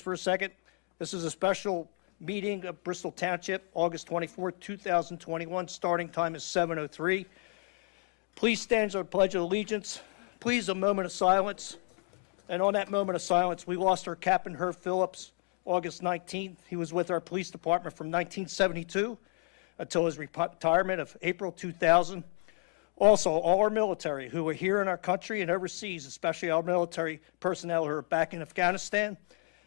for a second. This is a special meeting of Bristol Township, August 24, 2021. Starting time is 7:03. Please stand for the Pledge of Allegiance. Please, a moment of silence. And on that moment of silence, we lost our Captain Herb Phillips, August 19th. He was with our police department from 1972 until his retirement of April 2000. Also, all our military who are here in our country and overseas, especially our military personnel who are back in Afghanistan,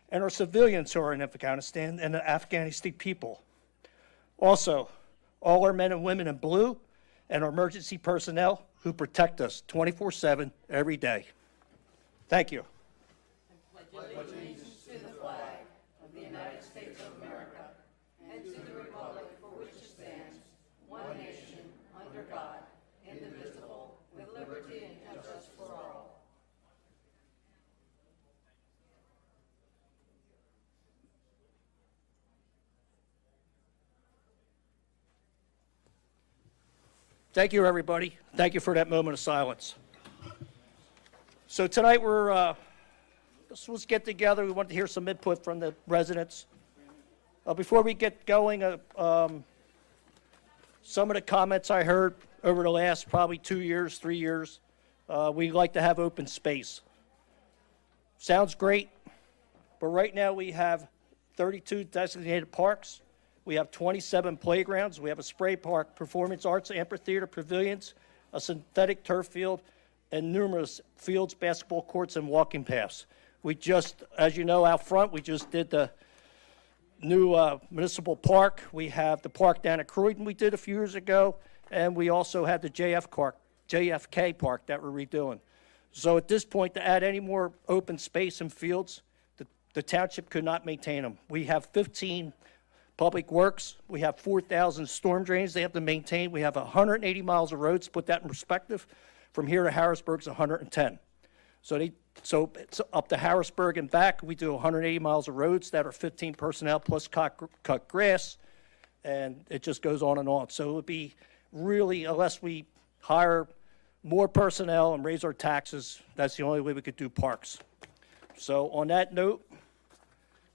and our civilians who are in Afghanistan, and the Afghanistan people. Also, all our men and women in blue and our emergency personnel who protect us 24/7 every day. Thank you. Thank you, everybody. Thank you for that moment of silence. So tonight let's get together. We want to hear some input from the residents. Before we get going, some of the comments I heard over the last probably 2 years, 3 years, we like to have open space. Sounds great, but right now we have 32 designated parks. We have 27 playgrounds. We have a spray park, performance arts, amphitheater, pavilions, a synthetic turf field, and numerous fields, basketball courts, and walking paths. We just, as you know, out front, we just did the new municipal park. We have the park down at Croydon we did a few years ago, and we also had the JFK Park that we're redoing. So at this point, to add any more open space and fields, the township could not maintain them. We have 15 public works. We have 4,000 storm drains they have to maintain. We have 180 miles of roads. To put that in perspective, from here to Harrisburg is 110. So it's up to Harrisburg and back. We do 180 miles of roads that are 15 personnel plus cut grass, and it just goes on and on. So it would be really, unless we hire more personnel and raise our taxes, that's the only way we could do parks. So on that note,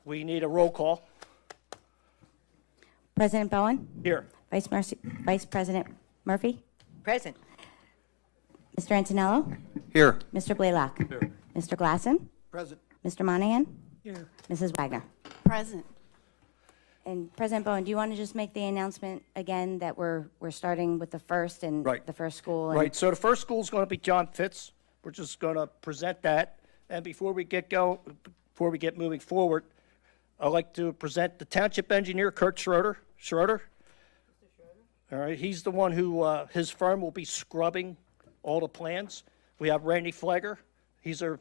we need a roll call. President Bowen? Here. Vice President Murphy? Present. Mr. Antonello? Here. Mr. Blaylock? Here. Mr. Glasson? Present. Mr. Monahan? Here. Mrs. Wagner? Present. And President Bowen, do you want to just make the announcement again that we're starting with the first and Right. the first school? Right, so the first school is going to be John Fitz. We're just going to present that. And before we get moving forward, I'd like to present the township engineer, Kurt Schroeder. All right, he's the one who, his firm will be scrubbing all the plans. We have Randy Flagger. He's our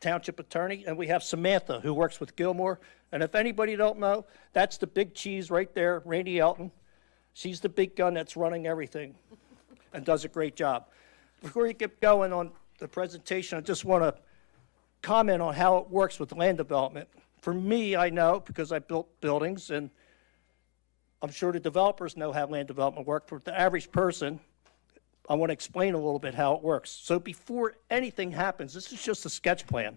township attorney. And we have Samantha, who works with Gilmore. And if anybody don't know, that's the big cheese right there, Randy Elton. She's the big gun that's running everything and does a great job. Before you get going on the presentation, I just want to comment on how it works with land development. For me, I know, because I built buildings, and I'm sure the developers know how land development works. For the average person, I want to explain a little bit how it works. So before anything happens, this is just a sketch plan.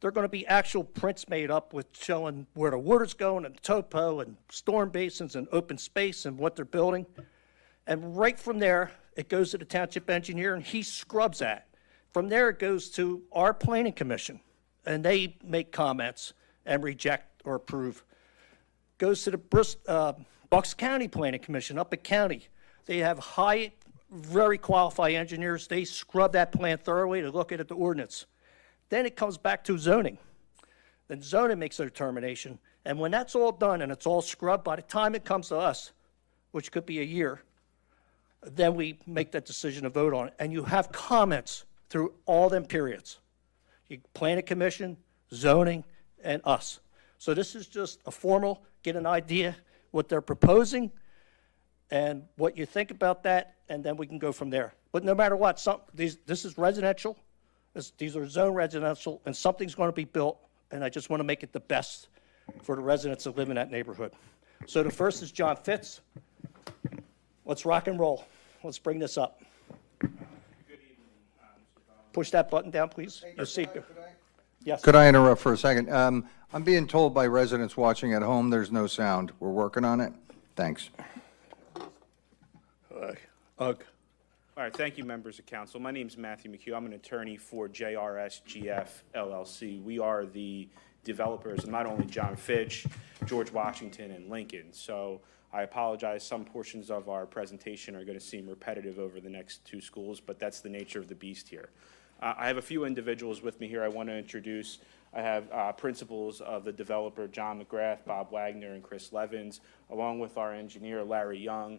There are going to be actual prints made up with showing where the water's going and topo and storm basins and open space and what they're building. And right from there, it goes to the township engineer, and he scrubs that. From there, it goes to our planning commission, and they make comments and reject or approve. Goes to the Bucks County Planning Commission up at county. They have very qualified engineers. They scrub that plan thoroughly to look at the ordinance. Then it comes back to zoning. Then zoning makes a determination. And when that's all done and it's all scrubbed, by the time it comes to us, which could be a year, then we make that decision to vote on it. And you have comments through all them periods. You planning commission, zoning, and us. So this is just a formal, get an idea what they're proposing and what you think about that, and then we can go from there. But no matter what, this is residential, these are zone residential, and something's going to be built, and I just want to make it the best for the residents that live in that neighborhood. So the first is John Fitz. Let's rock and roll. Let's bring this up. Good evening, Mr. Bowen. Push that button down, please. Hey, Your seat. Yes. Could I interrupt for a second? I'm being told by residents watching at home there's no sound. We're working on it. Thanks. Ugh. All right, thank you, members of council. My name is Matthew McHugh. I'm an attorney for JRSGF LLC. We are the developers of not only John Fitch, George Washington, and Lincoln. So I apologize, some portions of our presentation are going to seem repetitive over the next two schools, but that's the nature of the beast here. I have a few individuals with me here I want to introduce. I have principals of the developer, John McGrath, Bob Wagner, and Chris Levins, along with our engineer, Larry Young,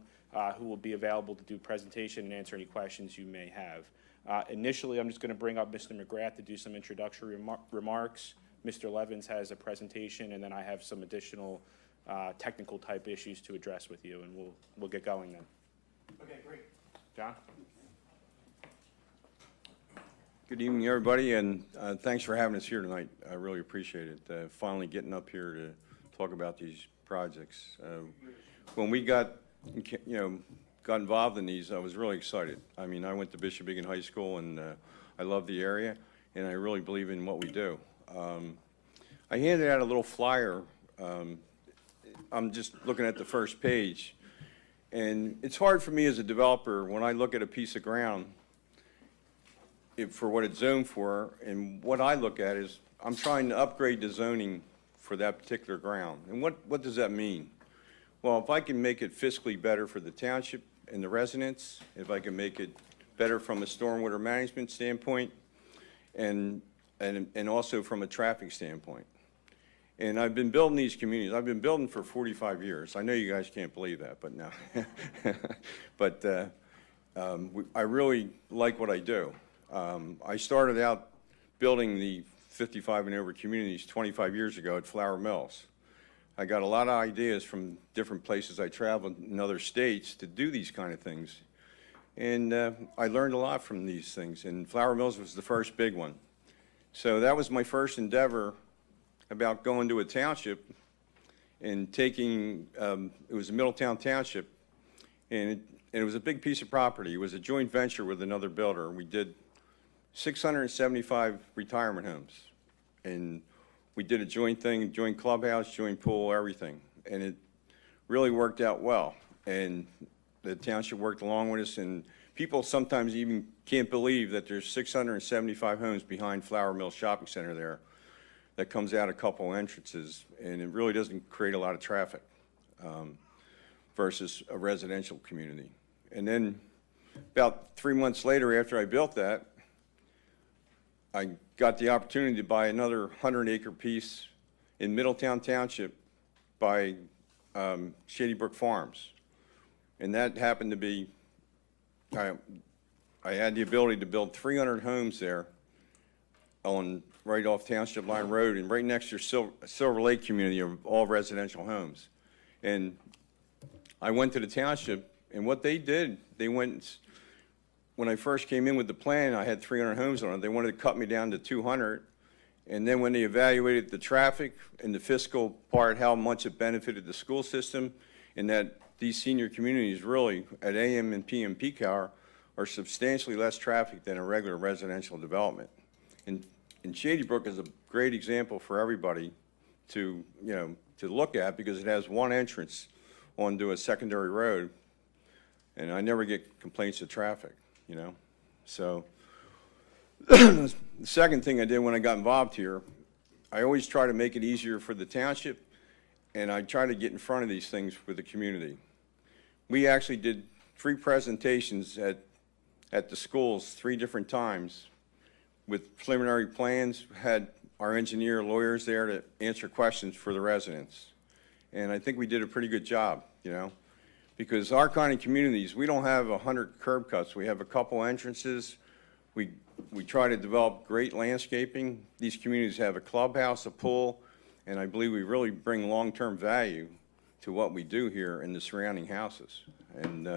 who will be available to do presentation and answer any questions you may have. Initially, I'm just going to bring up Mr. McGrath to do some introductory remarks. Mr. Levins has a presentation, and then I have some additional technical type issues to address with you, and we'll get going then. Okay, great. John? Good evening, everybody, and thanks for having us here tonight. I really appreciate it. Finally getting up here to talk about these projects. When we got involved in these, I was really excited. I mean, I went to Bishop Egan High School, and I love the area, and I really believe in what we do. I handed out a little flyer. I'm just looking at the first page, and it's hard for me as a developer when I look at a piece of ground for what it's zoned for, and what I look at is I'm trying to upgrade the zoning for that particular ground. And what does that mean? Well, if I can make it fiscally better for the township and the residents, if I can make it better from a stormwater management standpoint, and also from a traffic standpoint. And I've been building these communities. I've been building for 45 years. I know you guys can't believe that, but no. But I really like what I do. I started out building the 55 and over communities 25 years ago at Flower Mills. I got a lot of ideas from different places I traveled in other states to do these kind of things. And I learned a lot from these things, and Flower Mills was the first big one. So that was my first endeavor about going to a township and taking, it was a Middletown Township, and it was a big piece of property. It was a joint venture with another builder. We did 675 retirement homes, and we did a joint thing, joint clubhouse, joint pool, everything, and it really worked out well. And the township worked along with us, and people sometimes even can't believe that there's 675 homes behind Flower Mill Shopping Center there that comes out a couple entrances, and it really doesn't create a lot of traffic versus a residential community. And then about 3 months later, after I built that, I got the opportunity to buy another 100-acre piece in Middletown Township by Shady Brook Farms. And that happened to be, I had the ability to build 300 homes there right off Township Line Road, and right next to Silver Lake community of all residential homes. And I went to the township, and what they did, they went, when I first came in with the plan, I had 300 homes on it. They wanted to cut me down to 200. And then when they evaluated the traffic and the fiscal part, how much it benefited the school system, and that these senior communities really, at AM and PM peak hour, are substantially less traffic than a regular residential development. And Shady Brook is a great example for everybody to look at, because it has one entrance onto a secondary road, and I never get complaints of traffic, So the second thing I did when I got involved here, I always try to make it easier for the township, and I try to get in front of these things with the community. We actually did 3 presentations at the schools 3 different times with preliminary plans, had our engineer, lawyers there to answer questions for the residents. And I think we did a pretty good job, because our kind of communities, we don't have 100 curb cuts. We have a couple entrances. We try to develop great landscaping. These communities have a clubhouse, a pool, and I believe we really bring long-term value to what we do here in the surrounding houses. And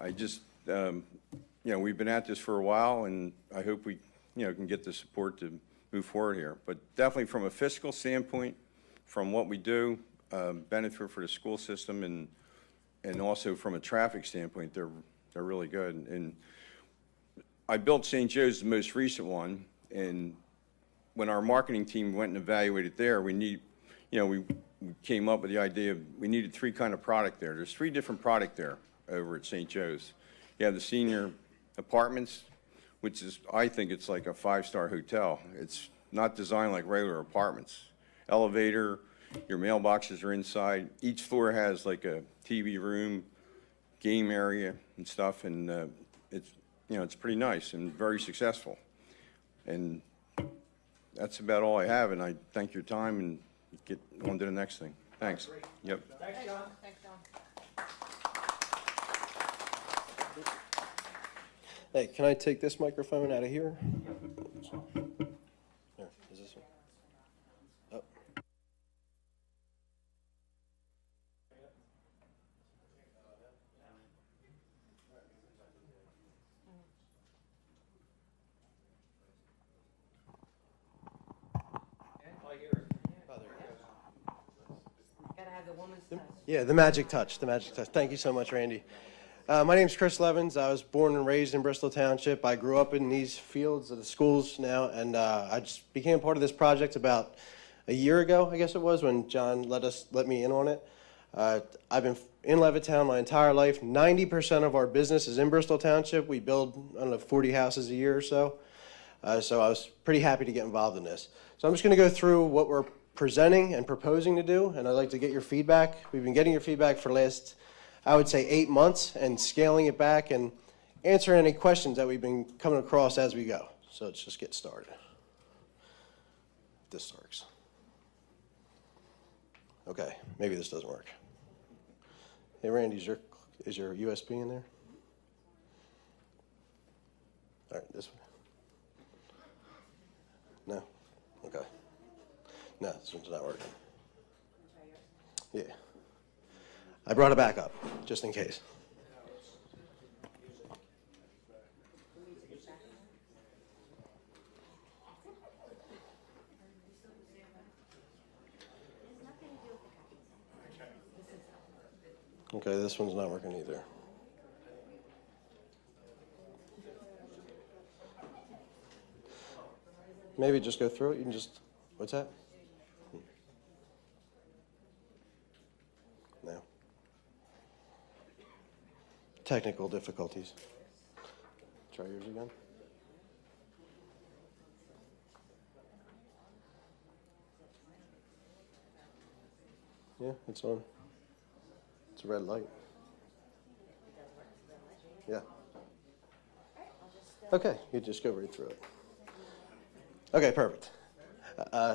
I just, we've been at this for a while, and I hope we, can get the support to move forward here. But definitely from a fiscal standpoint, from what we do, benefit for the school system, and also from a traffic standpoint, they're really good. And I built St. Joe's, the most recent one, and when our marketing team went and evaluated there, we came up with the idea of we needed 3 kind of product there. There's 3 different product there over at St. Joe's. You have the senior apartments, which is, I think it's like a 5-star hotel. It's not designed like regular apartments. Elevator, your mailboxes are inside. Each floor has like a TV room, game area and stuff, and it's pretty nice and very successful. And that's about all I have, and I thank your time and get on to the next thing. Thanks. Yep. Thanks, John. Thanks, John. Hey, can I take this microphone out of here? There, is this one? Oh. Gotta have the woman's touch. Yeah, the magic touch, the magic touch. Thank you so much, Randy. My name's Chris Levins. I was born and raised in Bristol Township. I grew up in these fields of the schools now, and I just became part of this project about a year ago, I guess it was, when John let me in on it. I've been in Levittown my entire life. 90% of our business is in Bristol Township. We build, 40 houses a year or so. So I was pretty happy to get involved in this. So I'm just going to go through what we're presenting and proposing to do, and I'd like to get your feedback. We've been getting your feedback for the last, I would say, 8 months, and scaling it back and answering any questions that we've been coming across as we go. So let's just get started. This works. Okay, maybe this doesn't work. Hey, Randy, is your USB in there? All right, this one. No? Okay. No, this one's not working. Yeah. I brought it back up, just in case. Okay, this one's not working either. Maybe just go through it. You can just, what's that? No. Technical difficulties. Try yours again. Yeah, it's on. It's a red light. Yeah. Okay, you just go right through it. Okay, perfect.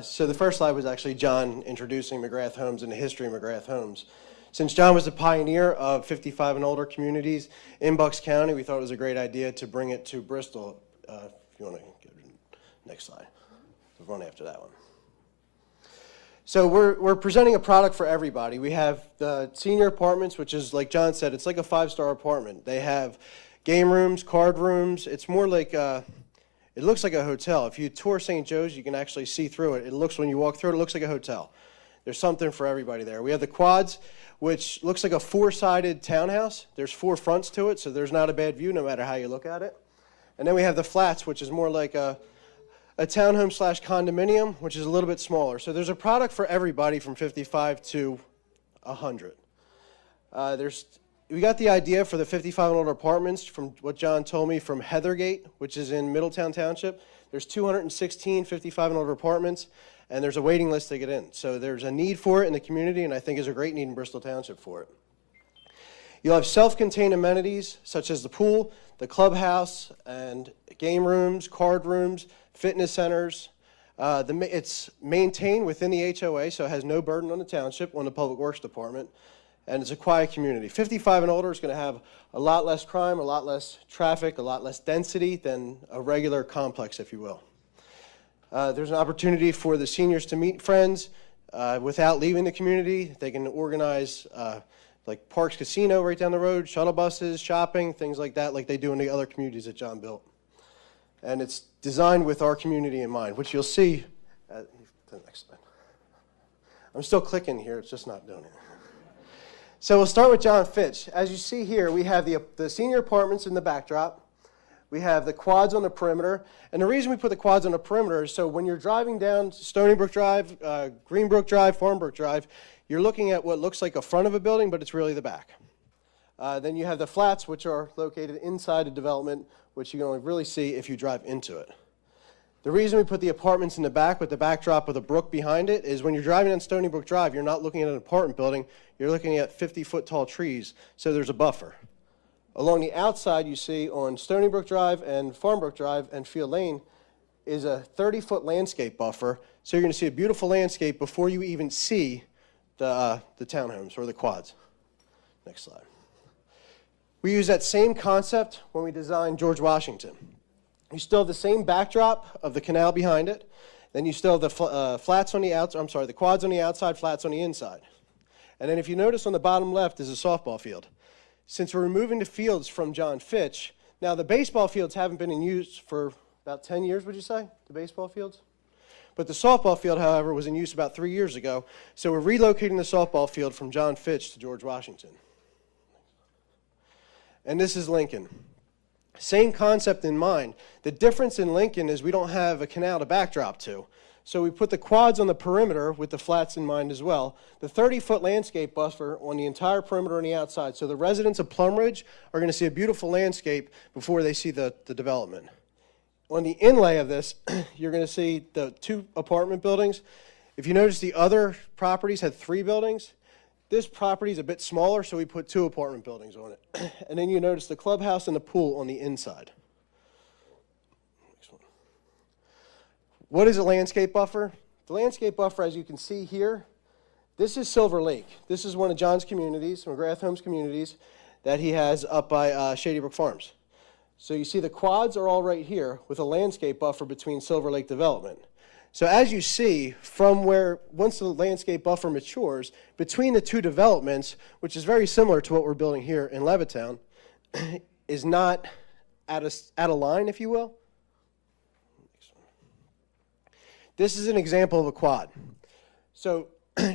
So the first slide was actually John introducing McGrath Homes and the history of McGrath Homes. Since John was the pioneer of 55 and older communities in Bucks County, we thought it was a great idea to bring it to Bristol. If you want to get next slide. We'll run after that one. So we're presenting a product for everybody. We have the senior apartments, which is, like John said, it's like a 5-star apartment. They have game rooms, card rooms. It's more like it looks like a hotel. If you tour St. Joe's, you can actually see through it. It looks, when you walk through it, it looks like a hotel. There's something for everybody there. We have the quads, which looks like a 4-sided townhouse. There's 4 fronts to it, so there's not a bad view no matter how you look at it. And then we have the flats, which is more like a townhome / condominium, which is a little bit smaller. So there's a product for everybody from 55 to 100. We got the idea for the 55 and older apartments from what John told me from Heathergate, which is in Middletown Township. There's 216 55 and older apartments, and there's a waiting list to get in. So there's a need for it in the community, and I think there's a great need in Bristol Township for it. You'll have self-contained amenities such as the pool, the clubhouse, and game rooms, card rooms, fitness centers. It's maintained within the HOA, so it has no burden on the township, on the Public Works Department, and it's a quiet community. 55 and older is going to have a lot less crime, a lot less traffic, a lot less density than a regular complex, if you will. There's an opportunity for the seniors to meet friends without leaving the community. They can organize like Parks Casino right down the road, shuttle buses, shopping, things like that, like they do in the other communities that John built. And it's designed with our community in mind, which you'll see at the next slide. I'm still clicking here, it's just not doing it. So we'll start with John Fitch. As you see here, we have the senior apartments in the backdrop. We have the quads on the perimeter. And the reason we put the quads on the perimeter is so when you're driving down Stony Brook Drive, Greenbrook Drive, Farmbrook Drive, you're looking at what looks like a front of a building, but it's really the back. Then you have the flats, which are located inside the development, which you can only really see if you drive into it. The reason we put the apartments in the back with the backdrop of the brook behind it is when you're driving on Stony Brook Drive, you're not looking at an apartment building, you're looking at 50-foot tall trees, so there's a buffer. Along the outside, you see on Stony Brook Drive and Farmbrook Drive and Field Lane is a 30-foot landscape buffer, so you're going to see a beautiful landscape before you even see the townhomes or the quads. Next slide. We use that same concept when we designed George Washington. You still have the same backdrop of the canal behind it, then you still have the flats on the outside, I'm sorry, the quads on the outside, flats on the inside. And then if you notice on the bottom left is a softball field. Since we're removing the fields from John Fitch, now the baseball fields haven't been in use for about 10 years, would you say, the baseball fields? But the softball field, however, was in use about 3 years ago, so we're relocating the softball field from John Fitch to George Washington. And this is Lincoln. Same concept in mind. The difference in Lincoln is we don't have a canal to backdrop to. So we put the quads on the perimeter with the flats in mind as well. The 30-foot landscape buffer on the entire perimeter on the outside. So the residents of Plum Ridge are going to see a beautiful landscape before they see the development. On the inlay of this, you're going to see the 2 apartment buildings. If you notice, the other properties had 3 buildings. This property is a bit smaller, so we put 2 apartment buildings on it. And then you notice the clubhouse and the pool on the inside. Next one. What is a landscape buffer? The landscape buffer, as you can see here, this is Silver Lake. This is one of John's communities, McGrath Homes communities, that he has up by Shady Brook Farms. So you see the quads are all right here with a landscape buffer between Silver Lake development. So as you see, from where, once the landscape buffer matures, between the 2 developments, which is very similar to what we're building here in Levittown, is not at a line, if you will. This is an example of a quad. So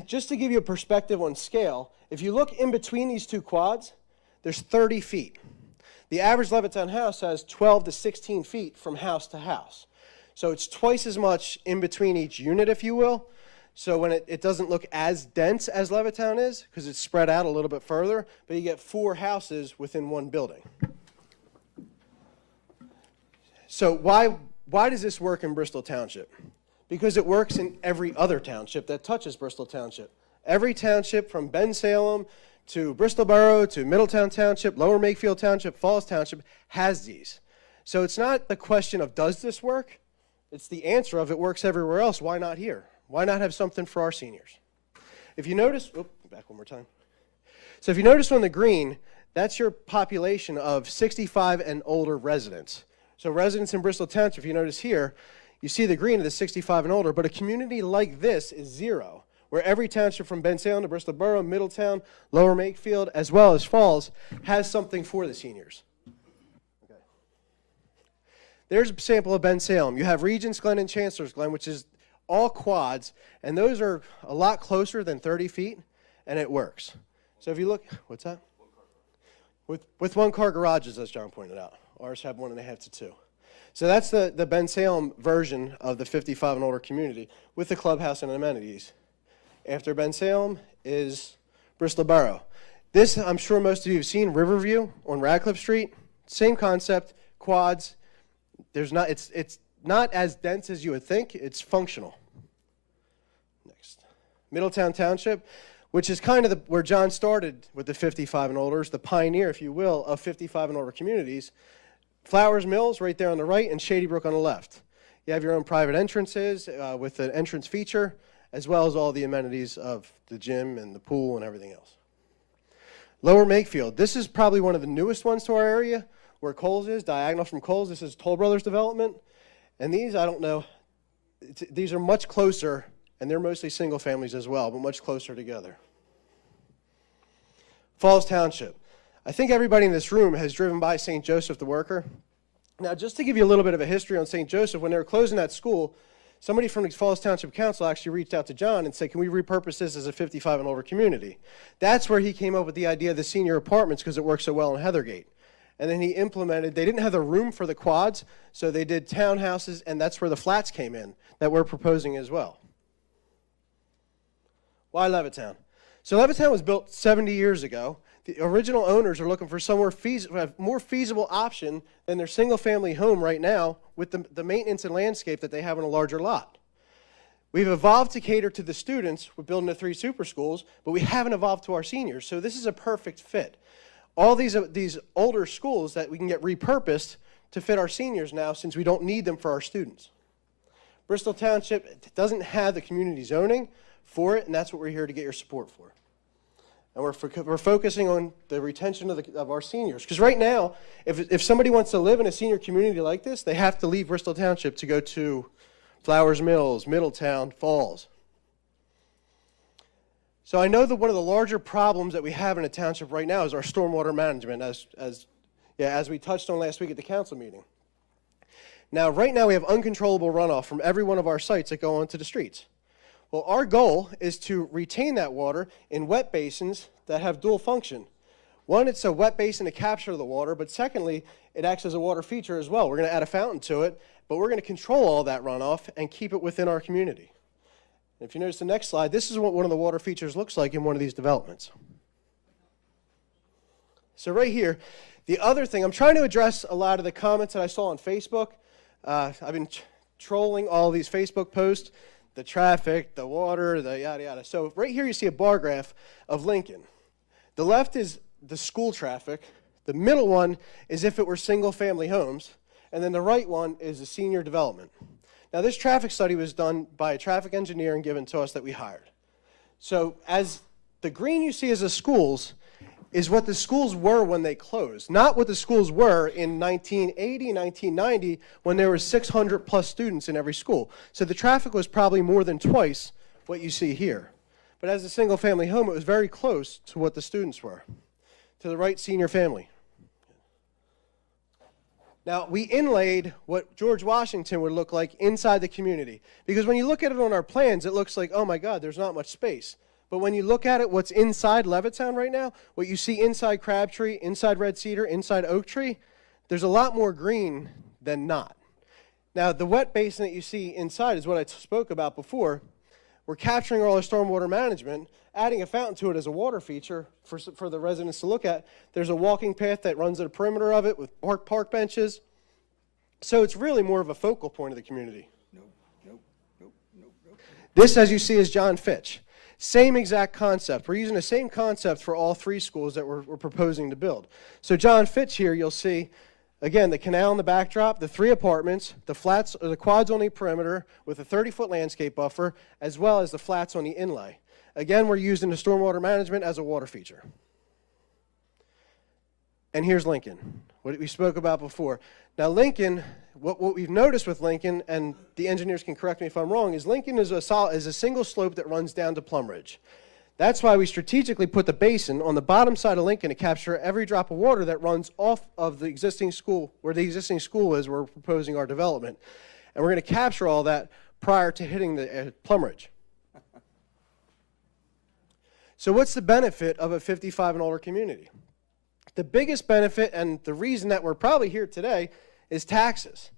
just to give you a perspective on scale, if you look in between these 2 quads, there's 30 feet. The average Levittown house has 12 to 16 feet from house to house. So it's twice as much in between each unit, if you will. So when it doesn't look as dense as Levittown is, because it's spread out a little bit further, but you get 4 houses within 1 building. So why does this work in Bristol Township? Because it works in every other township that touches Bristol Township. Every township from Bensalem to Bristol Borough to Middletown Township, Lower Makefield Township, Falls Township has these. So it's not the question of does this work? It's the answer of it works everywhere else. Why not here? Why not have something for our seniors? If you notice, back one more time. So if you notice on the green, that's your population of 65 and older residents. So residents in Bristol Township, if you notice here, you see the green of the 65 and older, but a community like this is 0, where every township from Bensalem to Bristol Borough, Middletown, Lower Makefield, as well as Falls, has something for the seniors. There's a sample of Bensalem. You have Regents Glen and Chancellor's Glen, which is all quads, and those are a lot closer than 30 feet, and it works. So if you look, what's that? With 1-car garages, as John pointed out. Ours have 1.5 to 2. So that's the Bensalem version of the 55 and older community with the clubhouse and amenities. After Bensalem is Bristol Borough. This, I'm sure most of you have seen, Riverview on Radcliffe Street. Same concept, quads. It's not as dense as you would think. It's functional. Next. Middletown Township, which is kind of where John started with the 55 and olders, the pioneer, if you will, of 55 and older communities. Flowers Mills right there on the right and Shady Brook on the left. You have your own private entrances with an entrance feature, as well as all the amenities of the gym and the pool and everything else. Lower Makefield. This is probably one of the newest ones to our area, where Kohl's is, diagonal from Kohl's. This is Toll Brothers development. And these, I don't know, these are much closer, and they're mostly single families as well, but much closer together. Falls Township. I think everybody in this room has driven by St. Joseph the Worker. Now, just to give you a little bit of a history on St. Joseph, when they were closing that school, somebody from the Falls Township Council actually reached out to John and said, can we repurpose this as a 55 and older community? That's where he came up with the idea of the senior apartments because it works so well in Heathergate. And then he implemented, they didn't have the room for the quads, so they did townhouses, and that's where the flats came in that we're proposing as well. Why Levittown? So Levittown was built 70 years ago. The original owners are looking for somewhere more feasible option than their single-family home right now with the maintenance and landscape that they have on a larger lot. We've evolved to cater to the students. We're building the 3 super schools, but we haven't evolved to our seniors. So this is a perfect fit. All these older schools that we can get repurposed to fit our seniors now, since we don't need them for our students. Bristol Township doesn't have the community zoning for it, and that's what we're here to get your support for. And we're focusing on the retention of our seniors. Because right now, if somebody wants to live in a senior community like this, they have to leave Bristol Township to go to Flowers Mills, Middletown, Falls. So I know that one of the larger problems that we have in a township right now is our stormwater management, as we touched on last week at the council meeting. Now, right now we have uncontrollable runoff from every one of our sites that go onto the streets. Well, our goal is to retain that water in wet basins that have dual function. One, it's a wet basin to capture the water, but secondly, it acts as a water feature as well. We're going to add a fountain to it, but we're going to control all that runoff and keep it within our community. And if you notice the next slide, this is what one of the water features looks like in one of these developments. So right here, the other thing, I'm trying to address a lot of the comments that I saw on Facebook. I've been trolling all these Facebook posts, the traffic, the water, the yada yada. So right here you see a bar graph of Lincoln. The left is the school traffic. The middle one is if it were single family homes. And then the right one is the senior development. Now this traffic study was done by a traffic engineer and given to us that we hired. So as the green you see as the schools is what the schools were when they closed, not what the schools were in 1980, 1990, when there were 600 plus students in every school. So the traffic was probably more than twice what you see here. But as a single family home, it was very close to what the students were. To the right, senior family. Now, we inlaid what George Washington would look like inside the community. Because when you look at it on our plans, it looks like, oh my God, there's not much space. But when you look at it, what's inside Levittown right now, what you see inside Crabtree, inside Red Cedar, inside Oak Tree, there's a lot more green than not. Now, the wet basin that you see inside is what I spoke about before. We're capturing all our stormwater management, adding a fountain to it as a water feature for the residents to look at. There's a walking path that runs at a perimeter of it with park benches. So it's really more of a focal point of the community. This, as you see, is John Fitch. Same exact concept. We're using the same concept for all 3 schools that we're proposing to build. So John Fitch here, you'll see, again, the canal in the backdrop, the 3 apartments, the flats or the quads on the perimeter with a 30-foot landscape buffer, as well as the flats on the inlay. Again, we're using the stormwater management as a water feature. And here's Lincoln, what we spoke about before. Now Lincoln, what we've noticed with Lincoln, and the engineers can correct me if I'm wrong, is Lincoln is a single slope that runs down to Plum Ridge. That's why we strategically put the basin on the bottom side of Lincoln to capture every drop of water that runs off of the existing school, where the existing school is, where we're proposing our development. And we're going to capture all that prior to hitting the Plum Ridge. So what's the benefit of a 55 and older community? The biggest benefit, and the reason that we're probably here today, is taxes.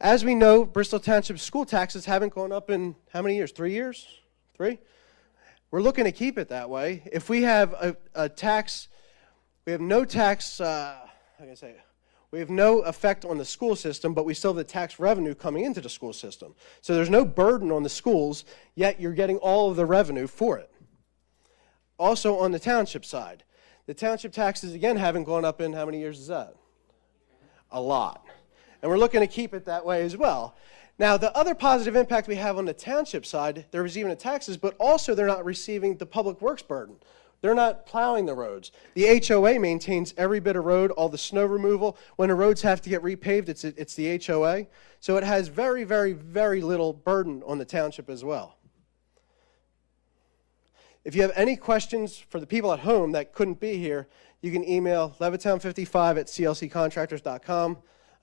As we know, Bristol Township school taxes haven't gone up in how many years? 3 years? 3? We're looking to keep it that way. If we have a tax, we have no tax, how can I say it? We have no effect on the school system, but we still have the tax revenue coming into the school system. So there's no burden on the schools, yet you're getting all of the revenue for it. Also on the township side, the township taxes, again, haven't gone up in how many years is that? A lot. And we're looking to keep it that way as well. Now, the other positive impact we have on the township side, they're receiving the taxes, but also they're not receiving the public works burden. They're not plowing the roads. The HOA maintains every bit of road, all the snow removal. When the roads have to get repaved, it's the HOA. So it has very, very, very little burden on the township as well. If you have any questions for the people at home that couldn't be here, you can email levittown55@clccontractors.com.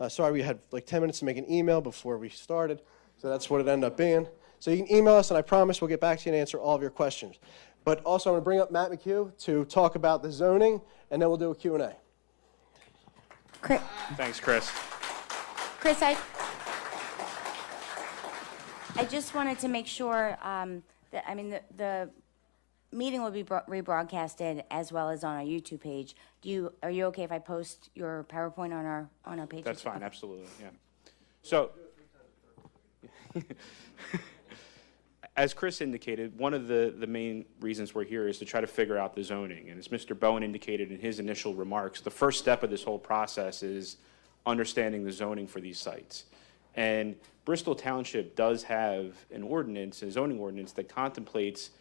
Sorry, we had like 10 minutes to make an email before we started, so that's what it ended up being. So you can email us, and I promise we'll get back to you and answer all of your questions. But also, I'm going to bring up Matt McHugh to talk about the zoning, and then we'll do a Q&A. Chris, Thanks, Chris. Chris, I just wanted to make sure, that, I mean, the meeting will be rebroadcasted as well as on our YouTube page. Are you okay if I post your PowerPoint on our page? That's fine, absolutely, yeah. So, as Chris indicated, one of the main reasons we're here is to try to figure out the zoning. And as Mr. Bowen indicated in his initial remarks, the first step of this whole process is understanding the zoning for these sites. And Bristol Township does have an ordinance, a zoning ordinance, that contemplates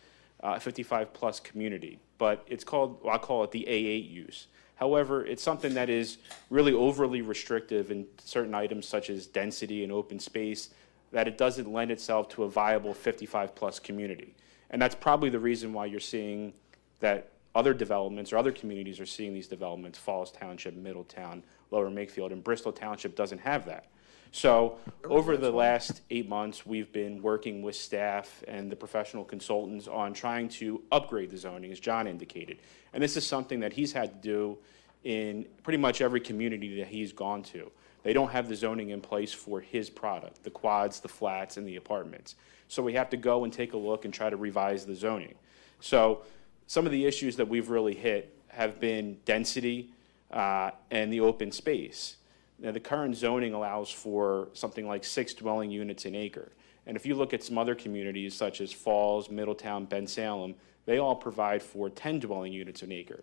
a 55-plus community, but it's called, well, I'll call it the A8 use. However, it's something that is really overly restrictive in certain items such as density and open space, that it doesn't lend itself to a viable 55-plus community. And that's probably the reason why you're seeing that other developments or other communities are seeing these developments, Falls Township, Middletown, Lower Makefield, and Bristol Township doesn't have that. So over the last 8 months, we've been working with staff and the professional consultants on trying to upgrade the zoning, as John indicated. And this is something that he's had to do in pretty much every community that he's gone to. They don't have the zoning in place for his product, the quads, the flats, and the apartments. So we have to go and take a look and try to revise the zoning. So some of the issues that we've really hit have been density and the open space. Now, the current zoning allows for something like 6 dwelling units an acre. And if you look at some other communities such as Falls, Middletown, Ben Salem, they all provide for 10 dwelling units an acre.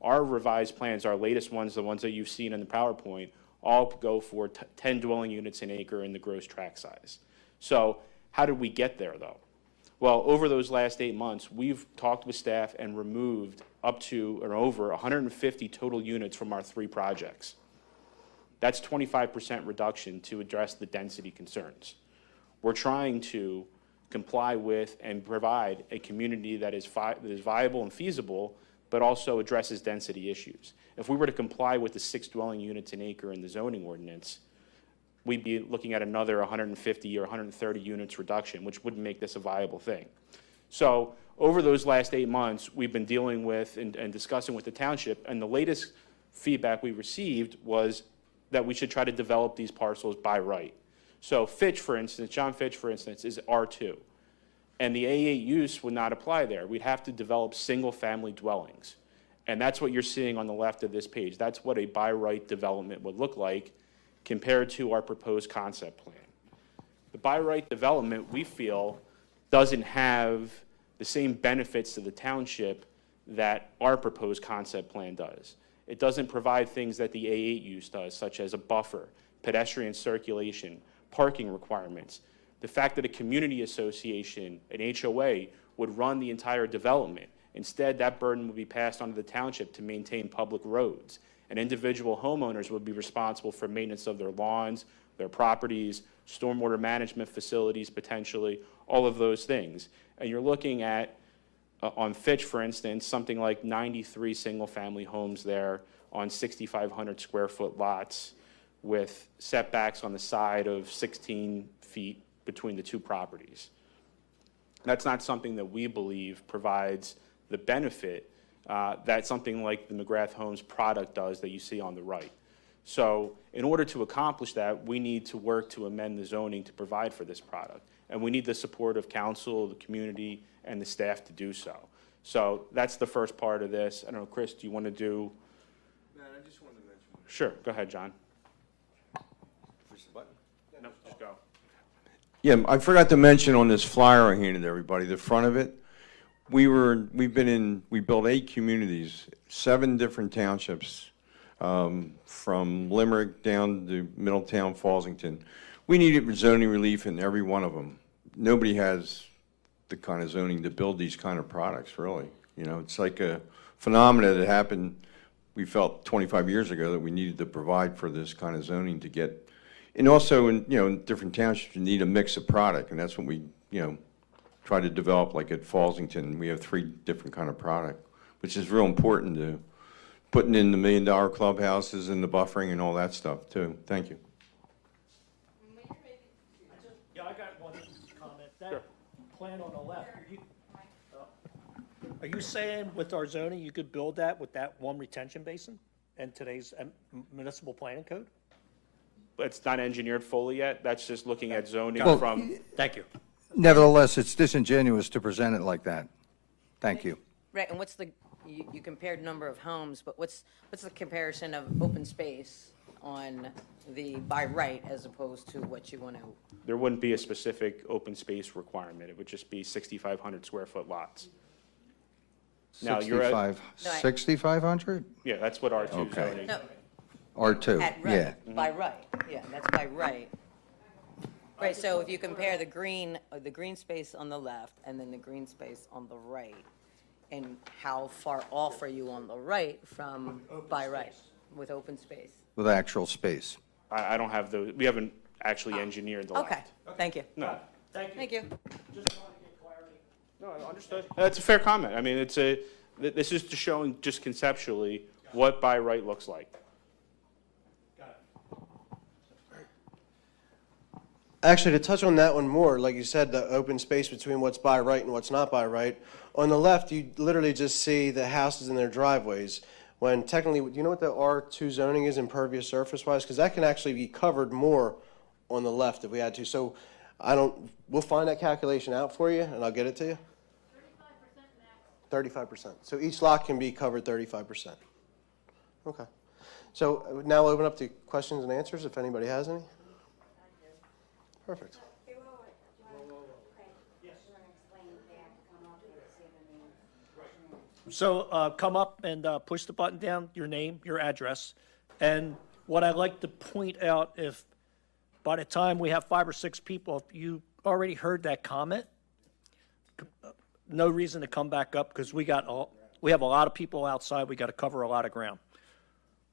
Our revised plans, our latest ones, the ones that you've seen in the PowerPoint, all go for 10 dwelling units an acre in the gross tract size. So how did we get there, though? Well, over those last 8 months, we've talked with staff and removed up to or over 150 total units from our 3 projects. That's 25% reduction to address the density concerns. We're trying to comply with and provide a community that is viable and feasible, but also addresses density issues. If we were to comply with the 6 dwelling units an acre in the zoning ordinance, we'd be looking at another 150 or 130 units reduction, which wouldn't make this a viable thing. So over those last 8 months, we've been dealing with and discussing with the township, and the latest feedback we received was that we should try to develop these parcels by right. So Fitch, for instance, John Fitch, for instance, is R2. And the A8 use would not apply there. We'd have to develop single-family dwellings. And that's what you're seeing on the left of this page. That's what a by right development would look like compared to our proposed concept plan. The by right development, we feel, doesn't have the same benefits to the township that our proposed concept plan does. It doesn't provide things that the A8 use does, such as a buffer, pedestrian circulation, parking requirements. The fact that a community association, an HOA, would run the entire development. Instead, that burden would be passed on to the township to maintain public roads. And individual homeowners would be responsible for maintenance of their lawns, their properties, stormwater management facilities, potentially, all of those things. And you're looking at, on Fitch, for instance, something like 93 single-family homes there on 6,500 square foot lots with setbacks on the side of 16 feet between the 2 properties. That's not something that we believe provides the benefit that something like the McGrath Homes product does that you see on the right. So in order to accomplish that, we need to work to amend the zoning to provide for this product. And we need the support of council, the community, and the staff to do so. So that's the first part of this. I don't know, Chris, do you want to do? Matt, I just wanted to mention. Sure, go ahead, John. Push the button. No, just go. Yeah, I forgot to mention on this flyer I handed everybody, the front of it. We built 8 communities, 7 different townships, from Limerick down to Middletown, Fallsington. We needed zoning relief in every one of them. Nobody has the kind of zoning to build these kind of products, really. You know, it's like a phenomena that happened, we felt 25 years ago, that we needed to provide for this kind of zoning to get. And also, in different townships, you need a mix of product, and that's what we, try to develop. Like at Fallsington, we have 3 different kind of product, which is real important to putting in the $1 million clubhouses and the buffering and all that stuff, too. Thank you. Yeah, I got one comment. That plan on the left, are you saying with our zoning, you could build that with that 1 retention basin in today's municipal planning code? But it's not engineered fully yet. That's just looking at zoning Well, from, Thank you. Nevertheless, it's disingenuous to present it like that. Thank you. Right, and what's the, you compared number of homes, but what's the comparison of open space on the by right as opposed to what you want to? there wouldn't be a specific open space requirement. It would just be 6,500 square foot lots. Now, you're at, 6,500? yeah, that's what R2 Okay. zoning. No, R2, at yeah. right, by right, yeah, that's by right. Right, so if you compare the green space on the left and then the green space on the right, and how far off are you on the right from by right with open space? With actual space. I don't have those, we haven't actually engineered the left. Okay, thank you. No. Thank you. No, I understood. That's a fair comment. I mean, this is just showing just conceptually what by right looks like. Actually, to touch on that one more, like you said, the open space between what's by right and what's not by right. On the left, you literally just see the houses and their driveways. When technically, do you know what the R2 zoning is impervious surface-wise? Because that can actually be covered more on the left if we had to. So we'll find that calculation out for you, and I'll get it to you. 35%. So each lot can be covered 35%. Okay. So now we'll open up to questions and answers if anybody has any. Perfect. So come up and push the button down, your name, your address. And what I'd like to point out, if by the time we have 5 or 6 people, if you already heard that comment, no reason to come back up because we have a lot of people outside. We got to cover a lot of ground.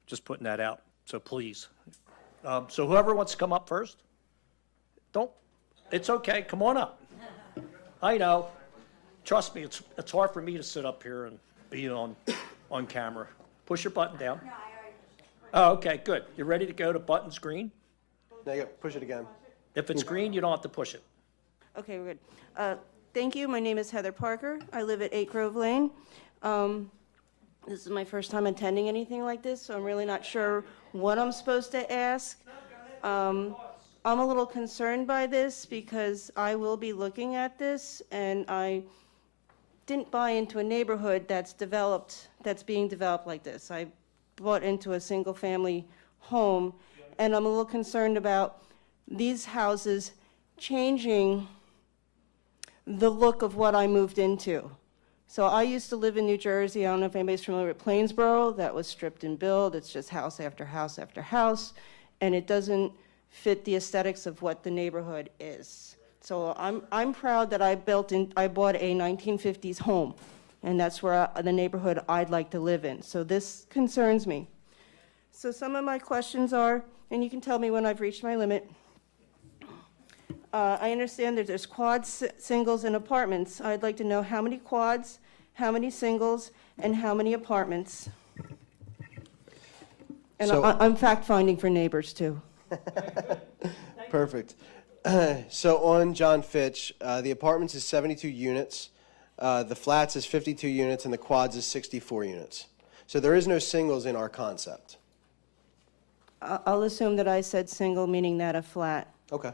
Just putting that out. So please. So whoever wants to come up first, it's okay. Come on up. I know. Trust me, it's hard for me to sit up here and be on camera. Push your button down. Oh, okay, good. You ready to go? The button's green. Now you push it again. If it's green, you don't have to push it. Okay, we're good. Thank you. My name is Heather Parker. I live at 8 Grove Lane. This is my first time attending anything like this, so I'm really not sure what I'm supposed to ask. I'm a little concerned by this because I will be looking at this, and I didn't buy into a neighborhood that's being developed like this. I bought into a single-family home, and I'm a little concerned about these houses changing the look of what I moved into. So I used to live in New Jersey. I don't know if anybody's familiar with Plainsboro. That was stripped and built. It's just house after house after house, and it doesn't fit the aesthetics of what the neighborhood is. So I'm proud that I bought a 1950s home, and that's where the neighborhood I'd like to live in. So this concerns me. So some of my questions are, and you can tell me when I've reached my limit. I understand that there's quads, singles, and apartments. I'd like to know how many quads, how many singles, and how many apartments. And So- I'm fact-finding for neighbors, too. Perfect. So on John Fitch, the apartments is 72 units, the flats is 52 units, and the quads is 64 units. So there is no singles in our concept. I'll assume that I said single, meaning that a flat. Okay.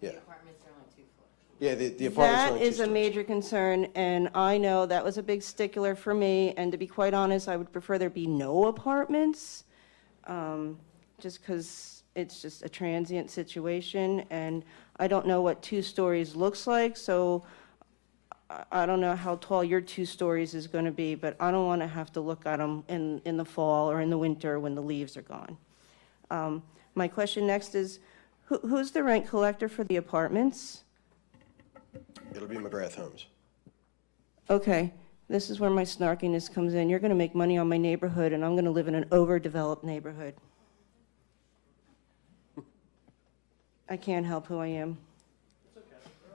Yeah. Apartments are only 2 floors. Yeah, the apartments are That only 2 is a stories. major concern, and I know that was a big stickler for me, and to be quite honest, I would prefer there be no apartments, just because it's just a transient situation, and I don't know what 2 stories looks like, so I don't know how tall your 2 stories is going to be, but I don't want to have to look at them in the fall or in the winter when the leaves are gone. My question next is, who's the rent collector for the apartments? It'll be McGrath Homes. Okay, this is where my snarkiness comes in. You're going to make money on my neighborhood, and I'm going to live in an overdeveloped neighborhood. I can't help who I am.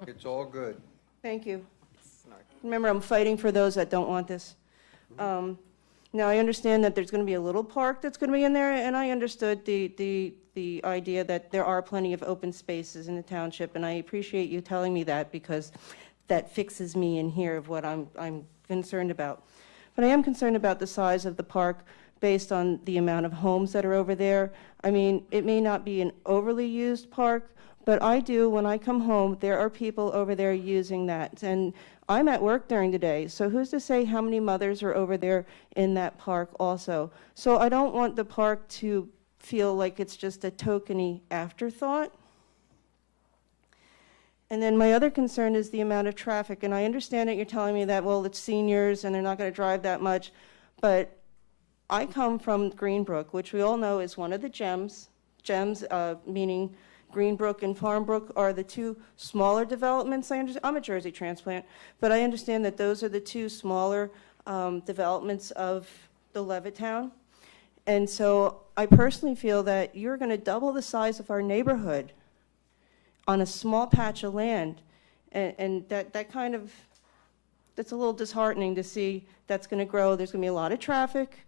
It's all good. Thank you. Remember, I'm fighting for those that don't want this. Now, I understand that there's going to be a little park that's going to be in there, and I understood the idea that there are plenty of open spaces in the township, and I appreciate you telling me that because that fixes me in here of what I'm concerned about. But I am concerned about the size of the park based on the amount of homes that are over there. I mean, it may not be an overly used park, but I do, when I come home, there are people over there using that. And I'm at work during the day, so who's to say how many mothers are over there in that park also? So I don't want the park to feel like it's just a tokeny afterthought. And then my other concern is the amount of traffic. And I understand that you're telling me that, well, it's seniors and they're not going to drive that much. But I come from Greenbrook, which we all know is one of the gems. Gems, meaning Greenbrook and Farmbrook are the two smaller developments. I'm a Jersey transplant, but I understand that those are the two smaller developments of the Levittown. And so I personally feel that you're going to double the size of our neighborhood on a small patch of land. And that kind of, that's a little disheartening to see that's going to grow. There's going to be a lot of traffic.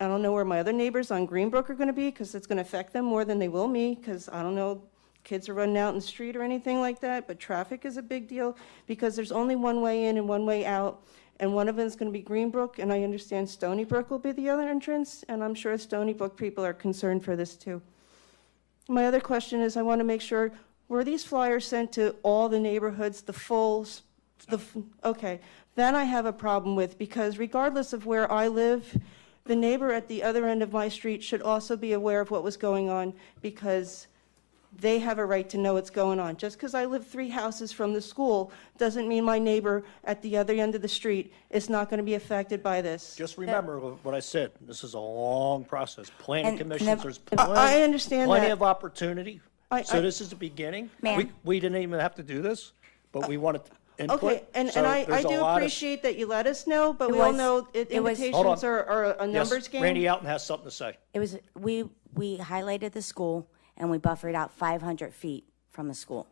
I don't know where my other neighbors on Greenbrook are going to be, because it's going to affect them more than they will me, because I don't know, kids are running out in the street or anything like that, but traffic is a big deal because there's only one way in and one way out, and one of them is going to be Greenbrook, and I understand Stony Brook will be the other entrance, and I'm sure Stony Brook people are concerned for this too. My other question is, I want to make sure, were these flyers sent to all the neighborhoods, okay, that I have a problem with, because regardless of where I live, the neighbor at the other end of my street should also be aware of what was going on, because they have a right to know what's going on. Just because I live 3 houses from the school doesn't mean my neighbor at the other end of the street is not going to be affected by this. Just remember what I said. This is a long process. Planning And commissions, there's I understand plenty that. of opportunity. So this is the beginning. Ma'am. We didn't even have to do this, but we wanted input. Okay, and So I there's a do lot of- appreciate that you let us know, but It we all was- know it was- invitations are a Yes, numbers game. Randy Alton has something to say. It was, we highlighted the school and we buffered out 500 feet from the school.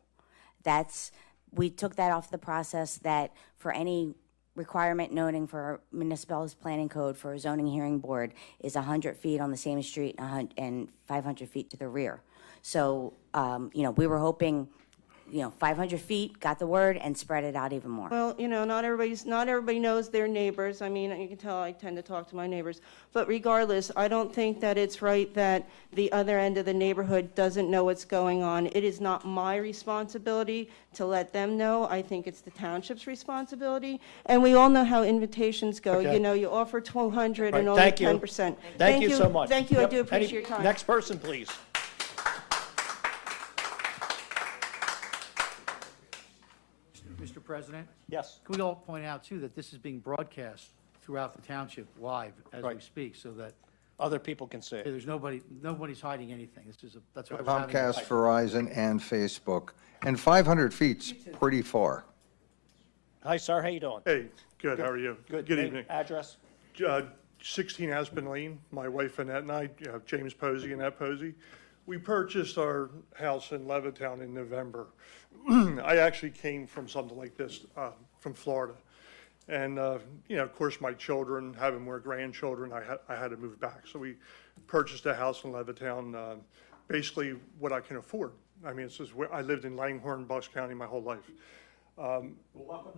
We took that off the process that for any requirement noting for municipal's planning code for a zoning hearing board is 100 feet on the same street and 500 feet to the rear. So, we were hoping, 500 feet, got the word, and spread it out even more. Well, not everybody knows their neighbors. I mean, you can tell I tend to talk to my neighbors. But regardless, I don't think that it's right that the other end of the neighborhood doesn't know what's going on. It is not my responsibility to let them know. I think it's the township's responsibility. And we all know how invitations go. Okay. You offer 200 and Right, only thank you. 10%. Thank you so much. Thank you, I Yep. do appreciate your time. Next person, please. Mr. President, Yes. can we all point out, too, that this is being broadcast throughout the township live as we Right. speak, so that Other people can see it. there's nobody's hiding anything. That's why I was having. Comcast, Verizon, and Facebook. And 500 feet's pretty far. Hi, sir, how you doing? Hey, good, how are you? Good. Good Name, evening. Address? 16 Aspen Lane, my wife Annette and I, James Posey and Annette Posey, we purchased our house in Levittown in November. I actually came from something like this, from Florida. And, of course, my children, having more grandchildren, I had to move back. So we purchased a house in Levittown, basically what I can afford. I mean, I lived in Langhorne, Bucks County my whole life.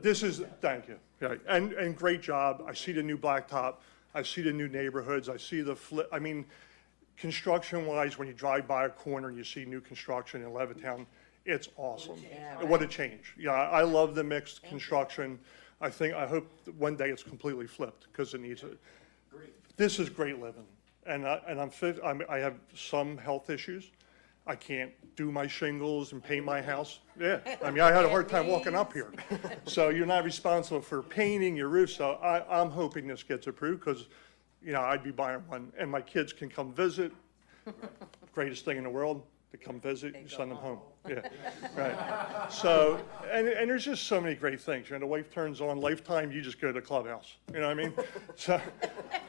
Thank you. Yeah, and great job. I see the new blacktop. I see the new neighborhoods. I see the flip. I mean, construction-wise, when you drive by a corner and you see new construction in Levittown, it's awesome. What a change. Yeah, I love the mixed construction. I hope that one day it's completely flipped because it needs it. This is great living. And I have some health issues. I can't do my shingles and paint my house. Yeah, I mean, I had a hard time walking up here. So you're not responsible for painting your roof, so I'm hoping this gets approved, because, I'd be buying one, and my kids can come visit. Greatest thing in the world, to come visit, you send them home. Yeah, right. So, and there's just so many great things. The wife turns on Lifetime, you just go to the clubhouse. You know what I mean? So,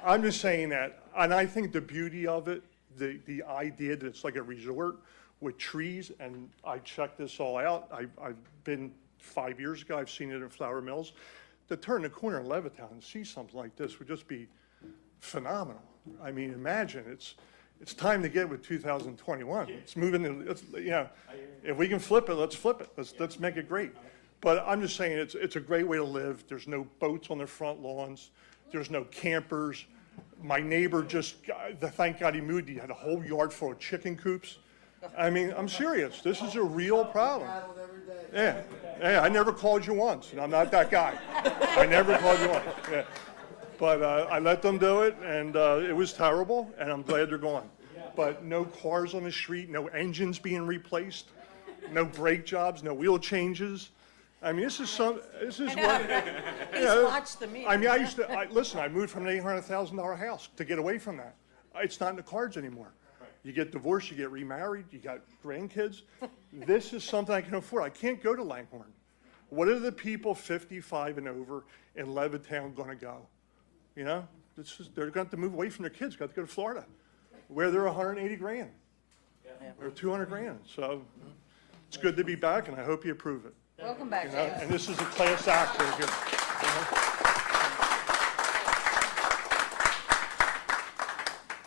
I'm just saying that, and I think the beauty of it, the idea that it's like a resort with trees, and I checked this all out. I've been 5 years ago, I've seen it in Flower Mills. To turn the corner in Levittown and see something like this would just be phenomenal. I mean, imagine, it's time to get with 2021. It's moving, if we can flip it, let's flip it. Let's make it great. But I'm just saying, it's a great way to live. There's no boats on their front lawns. There's no campers. My neighbor thank God he moved, he had a whole yard full of chicken coops. I mean, I'm serious. This is a real problem. Yeah, I never called you once, and I'm not that guy. I never called you once, yeah. But I let them do it, and it was terrible, and I'm glad they're gone. But no cars on the street, no engines being replaced, no brake jobs, no wheel changes. I mean, this is what. He's watched the meeting. I mean, listen, I moved from an $800,000 house to get away from that. It's not in the cards anymore. You get divorced, you get remarried, you got grandkids. This is something I can afford. I can't go to Langhorne. What are the people 55 and over in Levittown going to go? You know, they're going to have to move away from their kids, got to go to Florida, where they're 180 grand or 200 grand. So it's good to be back, and I hope you approve it. Welcome back, You know, James. and this is a class act right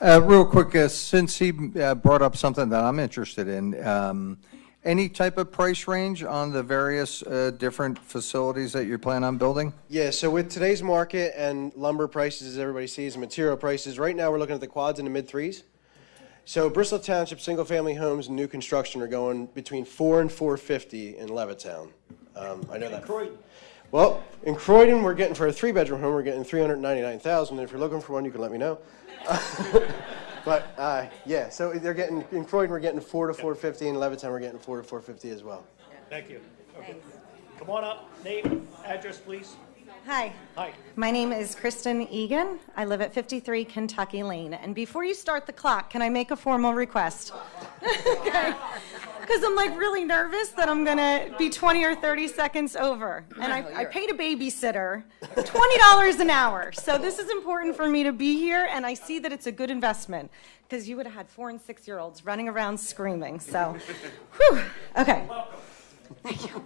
here. Real quick, since he brought up something that I'm interested in, any type of price range on the various different facilities that you plan on building? Yeah, so with today's market and lumber prices, as everybody sees, and material prices, right now we're looking at the quads in the mid-3s. So Bristol Township single-family homes and new construction are going between $400,000 and $450,000 in Levittown. I know that. Well, in Croydon, we're getting for a 3-bedroom home, we're getting $399,000. If you're looking for one, you can let me know. But yeah, so they're getting in Croydon, we're getting $400,000 to $450,000. In Levittown, we're getting $400,000 to $450,000 as well. Thank you. Okay. Come on up. Name, address, please. Hi. Hi. My name is Kristen Egan. I live at 53 Kentucky Lane. And before you start the clock, can I make a formal request? Okay. Because I'm like really nervous that I'm going to be 20 or 30 seconds over. And I paid a babysitter $20 an hour. So this is important for me to be here, and I see that it's a good investment because you would have had 4- and 6-year-olds running around screaming. So, whew. Okay. Thank you.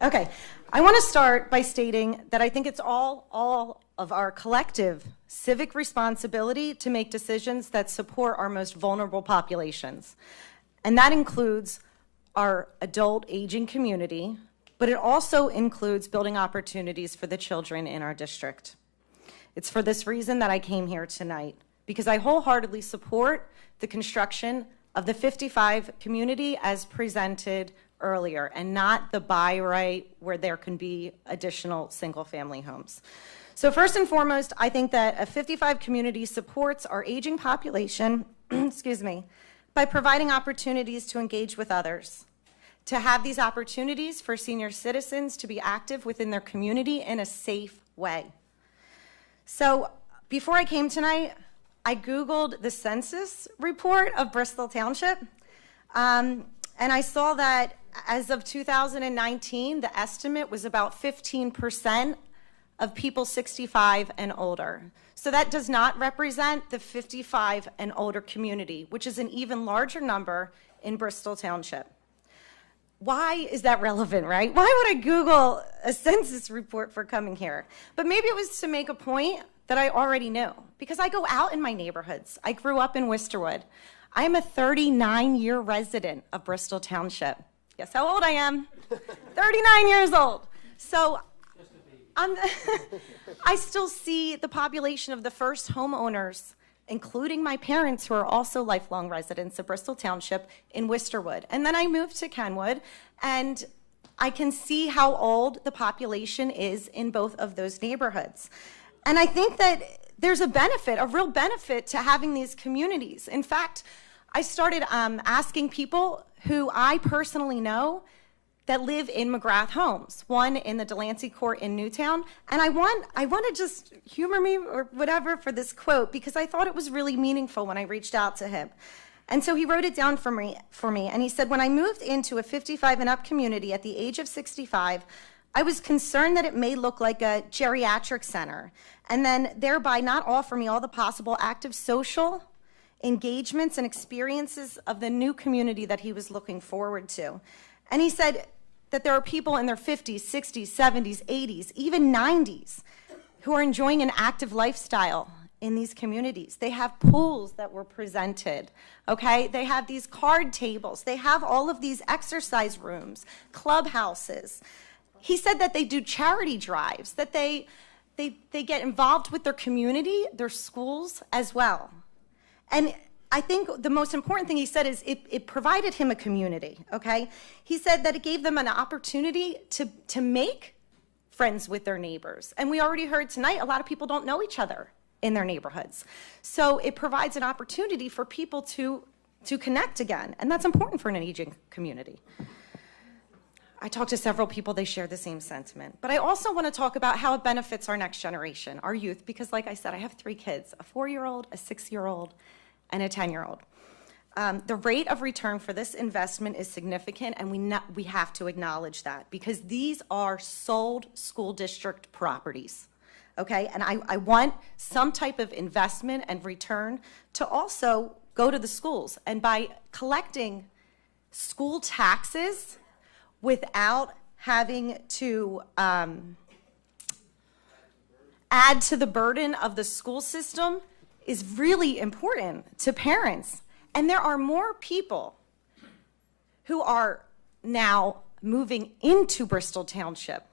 Okay. I want to start by stating that I think it's all of our collective civic responsibility to make decisions that support our most vulnerable populations. And that includes our adult aging community, but it also includes building opportunities for the children in our district. It's for this reason that I came here tonight, because I wholeheartedly support the construction of the 55 community as presented earlier, and not the buy right where there can be additional single-family homes. So first and foremost, I think that a 55 community supports our aging population, excuse me, by providing opportunities to engage with others, to have these opportunities for senior citizens to be active within their community in a safe way. So before I came tonight, I Googled the census report of Bristol Township, and I saw that as of 2019, the estimate was about 15% of people 65 and older. So that does not represent the 55 and older community, which is an even larger number in Bristol Township. Why is that relevant, right? Why would I Google a census report for coming here? But maybe it was to make a point that I already knew, because I go out in my neighborhoods. I grew up in Wisterwood. I am a 39-year resident of Bristol Township. Guess how old I am? 39 years old. So I still see the population of the first homeowners, including my parents, who are also lifelong residents of Bristol Township, in Wisterwood. And then I moved to Kenwood, and I can see how old the population is in both of those neighborhoods. And I think that there's a benefit, a real benefit, to having these communities. In fact, I started asking people who I personally know that live in McGrath homes, one in the Delancey Court in Newtown. And I want to just humor me or whatever for this quote, because I thought it was really meaningful when I reached out to him. And so he wrote it down for me, and he said, when I moved into a 55 and up community at the age of 65, I was concerned that it may look like a geriatric center, and then thereby not offer me all the possible active social engagements and experiences of the new community that he was looking forward to. And he said that there are people in their 50s, 60s, 70s, 80s, even 90s who are enjoying an active lifestyle in these communities. They have pools that were presented, okay? They have these card tables. They have all of these exercise rooms, clubhouses. he said that they do charity drives, that they get involved with their community, their schools as well. And I think the most important thing he said is it provided him a community, okay? He said that it gave them an opportunity to make friends with their neighbors. And we already heard tonight, a lot of people don't know each other in their neighborhoods. So it provides an opportunity for people to connect again. And that's important for an aging community. I talked to several people, they share the same sentiment. But I also want to talk about how it benefits our next generation, our youth, because like I said, I have 3 kids, a 4-year-old, a 6-year-old, and a 10-year-old. The rate of return for this investment is significant, and we have to acknowledge that, because these are sold school district properties, okay? And I want some type of investment and return to also go to the schools. And by collecting school taxes without having to add to the burden of the school system is really important to parents. And there are more people who are now moving into Bristol Township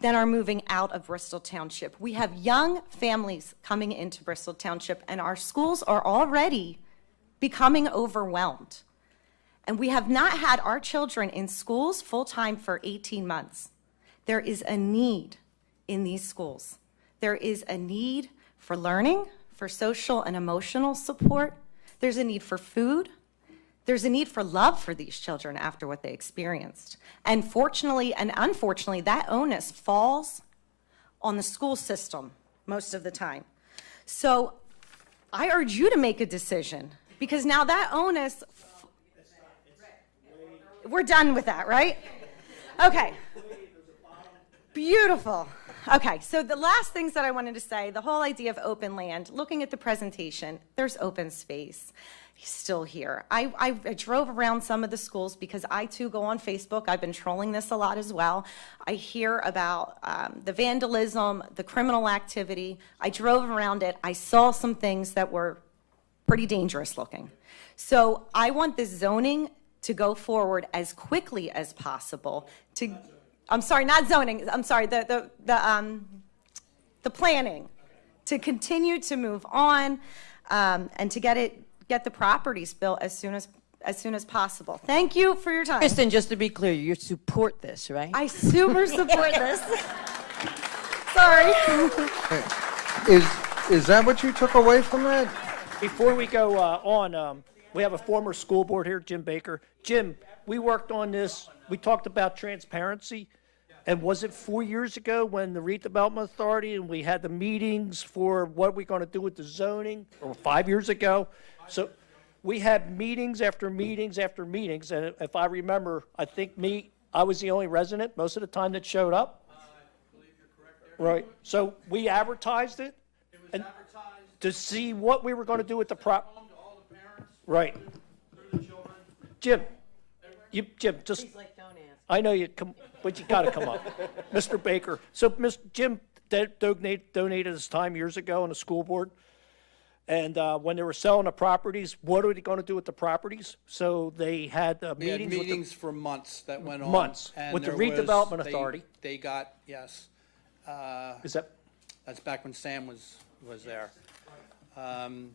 than are moving out of Bristol Township. We have young families coming into Bristol Township, and our schools are already becoming overwhelmed. And we have not had our children in schools full-time for 18 months. There is a need in these schools. There is a need for learning, for social and emotional support. There's a need for food. There's a need for love for these children after what they experienced. And fortunately and unfortunately, that onus falls on the school system most of the time. So I urge you to make a decision, because now that onus, we're done with that, right? Okay. Beautiful. Okay, so the last things that I wanted to say, the whole idea of open land, looking at the presentation, there's open space. He's still here. I drove around some of the schools because I too go on Facebook. I've been trolling this a lot as well. I hear about the vandalism, the criminal activity. I drove around it. I saw some things that were pretty dangerous looking. So I want this zoning to go forward as quickly as possible to, I'm sorry, not zoning, I'm sorry, the planning, to continue to move on and to get the properties built as soon as possible. Thank you for your time. Kristen, just to be clear, you support this, right? I super support this. Sorry. Is that what you took away from that? Before we go on, we have a former school board here, Jim Baker. Jim, we worked on this. We talked about transparency. And was it 4 years ago when the Redevelopment Authority, and we had the meetings for what we're going to do with the zoning, or 5 years ago? So we had meetings after meetings after meetings. And if I remember, I think I was the only resident most of the time that showed up. I believe you're correct. Right. So we advertised it. It was and advertised. to see what we were going to do with the prop. Home to all the parents. Right. Through the children. Jim, just, He's like, don't ask. I know you come, but you got to come up. Mr. Baker. So Jim donated his time years ago on the school board. And when they were selling the properties, what are they going to do with the properties? So they had We had meetings with meetings for months that went on. Months, and with the there was- Redevelopment they- Authority. They got, yes. Is that, That's back when Sam was there.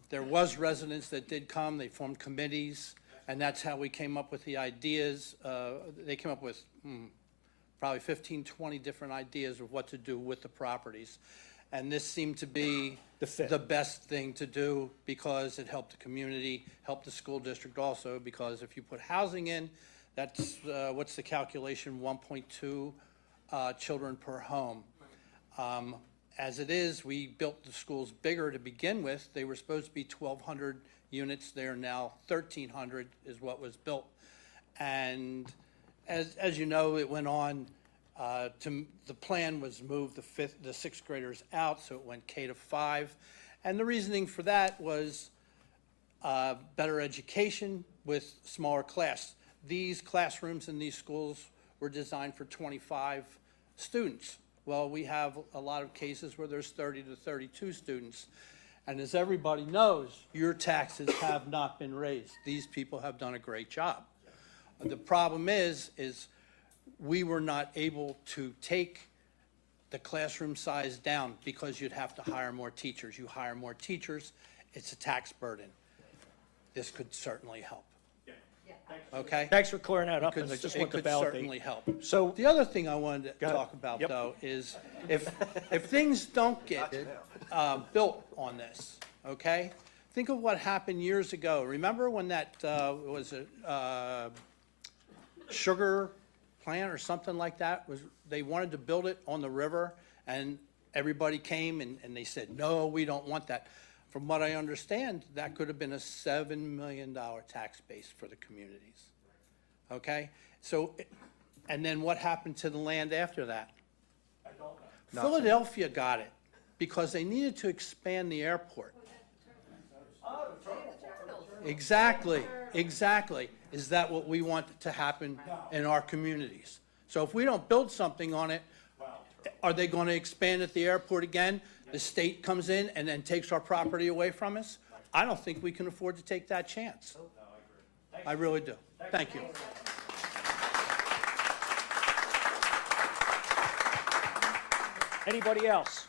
There was residents that did come, they formed committees, and that's how we came up with the ideas. They came up with probably 15, 20 different ideas of what to do with the properties. And this seemed to be the best thing to do because it helped the community, helped the school district also, because if you put housing in, that's, what's the calculation, 1.2 children per home. As it is, we built the schools bigger to begin with. They were supposed to be 1,200 units. They are now 1,300 is what was built. And as you know, it went on the plan was move the sixth graders out, so it went K to 5. And the reasoning for that was better education with smaller class. These classrooms in these schools were designed for 25 students. Well, we have a lot of cases where there's 30 to 32 students. And as everybody knows, your taxes have not been raised. These people have done a great job. The problem is we were not able to take the classroom size down because you'd have to hire more teachers. You hire more teachers, it's a tax burden. This could certainly help. Okay? Thanks for clearing that up, and I just It want to could validate. certainly help. So, The other thing I wanted to ahead. talk about, Yep. though, is if things don't get built on this, okay? Think of what happened years ago. Remember when that was a sugar plant or something like that? They wanted to build it on the river, and everybody came and they said, no, we don't want that. From what I understand, that could have been a $7 million tax base for the communities. Okay? So, and then what happened to the land after that? I don't know. Philadelphia got it because they needed to expand the airport. Exactly, exactly. Is that what we want to happen in our communities? So if we don't build something on it, are they going to expand at the airport again? The state comes in and then takes our property away from us? I don't think we can afford to take that chance. I really do. Thank you. anybody else?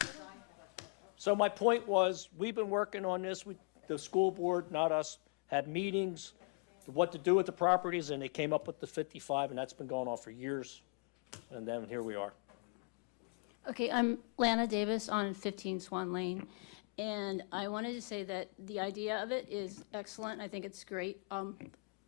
So my point was, we've been working on this, the school board, not us, had meetings, what to do with the properties, and they came up with the 55, and that's been going on for years, and then here we are. Okay, I'm Lana Davis on 15 Swan Lane, and I wanted to say that the idea of it is excellent. I think it's great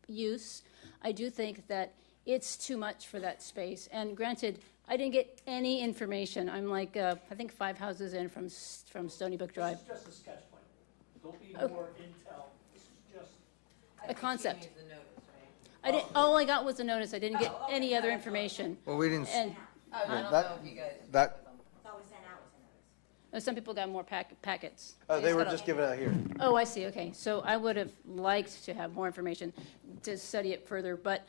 use. I do think that it's too much for that space, and granted, I didn't get any information. I'm like, I think 5 houses in from Stony Brook Drive. This is just a sketch plan. There'll be more intel. This is just... A concept. I didn't, all I got was a notice. I didn't get any other information. Well, we didn't, And that, some people got more packets. They were just given out here. Oh, I see, okay. So I would have liked to have more information to study it further, but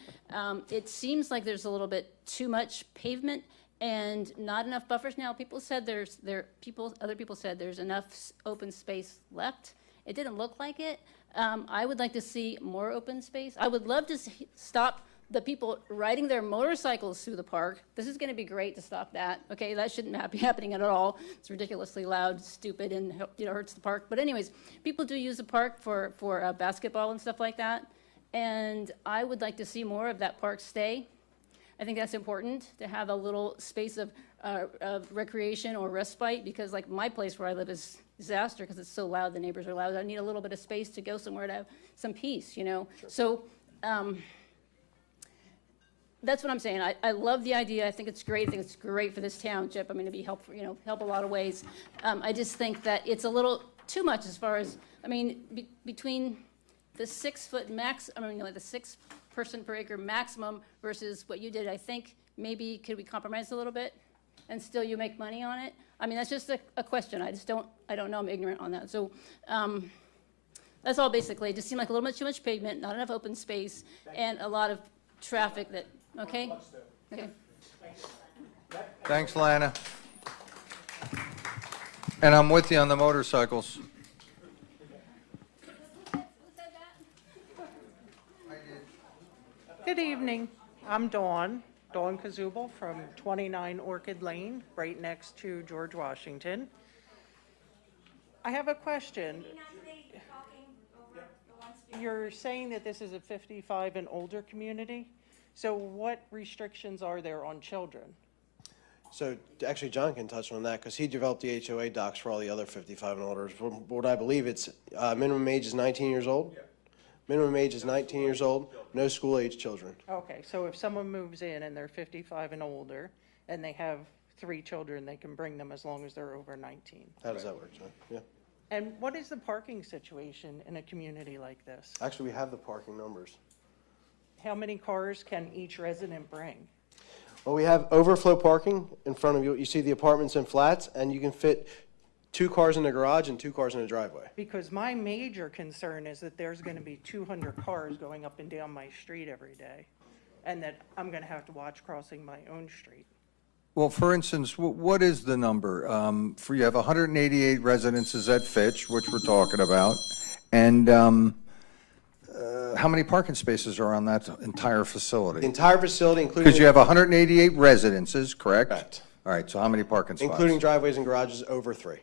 it seems like there's a little bit too much pavement and not enough buffers. Now, people said other people said there's enough open space left. It didn't look like it. I would like to see more open space. I would love to stop the people riding their motorcycles through the park. This is gonna be great to stop that, okay? That shouldn't be happening at all. It's ridiculously loud, stupid, and hurts the park. But anyways, people do use the park for basketball and stuff like that. And I would like to see more of that park stay. I think that's important, to have a little space of recreation or respite, because like my place where I live is disaster because it's so loud, the neighbors are loud. I need a little bit of space to go somewhere to have some peace, you know? Sure. So, that's what I'm saying. I love the idea. I think it's great. I think it's great for this township. I mean, it'd be helpful, help a lot of ways. I just think that it's a little too much as far as, I mean, between the 6 foot max, the 6 person per acre maximum versus what you did, I think maybe could we compromise a little bit and still you make money on it? I mean, that's just a question. I don't know. I'm ignorant on that. So, that's all basically. It just seemed like a little bit too much pavement, not enough open space, and a lot of traffic that, okay? Okay. thanks, Lana. And I'm with you on the motorcycles. Good evening. I'm Dawn Kazubal from 29 Orchid Lane, right next to George Washington. I have a question. You're saying that this is a 55 and older community? So what restrictions are there on children? So actually, John can touch on that because he developed the HOA docs for all the other 55 and older. From what I believe, it's minimum age is 19 years old. Yeah. Minimum age is 19 years old. No school-age children. Okay, so if someone moves in and they're 55 and older, and they have 3 children, they can bring them as long as they're over 19. How does that work, John? Yeah. And what is the parking situation in a community like this? Actually, we have the parking numbers. How many cars can each resident bring? Well, we have overflow parking in front of you. You see the apartments and flats, and you can fit 2 cars in the garage and 2 cars in the driveway. Because my major concern is that there's going to be 200 cars going up and down my street every day, and that I'm going to have to watch crossing my own street. Well, for instance, what is the number? You have 188 residences at Fitch, which we're talking about, and how many parking spaces are on that entire The facility? entire facility, including. Because you have 188 residences, correct? Correct. All right, so how many parking spots? Including driveways and garages, over 3.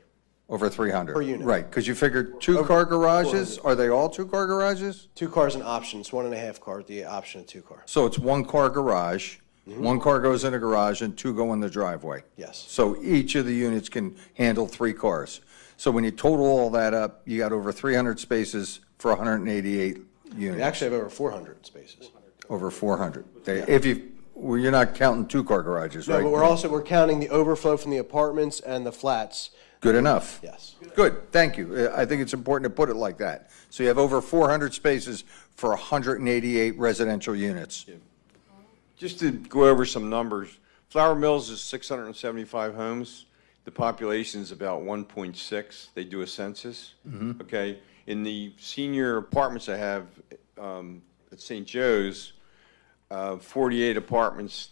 Over 300? Per unit. Right, because you figured two-car garages, are they all two-car garages? 2 cars an option, it's 1.5 car with the option of 2 car. So it's one-car garage, one car goes in the garage and 2 go in the driveway? Yes. So each of the units can handle 3 cars. So when you total all that up, you got over 300 spaces for 188 We units? actually have over 400 spaces. Over 400. If you, well, you're not counting two-car garages, right? No, but we're counting the overflow from the apartments and the flats. Good enough? Yes. Good, thank you. I think it's important to put it like that. So you have over 400 spaces for 188 residential units. Just to go over some numbers, Flower Mills is 675 homes. The population is about 1.6. They do a census. Okay. In the senior apartments I have at St. Joe's, 48 apartments,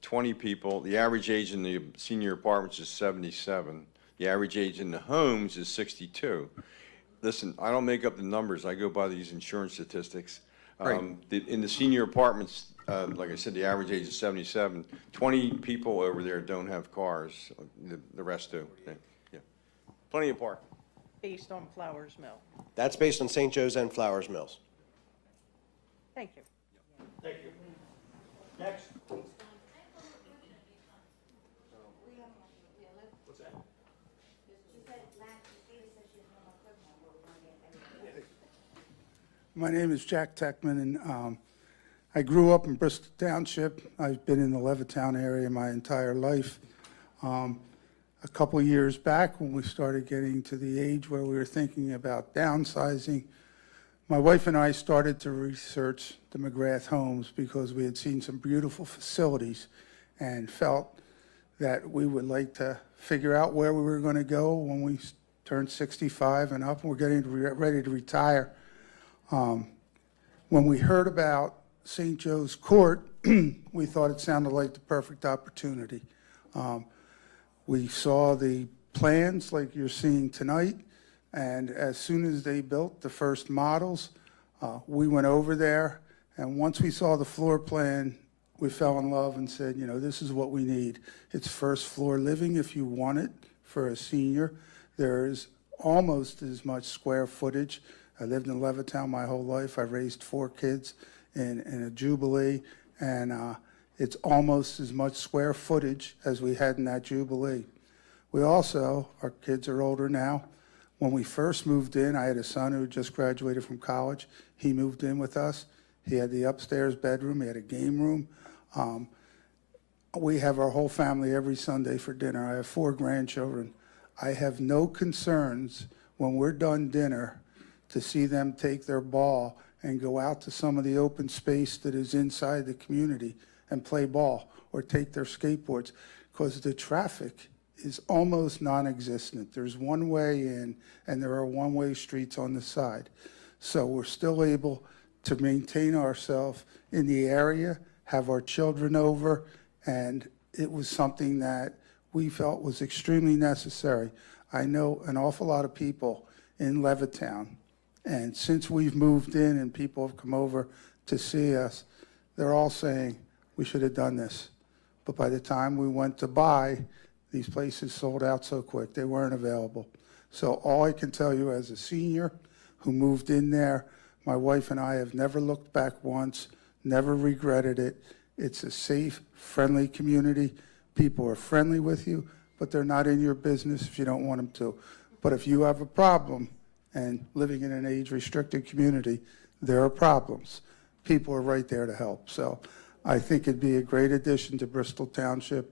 20 people. The average age in the senior apartments is 77. The average age in the homes is 62. Listen, I don't make up the numbers. I go by these insurance statistics. Right. In the senior apartments, like I said, the average age is 77. 20 people over there don't have cars. The rest do. Yeah. Plenty of parking. Based on Flowers Mill. That's based on St. Joe's and Flowers Mills. Thank you. Thank you. Next. My name is Jack Techman, and I grew up in Bristol Township. I've been in the Levittown area my entire life. A couple years back, when we started getting to the age where we were thinking about downsizing, my wife and I started to research the McGrath homes because we had seen some beautiful facilities and felt that we would like to figure out where we were going to go when we turned 65 and up, and we're getting ready to retire. When we heard about St. Joe's Court, we thought it sounded like the perfect opportunity. We saw the plans like you're seeing tonight, and as soon as they built the first models, we went over there, and once we saw the floor plan, we fell in love and said, you know, this is what we need. It's first floor living if you want it for a senior. There is almost as much square footage. I lived in Levittown my whole life. I raised 4 kids in a Jubilee, and it's almost as much square footage as we had in that Jubilee. We also, our kids are older now. When we first moved in, I had a son who just graduated from college. He moved in with us. He had the upstairs bedroom. He had a game room. We have our whole family every Sunday for dinner. I have 4 grandchildren. I have no concerns when we're done dinner to see them take their ball and go out to some of the open space that is inside the community and play ball or take their skateboards, because the traffic is almost non-existent. There's one way in and there are one-way streets on the side. So we're still able to maintain ourselves in the area, have our children over, and it was something that we felt was extremely necessary. I know an awful lot of people in Levittown, and since we've moved in and people have come over to see us, they're all saying, we should have done this. But by the time we went to buy, these places sold out so quick, they weren't available. So all I can tell you as a senior who moved in there, my wife and I have never looked back once, never regretted it. It's a safe, friendly community. People are friendly with you, but they're not in your business if you don't want them to. But if you have a problem, and living in an age-restricted community, there are problems. People are right there to help. So I think it'd be a great addition to Bristol Township.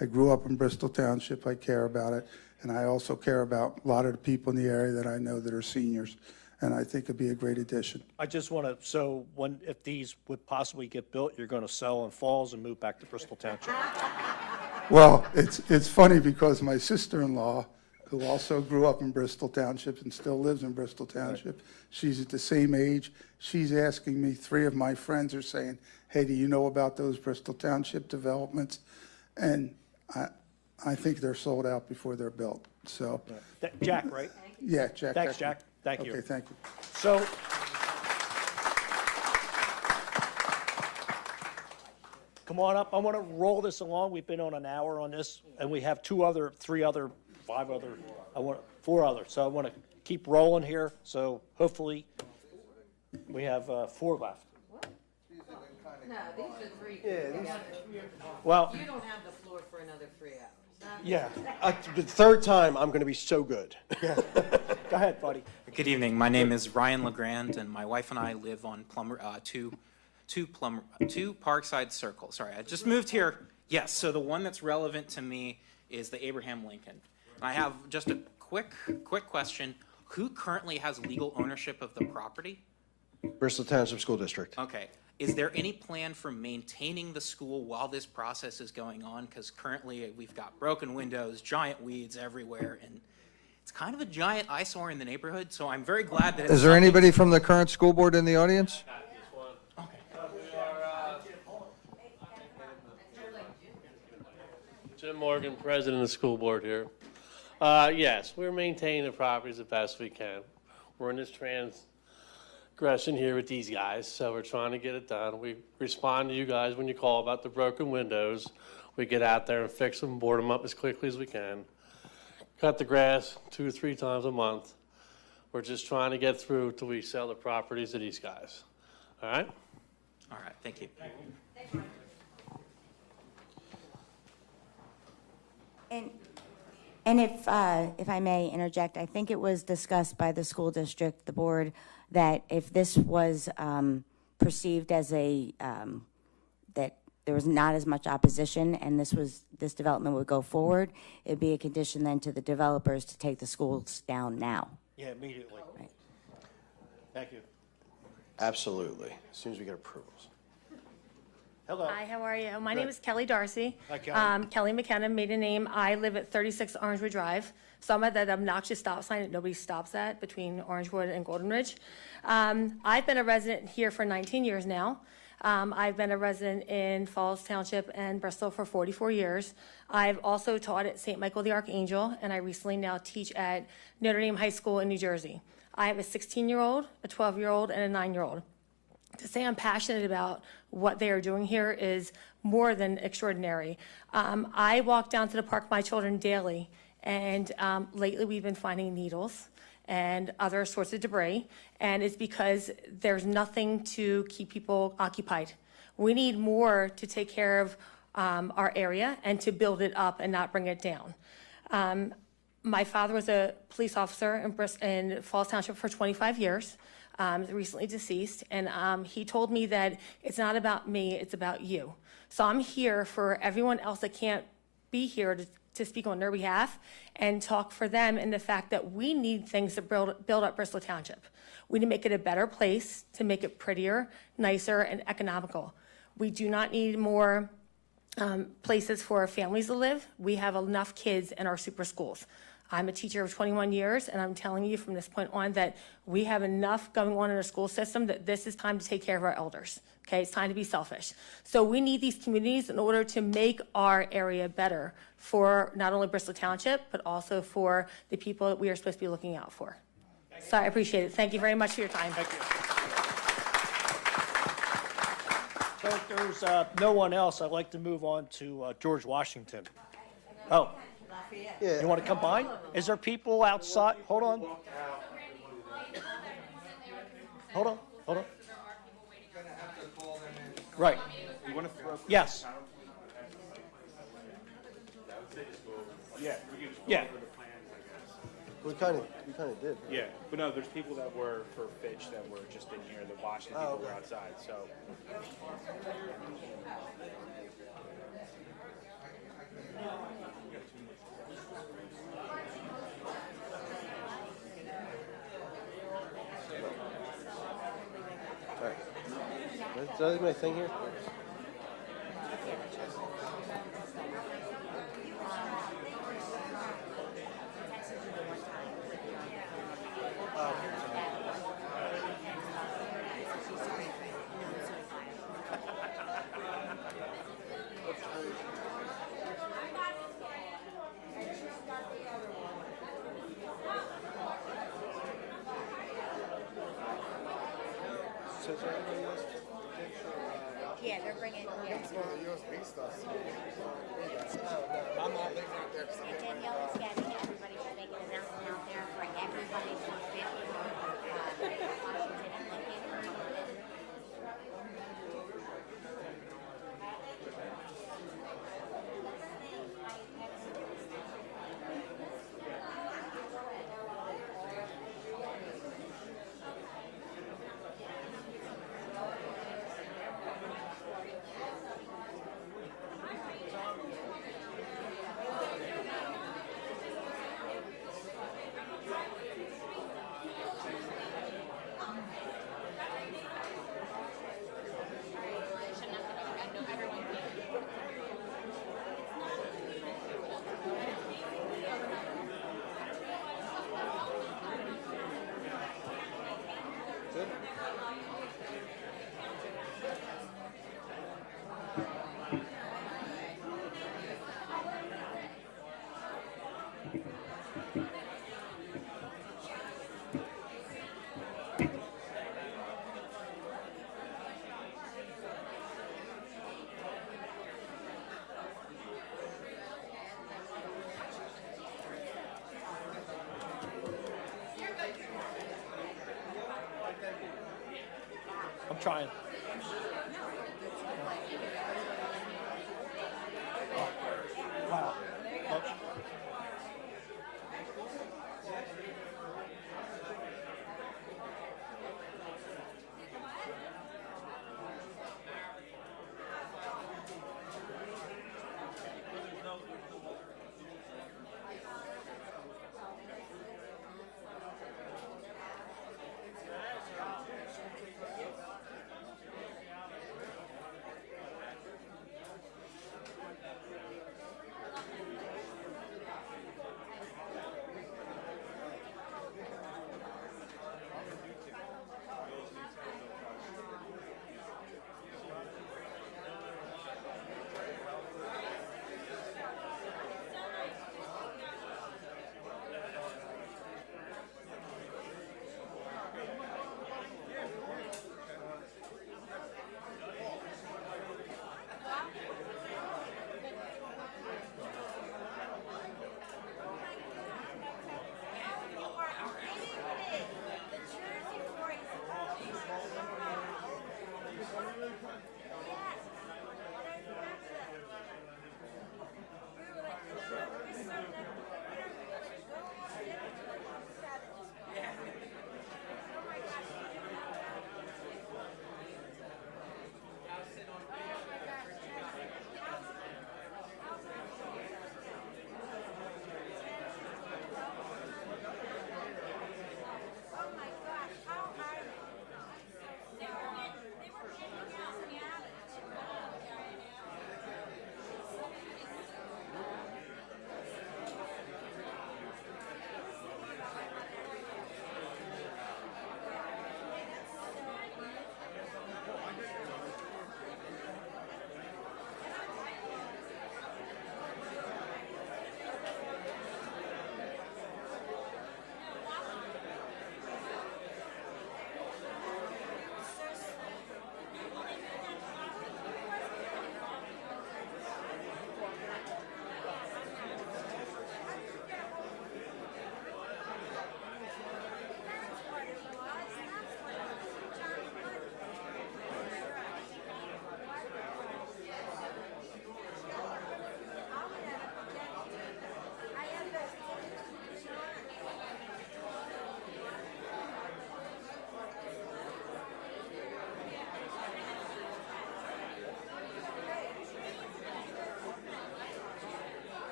I grew up in Bristol Township. I care about it. And I also care about a lot of the people in the area that I know that are seniors. And I think it'd be a great addition. I just want to, so if these would possibly get built, you're going to sell in Falls and move back to Bristol Township? Well, it's funny because my sister-in-law, who also grew up in Bristol Township and still lives in Bristol Township, she's at the same age. She's asking me, 3 of my friends are saying, hey, do you know about those Bristol Township developments? And I think they're sold out before they're built, so. Jack, right? Yeah, Jack. Thanks, Jack. Thank you. Okay, thank you. So, come on up. I want to roll this along. We've been on an hour on this, and we have 4 others. So I want to keep rolling here. So hopefully we have 4 left. No, these are 3. Well, You don't have the floor for another 3 hours. Yeah. The third time, I'm going to be so good. go ahead, buddy. Good evening. My name is Ryan LeGrand, and my wife and I live on two Parkside Circle. Sorry, I just moved here. Yes, so the one that's relevant to me is the Abraham Lincoln. And I have just a quick question. Who currently has legal ownership of the property? Bristol Township School District. Okay. Is there any plan for maintaining the school while this process is going on? Because currently we've got broken windows, giant weeds everywhere, and it's kind of a giant eyesore in the neighborhood, so I'm very glad that it's Is there anybody from the current school board in the audience? Jim Morgan, president of the school board here. Yes, we're maintaining the properties the best we can. We're in this transgression here with these guys, so we're trying to get it done. We respond to you guys when you call about the broken windows. We get out there and fix them, board them up as quickly as we can. Cut the grass 2 or 3 times a month. We're just trying to get through till we sell the properties to these guys. All right? All right, thank you. And if I may interject, I think it was discussed by the school district, the board, that if this was perceived as that there was not as much opposition and this development would go forward, it'd be a condition then to the developers to take the schools down now. Yeah, immediately. Right. Thank you. Absolutely. As soon as we get approvals. Hello. Hi, how are you? My name is Kelly Darcy. Hi, Kelly. Kelly McKenna, maiden name. I live at 36 Orangewood Drive. So I'm at that obnoxious stop sign that nobody stops at between Orangewood and Golden Ridge. I've been a resident here for 19 years now. I've been a resident in Falls Township and Bristol for 44 years. I've also taught at St. Michael the Archangel, and I recently now teach at Notre Dame High School in New Jersey. I have a 16-year-old, a 12-year-old, and a 9-year-old. To say I'm passionate about what they are doing here is more than extraordinary. I walk down to the park with my children daily, and lately we've been finding needles and other sorts of debris, and it's because there's nothing to keep people occupied. We need more to take care of our area and to build it up and not bring it down. My father was a police officer in Falls Township for 25 years. Recently deceased, and he told me that it's not about me, it's about you. So I'm here for everyone else that can't be here to speak on their behalf and talk for them in the fact that we need things to build up Bristol Township. We need to make it a better place, to make it prettier, nicer, and economical. We do not need more places for our families to live. We have enough kids in our super schools. I'm a teacher of 21 years, and I'm telling you from this point on that we have enough going on in our school system that this is time to take care of our elders, okay? It's time to be selfish. So we need these communities in order to make our area better for not only Bristol Township, but also for the people that we are supposed to be looking out for. So I appreciate it. Thank you very much for your time. Thank you. So if there's no one else, I'd like to move on to George Washington. Oh. Yeah. You want to come by? Is there people outside? Hold on. Hold on. Hold on. Right. Yes. Yeah. Yeah. We kind of did. Yeah, but no, there's people that were for Fitch that were just in here. The Washington people were outside, so. Is that my thing here? So is there anybody else? Yeah, they're bringing, yeah. And Danielle is getting everybody, so they can announce them out there for everybody from 50 Washington and Lincoln. I'm trying. Wow.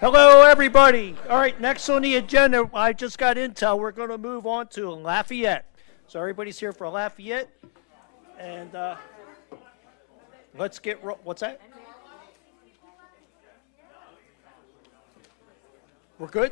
Hello, everybody. All right, next on the agenda, I just got intel. We're going to move on to Lafayette. So everybody's here for Lafayette. And let's get, what's that? We're good?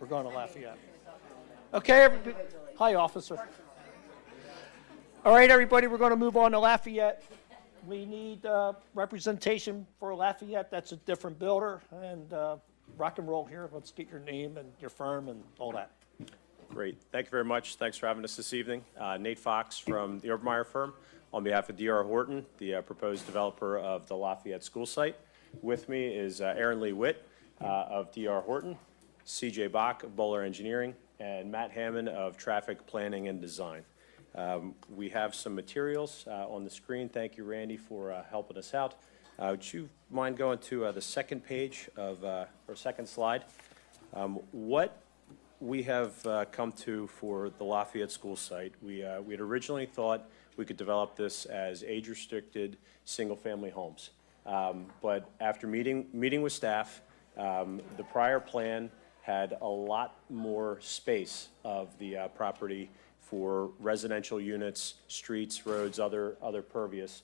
We're going to Lafayette. Okay, hi, officer. All right, everybody, we're going to move on to Lafayette. We need representation for Lafayette. That's a different builder. And rock and roll here. Let's get your name and your firm and all that. Great. Thank you very much. Thanks for having us this evening. Nate Fox from the Obermeyer firm on behalf of D.R. Horton, the proposed developer of the Lafayette school site. With me is Aaron Lee Witt of D.R. Horton, C.J. Bach of Bowler Engineering, and Matt Hammond of Traffic Planning and Design. We have some materials on the screen. Thank you, Randy, for helping us out. Would you mind going to the second page of, or second slide? What we have come to for the Lafayette school site, we had originally thought we could develop this as age-restricted single-family homes. But after meeting with staff, the prior plan had a lot more space of the property for residential units, streets, roads, other pervious.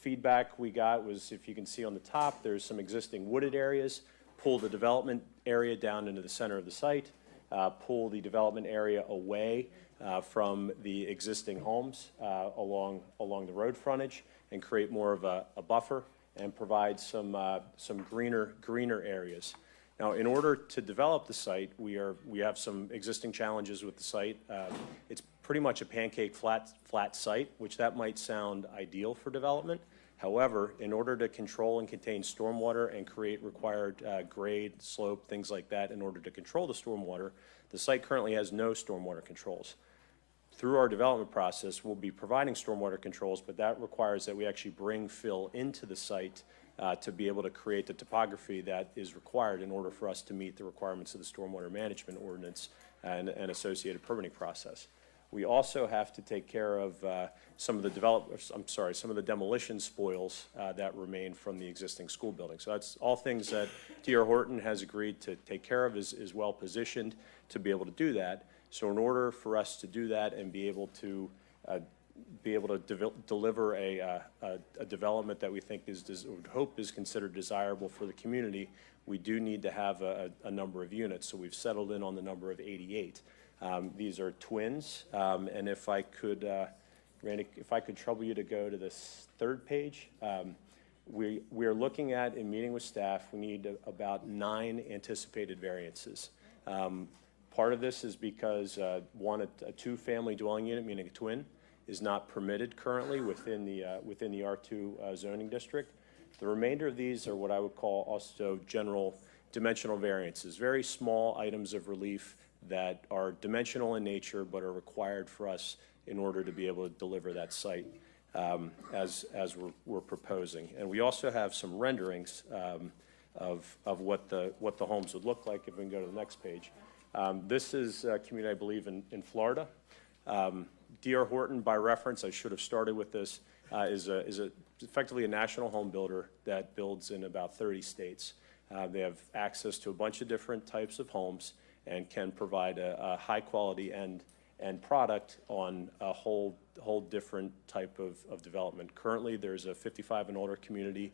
Feedback we got was, if you can see on the top, there's some existing wooded areas. Pull the development area down into the center of the site. Pull the development area away from the existing homes along the road frontage, and create more of a buffer and provide some greener areas. Now, in order to develop the site, we have some existing challenges with the site. It's pretty much a pancake flat site, which that might sound ideal for development. However, in order to control and contain stormwater and create required grade, slope, things like that, in order to control the stormwater, the site currently has no stormwater controls. Through our development process, we'll be providing stormwater controls, but that requires that we actually bring fill into the site to be able to create the topography that is required in order for us to meet the requirements of the Stormwater Management Ordinance and associated permitting process. We also have to take care of some of the demolition spoils that remain from the existing school building. So that's all things that D.R. Horton has agreed to take care of, is well positioned to be able to do that. So in order for us to do that and be able to deliver a development that we think would hope is considered desirable for the community, we do need to have a number of units. So we've settled in on the number of 88. These are twins, and if I could, Randy, if I could trouble you to go to this third page. We are looking at, in meeting with staff, we need about 9 anticipated variances. Part of this is because a two-family dwelling unit, meaning a twin, is not permitted currently within the R2 zoning district. The remainder of these are what I would call also general dimensional variances, very small items of relief that are dimensional in nature but are required for us in order to be able to deliver that site as we're proposing. And we also have some renderings of what the homes would look like if we can go to the next page. This is a community, I believe, in Florida. D.R. Horton, by reference, I should have started with this, is effectively a national home builder that builds in about 30 states. They have access to a bunch of different types of homes and can provide a high quality and product on a whole different type of development. Currently, there's a 55 and older community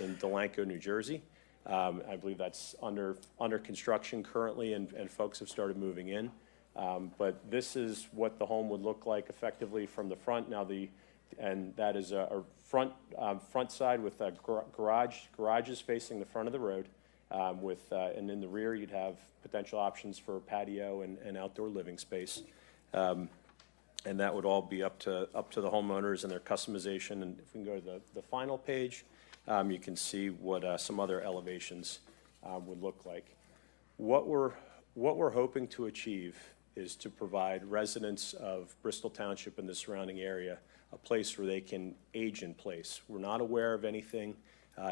in Delanco, New Jersey. I believe that's under construction currently, and folks have started moving in. But this is what the home would look like effectively from the front. Now and that is a front side with garages facing the front of the road. And in the rear, you'd have potential options for patio and outdoor living space. And that would all be up to the homeowners and their customization. And if we can go to the final page, you can see what some other elevations would look like. What we're hoping to achieve is to provide residents of Bristol Township and the surrounding area a place where they can age in place. We're not aware of anything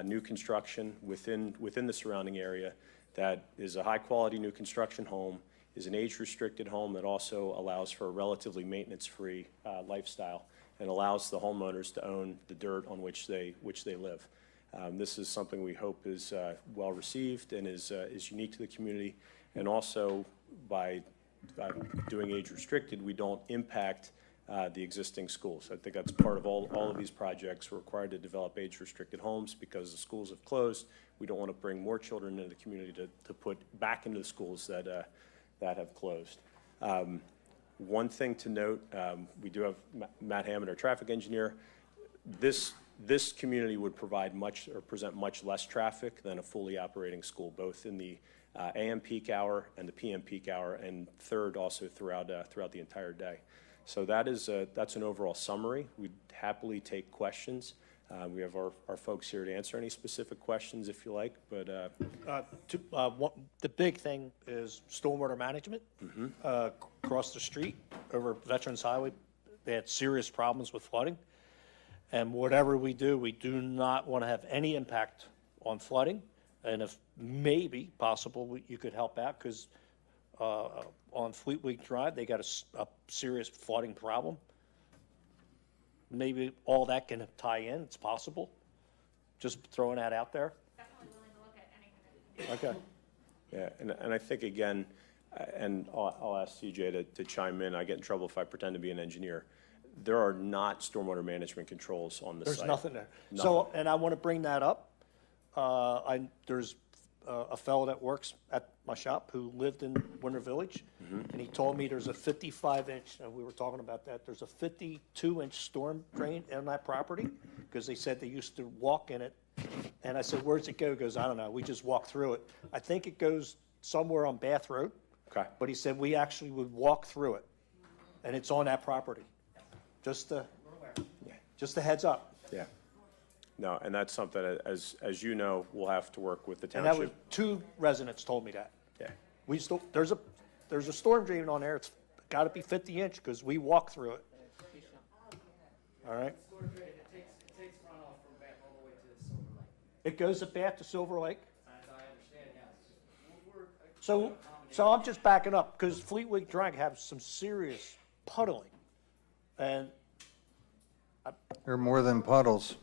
new construction within the surrounding area that is a high-quality new construction home, is an age-restricted home that also allows for a relatively maintenance-free lifestyle and allows the homeowners to own the dirt on which they live. This is something we hope is well received and is unique to the community, and also by doing age-restricted, we don't impact the existing schools. I think that's part of all of these projects. We're required to develop age-restricted homes because the schools have closed. We don't want to bring more children into the community to put back into the schools that have closed. One thing to note, we do have Matt Hammond, our traffic engineer. This community would present much less traffic than a fully operating school, both in the AM peak hour and the PM peak hour, and third also throughout the entire day. So that's an overall summary. We'd happily take questions. We have our folks here to answer any specific questions if you like, but. The big thing is stormwater management. Across the street over Veterans Highway, they had serious problems with flooding. And whatever we do not want to have any impact on flooding. And if maybe possible, you could help out, because on Fleetwood Drive, they got a serious flooding problem. Maybe all that can tie in. It's possible. Just throwing that out there. Definitely willing to look at anything. Okay. Yeah, and I think, again, and I'll ask CJ to chime in. I get in trouble if I pretend to be an engineer. There are not stormwater management controls on the site. There's nothing there. Nothing. So, and I want to bring that up. There's a fellow that works at my shop who lived in Winter Village, and he told me there's a 55-inch, and we were talking about that, there's a 52-inch storm drain on that property, because they said they used to walk in it. And I said, where's it go? He goes, I don't know, we just walk through it. I think it goes somewhere on Bath Road. Okay. But he said we actually would walk through it, and it's on that property. Just a heads up. Yeah. No, and that's something, as you know, we'll have to work with the And township. that was, 2 residents told me that. Yeah. We still, there's a storm drain on there. It's got to be 50 inch because we walk through it. All right. It goes to Bath to Silver Lake. So I'm just backing up because Fleetwood Drive has some serious puddling, and There are more than puddles.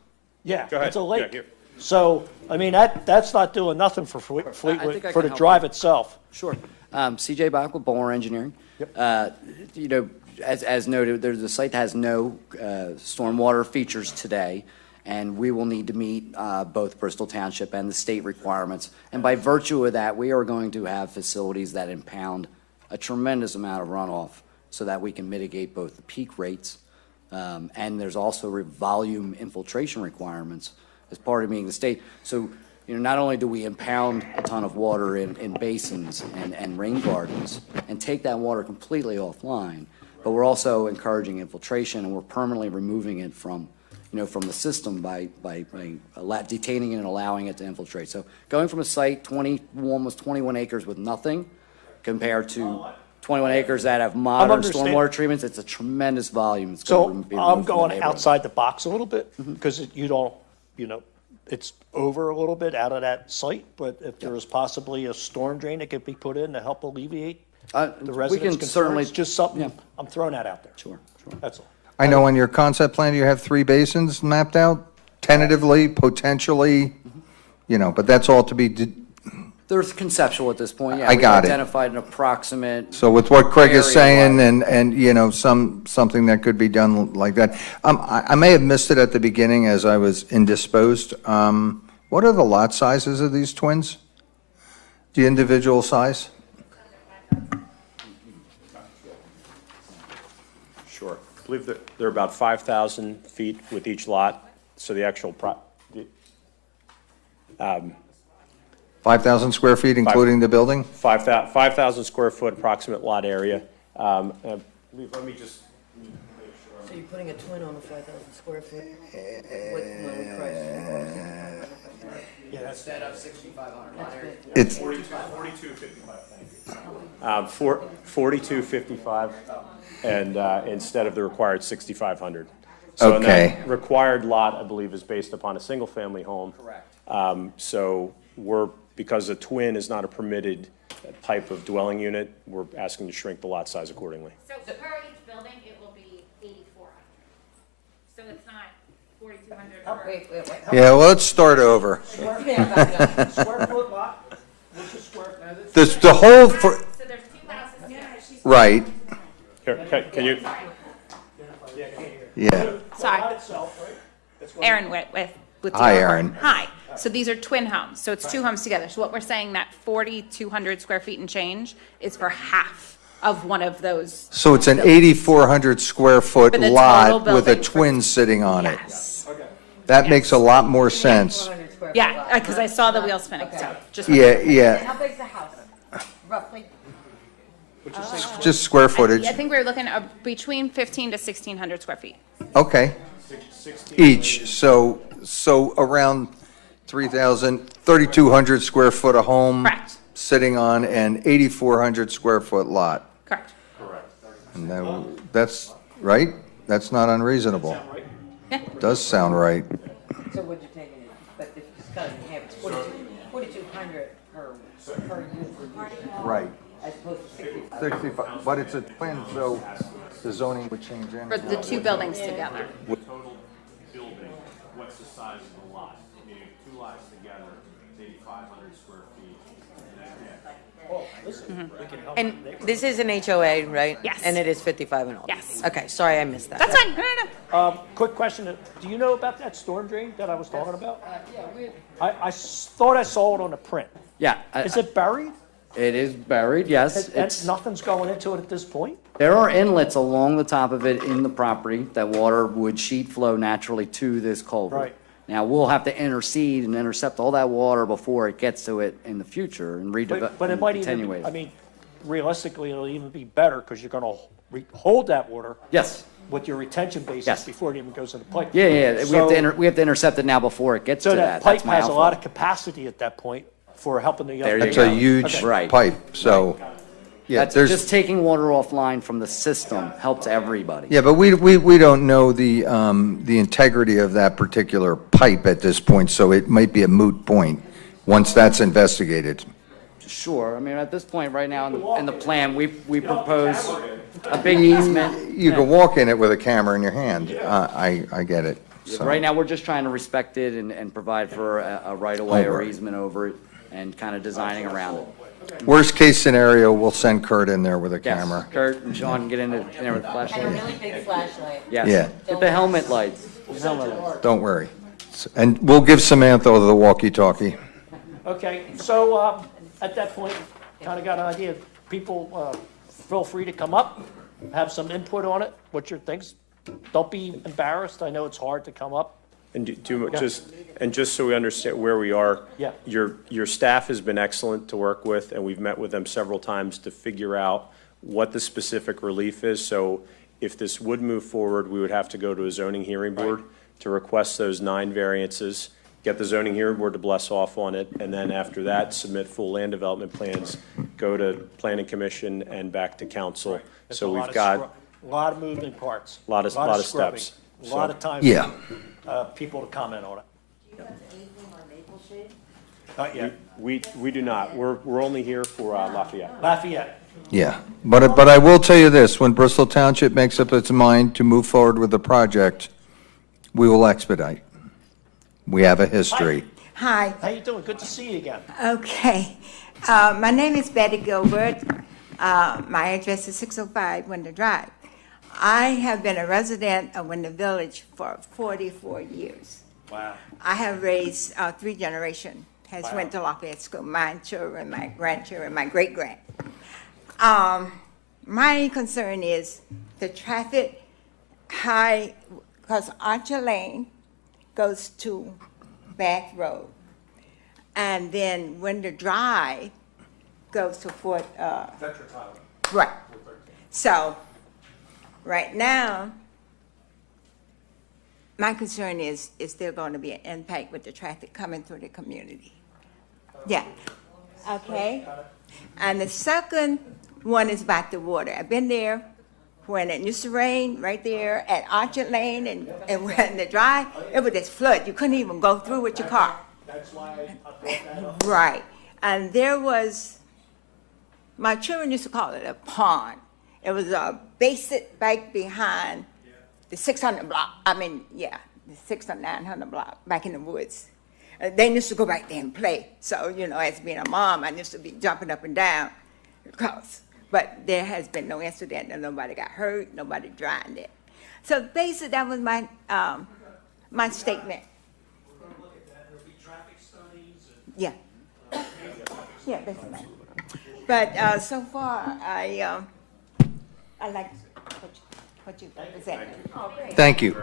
yeah, Go ahead. it's a lake. Yeah, here. So I mean that's not doing nothing for Fleetwood think I for can the help drive you. itself. Sure. CJ Bach with Bowler Engineering. You know, as noted, there's a site that has no stormwater features today, and we will need to meet both Bristol Township and the state requirements. And by virtue of that, we are going to have facilities that impound a tremendous amount of runoff so that we can mitigate both the peak rates, and there's also volume infiltration requirements as part of meeting the state. So, you know, not only do we impound a ton of water in basins and rain gardens and take that water completely offline, but we're also encouraging infiltration, and we're permanently removing it from the system by detaining it and allowing it to infiltrate. So going from a site, almost 21 acres with nothing, compared to 21 acres that have modern stormwater treatments, it's a tremendous volume. It's So gonna be I'm removed from the going neighborhood. outside the box a little bit because you don't, it's over a little bit out of that site. But if there was possibly a storm drain that could be put in to help alleviate the residents' concerns, certainly- just something, I'm throwing that out there. Sure. That's all. I know on your concept plan, you have 3 basins mapped out, tentatively, potentially, but that's all to be There's conceptual at this point, yeah. I got it. We've identified an approximate. So with what Craig is saying area-wide. and, you know, something that could be done like that. I may have missed it at the beginning as I was indisposed. What are the lot sizes of these twins? The individual size? Sure. I believe that they're about 5,000 feet with each lot, so the actual 5,000 square feet, including the building? 5,000 square foot approximate lot area. Let me just. So you're putting a twin on a 5,000 square foot? What price? Yeah, that's that up 6,500. It's 4255, and instead of the required 6,500. So and Okay. that required lot, I believe, is based upon a single-family home. Correct. So because a twin is not a permitted type of dwelling unit, we're asking to shrink the lot size accordingly. So per each building, it will be 8,400. So it's not 4,200 per. Yeah, well, let's start over. Square foot lot, what's the square? The whole, So there's two houses. right, Here, can you? yeah. Sorry. Aaron with Hi, DR. Aaron. Hi. So these are twin homes, so it's two homes together. So what we're saying, that 4,200 square feet and change is for half of one of those. So it's an 8,400 square foot For the lot total with a building. twin sitting on it. Yes. That makes a lot more sense. Yeah, because I saw the wheel spinning, so just. Yeah, yeah, How big's the house, roughly? just square footage. I think we're looking at between 1,500 to 1,600 square feet. Okay. Each, so around 3,200 square foot a home. Correct. Sitting on an 8,400 square foot lot. Correct. And that's, right? That's not unreasonable. Yeah. Does sound right. So what you're taking it, but if it's cut in half, it's 4,200 per unit. Right. As opposed to 65, but it's a twin, so the zoning would change For the two buildings together. Total building, what's the size of the lot? Meaning two lots together, 8,500 square feet. And this is an HOA, right? Yes. And it is 55 and older? Yes. Okay, sorry, I missed that. That's fine, no. Quick question, do you know about that storm drain that I was talking about? I thought I saw it on the print. Yeah. Is it buried? It is buried, yes. And It's, nothing's going into it at this point? there are inlets along the top of it in the property that water would sheet flow naturally to this culvert. Right. Now, we'll have to intercede and intercept all that water before it gets to it in the future and But it might even, attenuate I it. mean, realistically, it'll even be better because you're going to hold that water Yes. with your retention basins Yes. before it even goes in the pipe. Yeah, we have So- to we have to intercept it now before it gets to So that. that pipe That's my has a lot outflow. of capacity at that point for helping the young. There you It's go. a huge Okay. Right. pipe, so, yeah, That's there's. just taking water offline from the system helps everybody. Yeah, but we don't know the integrity of that particular pipe at this point, so it might be a moot point once that's investigated. Sure, I mean, at this point, right now, in the plan, we propose a big easement. You can walk in it with a camera in your hand. I get it. So, Right now, we're just trying to respect it and provide for a right-of-way or Over it. easement over it and kind of designing around it. worst case scenario, we'll send Kurt in there with a Yes, camera. Kurt and Sean can get in there with And a flashlights. really big flashlight. Yes. Yeah. Get the helmet lights. The helmet lights. Don't worry. And we'll give Samantha the walkie-talkie. Okay, so at that point, kind of got an idea. People, feel free to come up, have some input on it, what your things. Don't be embarrassed. I know it's hard to come up. And just so we understand where we are. Yeah. Your staff has been excellent to work with, and we've met with them several times to figure out what the specific relief is. So if this would move forward, we would have to go to a zoning hearing board to request those 9 variances, get the zoning hearing board to bless off on it, and then after that, submit full land development plans, go to planning commission and back to council. It's So a lot we've of got a lot of moving parts. Lot of scrubbing, steps, A lot so- of time. Yeah. People to comment on it. Not yet. We do not. We're only here for Lafayette. Lafayette. Yeah, but I will tell you this, when Bristol Township makes up its mind to move forward with the project, we will expedite. We have a history. Hi. How you doing? Good to see you again. Okay. My name is Betty Gilbert. My address is 605 Winter Drive. I have been a resident of Winter Village for 44 years. Wow. I have raised 3 generations, has Wow. went to Lafayette School, my children, my grandchildren, my great-grand. My concern is the traffic high, because Archer Lane goes to Bath Road. And then Winter Drive goes to Fort, right. So, right now, my concern is there going to be an impact with the traffic coming through the community? Yeah, okay. And the second one is about the water. I've been there when it used to rain, right there at Orchard Lane and when the drive, it would just flood. You couldn't even go through with your car. That's why I brought that up. Right. And there was, my children used to call it a pond. It was a basin back behind the 600 block. The 600, 900 block back in the woods. They used to go back there and play. So, as being a mom, I used to be jumping up and down. But there has been no incident and nobody got hurt, nobody drowned it. So basically, that was my, my statement. Yeah. Yeah, that's right. But so far, I like what you presented. Thank you.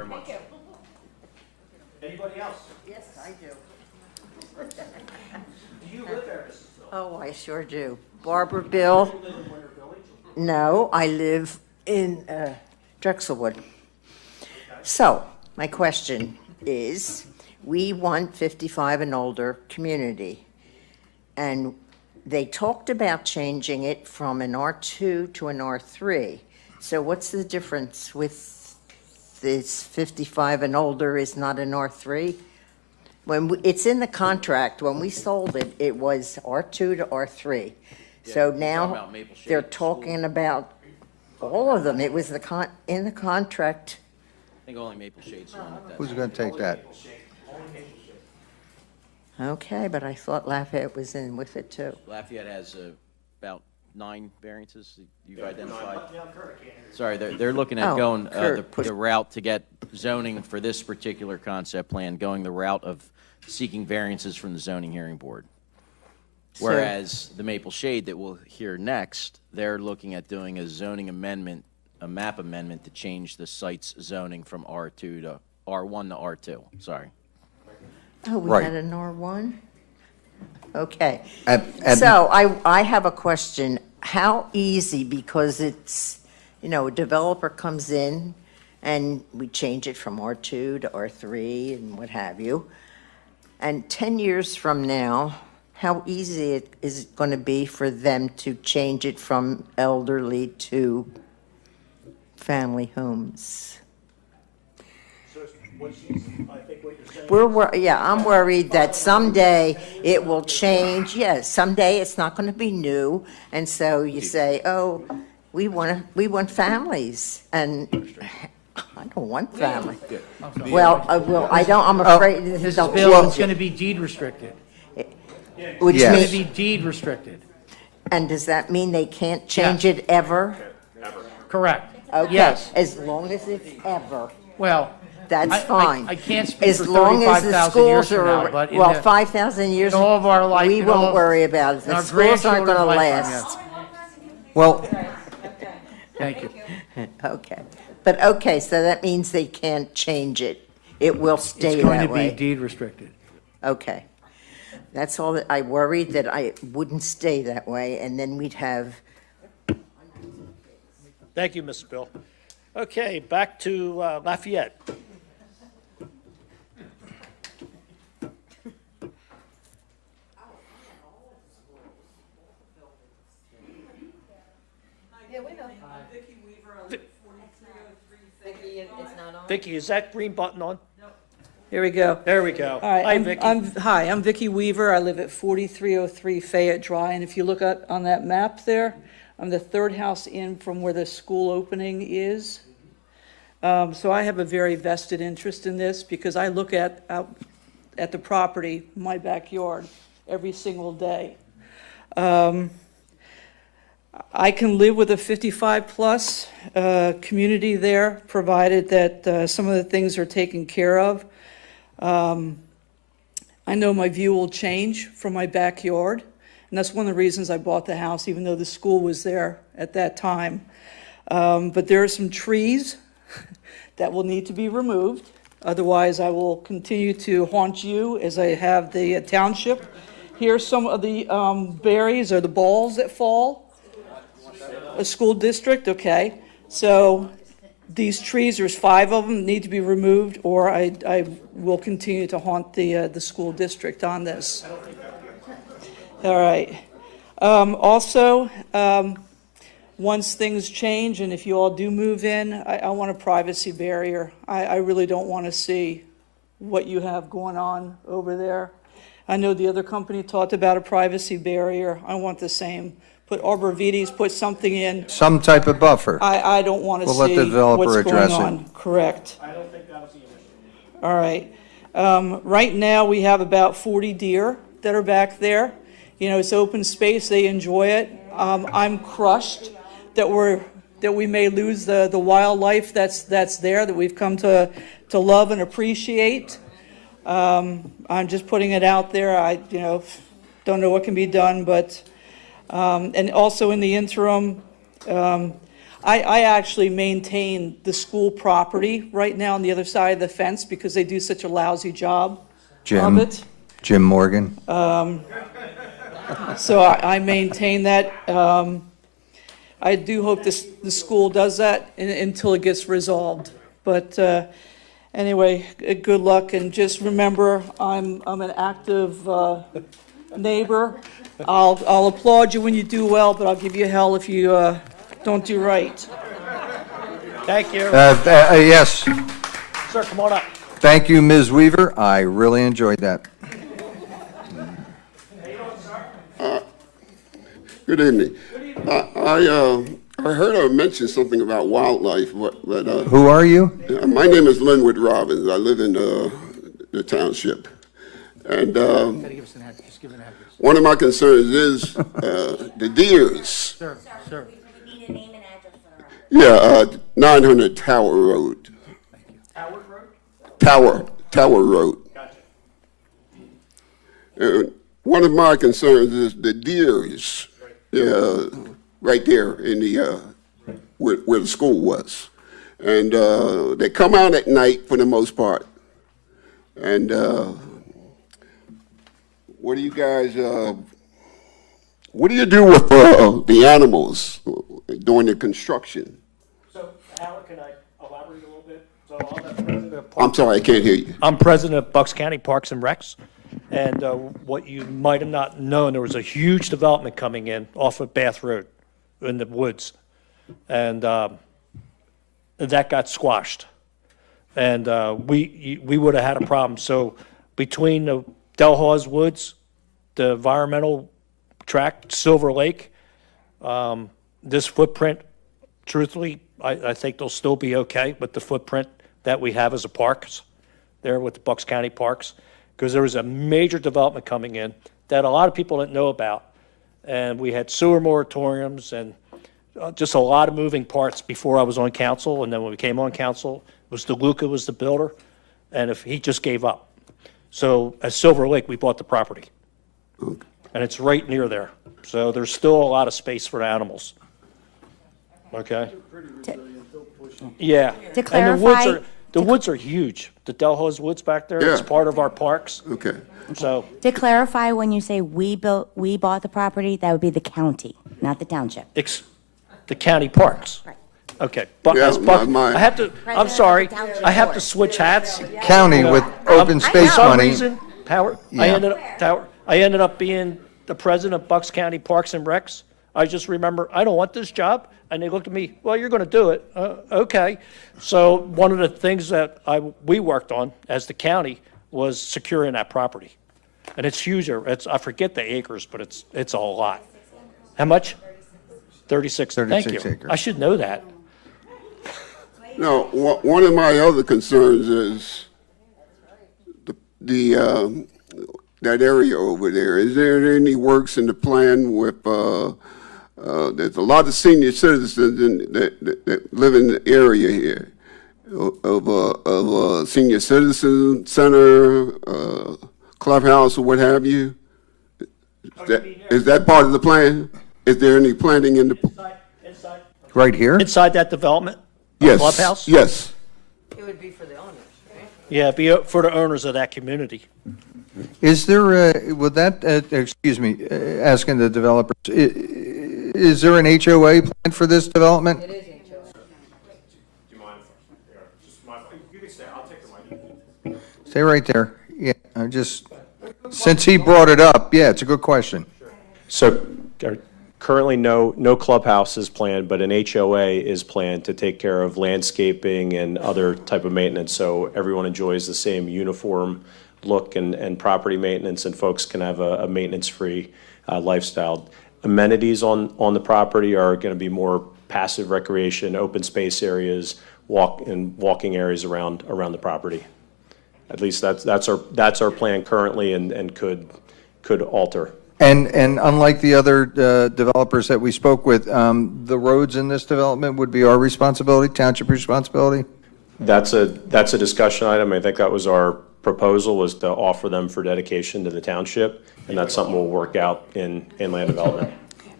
Anybody else? Yes, I do. Do you live there, Mrs. Phil? Oh, I sure do. Barbara Bill. No, I live in Drexelwood. So, my question is, we want 55 and older community. And they talked about changing it from an R2 to an R3. So what's the difference with this 55 and older is not an R3? It's in the contract, when we sold it, it was R2 to R3. So now they're talking about all of them. It was in the contract. I think only Maple Shade's the one that does. Who's going to take that? Okay, but I thought Lafayette was in with it too. Lafayette has about 9 variances that you've identified. Sorry, they're looking at Oh, going Kurt, the route to get zoning for this particular concept plan, going the route of seeking variances from the zoning hearing board. Whereas the Maple Shade that we'll hear next, they're looking at doing a zoning amendment, a map amendment to change the site's zoning from R2 to R1 to R2, sorry. Oh, we Right. had an R1? Okay. At- So I have a question. How easy, because it's, a developer comes in and we change it from R2 to R3 and what have you. And 10 years from now, how easy is it going to be for them to change it from elderly to family homes? So I think what you're saying. I'm worried that someday it will change. Yes, someday it's not going to be new. And so you say, oh, we want families. And I don't want family. Well, I'm afraid This they'll bill is change going to it. be deed restricted. Which It's going means, to be deed restricted. and does that mean they can't change it ever? Correct. Okay, Yes. as long as it's ever. Well, That's fine. I can't speak for As long as the 35,000 years schools from now, are, but in well, the- 5,000 years, in all of our life, we in all won't of- worry about it. in The our schools aren't going to grandchildren's lifetime, last. Well, Thank you. Okay, but okay, so that means they can't change it. It will stay It's going that to be way. deed restricted. Okay. That's all that I worried, that I wouldn't stay that way, and then we'd have, Thank you, Mrs. Bill. Okay, back to Lafayette. Vicki, is that green button on? Here we go. There we go. All right, Hi, Vicki. I'm Vicki Weaver. I live at 4303 Fayette Drive, and if you look at, on that map there, I'm the third house in from where the school opening is. So I have a very vested interest in this because I look at at the property, my backyard, every single day. I can live with a 55-plus community there, provided that some of the things are taken care of. I know my view will change from my backyard, and that's one of the reasons I bought the house, even though the school was there at that time. But there are some trees that will need to be removed. Otherwise, I will continue to haunt you as I have the township. Here's some of the berries or the balls that fall. A school district, okay. So these trees, there's 5 of them, need to be removed, or I will continue to haunt the school district on this. All right. Also, once things change, and if you all do move in, I want a privacy barrier. I really don't want to see what you have going on over there. I know the other company talked about a privacy barrier. I want the same. Put arborvitaes, put something in. Some type of buffer. I don't want to We'll let see the developer what's address going it. on. Correct. I don't think that'll be an issue. All right. Right now, we have about 40 deer that are back there. You know, it's open space. They enjoy it. I'm crushed that we may lose the wildlife that's there, that we've come to love and appreciate. I'm just putting it out there. I don't know what can be done, but and also in the interim, I actually maintain the school property right now on the other side of the fence because they do such a lousy job of it. Jim Morgan. So I maintain that. I do hope the school does that until it gets resolved. But anyway, good luck, and just remember, I'm an active neighbor. I'll applaud you when you do well, but I'll give you hell if you don't do right. Thank you. Yes. Sir, come on up. Thank you, Ms. Weaver. I really enjoyed that. Good evening. I heard her mention something about wildlife, but Who are you? My name is Linwood Robbins. I live in the township, and one of my concerns is the deers. Sir. Yeah, 900 Tower Road. Tower Road. One of my concerns is the deers. Right there in the where the school was, and they come out at night for the most part. And what do you guys? What do you do with the animals during the construction? So, Howard, can I elaborate a little bit? So, I'm the president of I'm sorry, I can't hear you. I'm president of Bucks County Parks and Recs. And what you might have not known, there was a huge development coming in off of Bath Road in the woods. And that got squashed. And we would have had a problem. So between the Delhawes Woods, the environmental tract, Silver Lake, this footprint, truthfully, I think they'll still be okay with the footprint that we have as a parks there with the Bucks County Parks. Because there was a major development coming in that a lot of people didn't know about. And we had sewer moratoriums and just a lot of moving parts before I was on council. And then when we came on council, DeLuca was the builder, and if he just gave up. So at Silver Lake, we bought the property. And it's right near there. So there's still a lot of space for animals. Okay? Yeah. To And the woods clarify- are, the woods are huge. The Delhawes Woods back there, it's Yeah. part of our parks. Okay. So, To clarify, when you say we bought the property, that would be the county, not the township. the county parks. Okay, but Yeah, as Buck, my- I have to, I'm sorry, I have to switch hats. County with open space For some money. reason, Howard, I ended up being the president of Bucks County Parks and Recs. I just remember, I don't want this job. And they looked at me, well, you're going to do it. Okay. So one of the things that we worked on as the county was securing that property. And it's huge. I forget the acres, but it's a lot. How much? 36. Thank 36 you. acres. I should know that. Now, one of my other concerns is that area over there, is there any works in the plan with, there's a lot of senior citizens that live in the area here, of a senior citizen center, clubhouse, or what have you? Is that part of the plan? Is there any planning in the? Right here? Inside that development? Yes. Clubhouse? Yes. It would be for the owners, right? Yeah, it'd be for the owners of that community. Is there, would that, excuse me, asking the developers, is there an HOA plan for this development? It is You can stay, I'll take the mic. Stay right there. Yeah, I just, since he brought it up, yeah, it's a good question. So currently, no clubhouse is planned, but an HOA is planned to take care of landscaping and other type of maintenance, so everyone enjoys the same uniform look and property maintenance, and folks can have a maintenance-free lifestyle. Amenities on the property are going to be more passive recreation, open space areas, walking areas around the property. At least that's our plan currently, and could alter. And unlike the other developers that we spoke with, the roads in this development would be our responsibility, township responsibility? That's a discussion item. I think that was our proposal, was to offer them for dedication to the township, and that's something we'll work out in land development.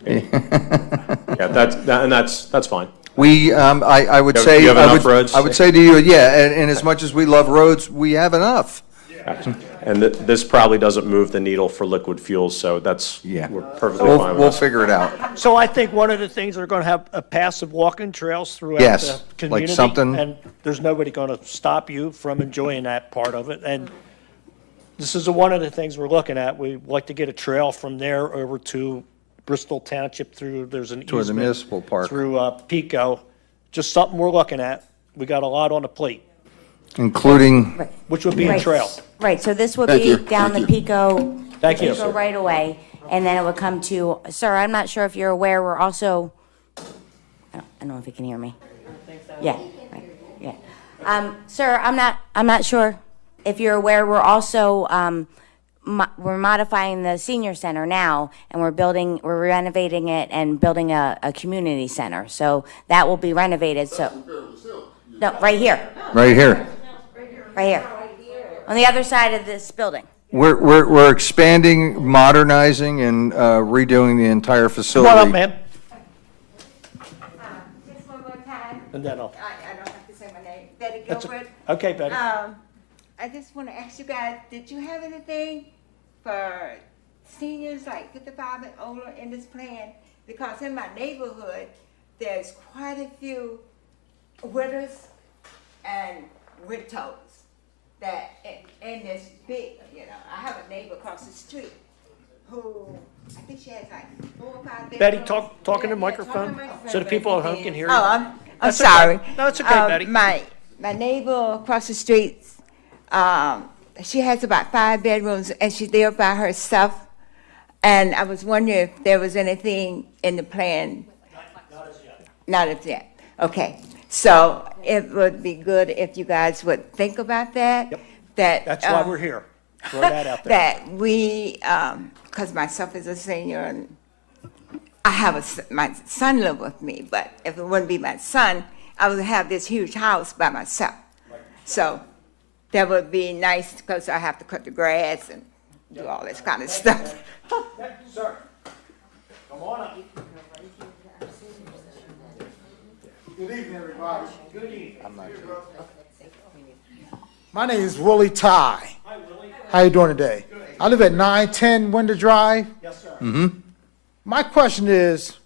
Yeah, that's fine. We, I would You say. have enough roads? I would say to you, yeah, and as much as we love roads, we have enough. And this probably doesn't move the needle for liquid fuels, so we're perfectly fine with that. We'll figure it out. So I think one of the things, they're going to have a passive walking trails throughout Yes, the like community. something- And there's nobody going to stop you from enjoying that part of it. And this is one of the things we're looking at. We'd like to get a trail from there over to Bristol Township there's an Toward the easement municipal park. through Pico. Just something we're looking at. We got a lot on the plate, Including, which would be a Right. trail. Right, so this would Thank be you. down the Thank you. Pico. Thank you. Pico right away, and then it would come to, sir, I'm not sure if you're aware, we're also, I don't know if you can hear me. Yeah, right, yeah. Sir, I'm not sure if you're aware, we're also, we're modifying the senior center now, and we're renovating it and building a community center. So that will be renovated, so. No, right here, right here. right here. On the other side of this building. We're expanding, modernizing, and redoing the entire Come facility. on up, ma'am. Just one more time. And then I'll. I don't have to say my name. Betty That's Gilbert. Okay, Betty. I just want to ask you guys, did you have anything for seniors like 55 and older in this plan? Because in my neighborhood, there's quite a few widows and widows that in this big, I have a neighbor across the street who, I think she has like 4 or 5 bedrooms. Betty, talk in the Yeah, microphone talk in the so the people at home can hear you. Oh, I'm That's okay. sorry. No, it's okay, Betty. My neighbor across the street, she has about 5 bedrooms, and she's there by herself. And I was wondering if there was anything in the plan. Not as yet. Okay. So it would be good if you guys would think about that. Yep. That's why we're here. Throw that out there. That we, because myself is a senior, and I have my son live with me, but if it wouldn't be my son, I would have this huge house by myself. So that would be nice, because I have to cut the grass and do all this kind of stuff. Sir, come on up. Good evening, everybody. Good evening. My name is Willie Ty. Hi, Willie. How you doing today? I live at 910 Winter Drive. Yes, sir. Mm-hmm. My question is,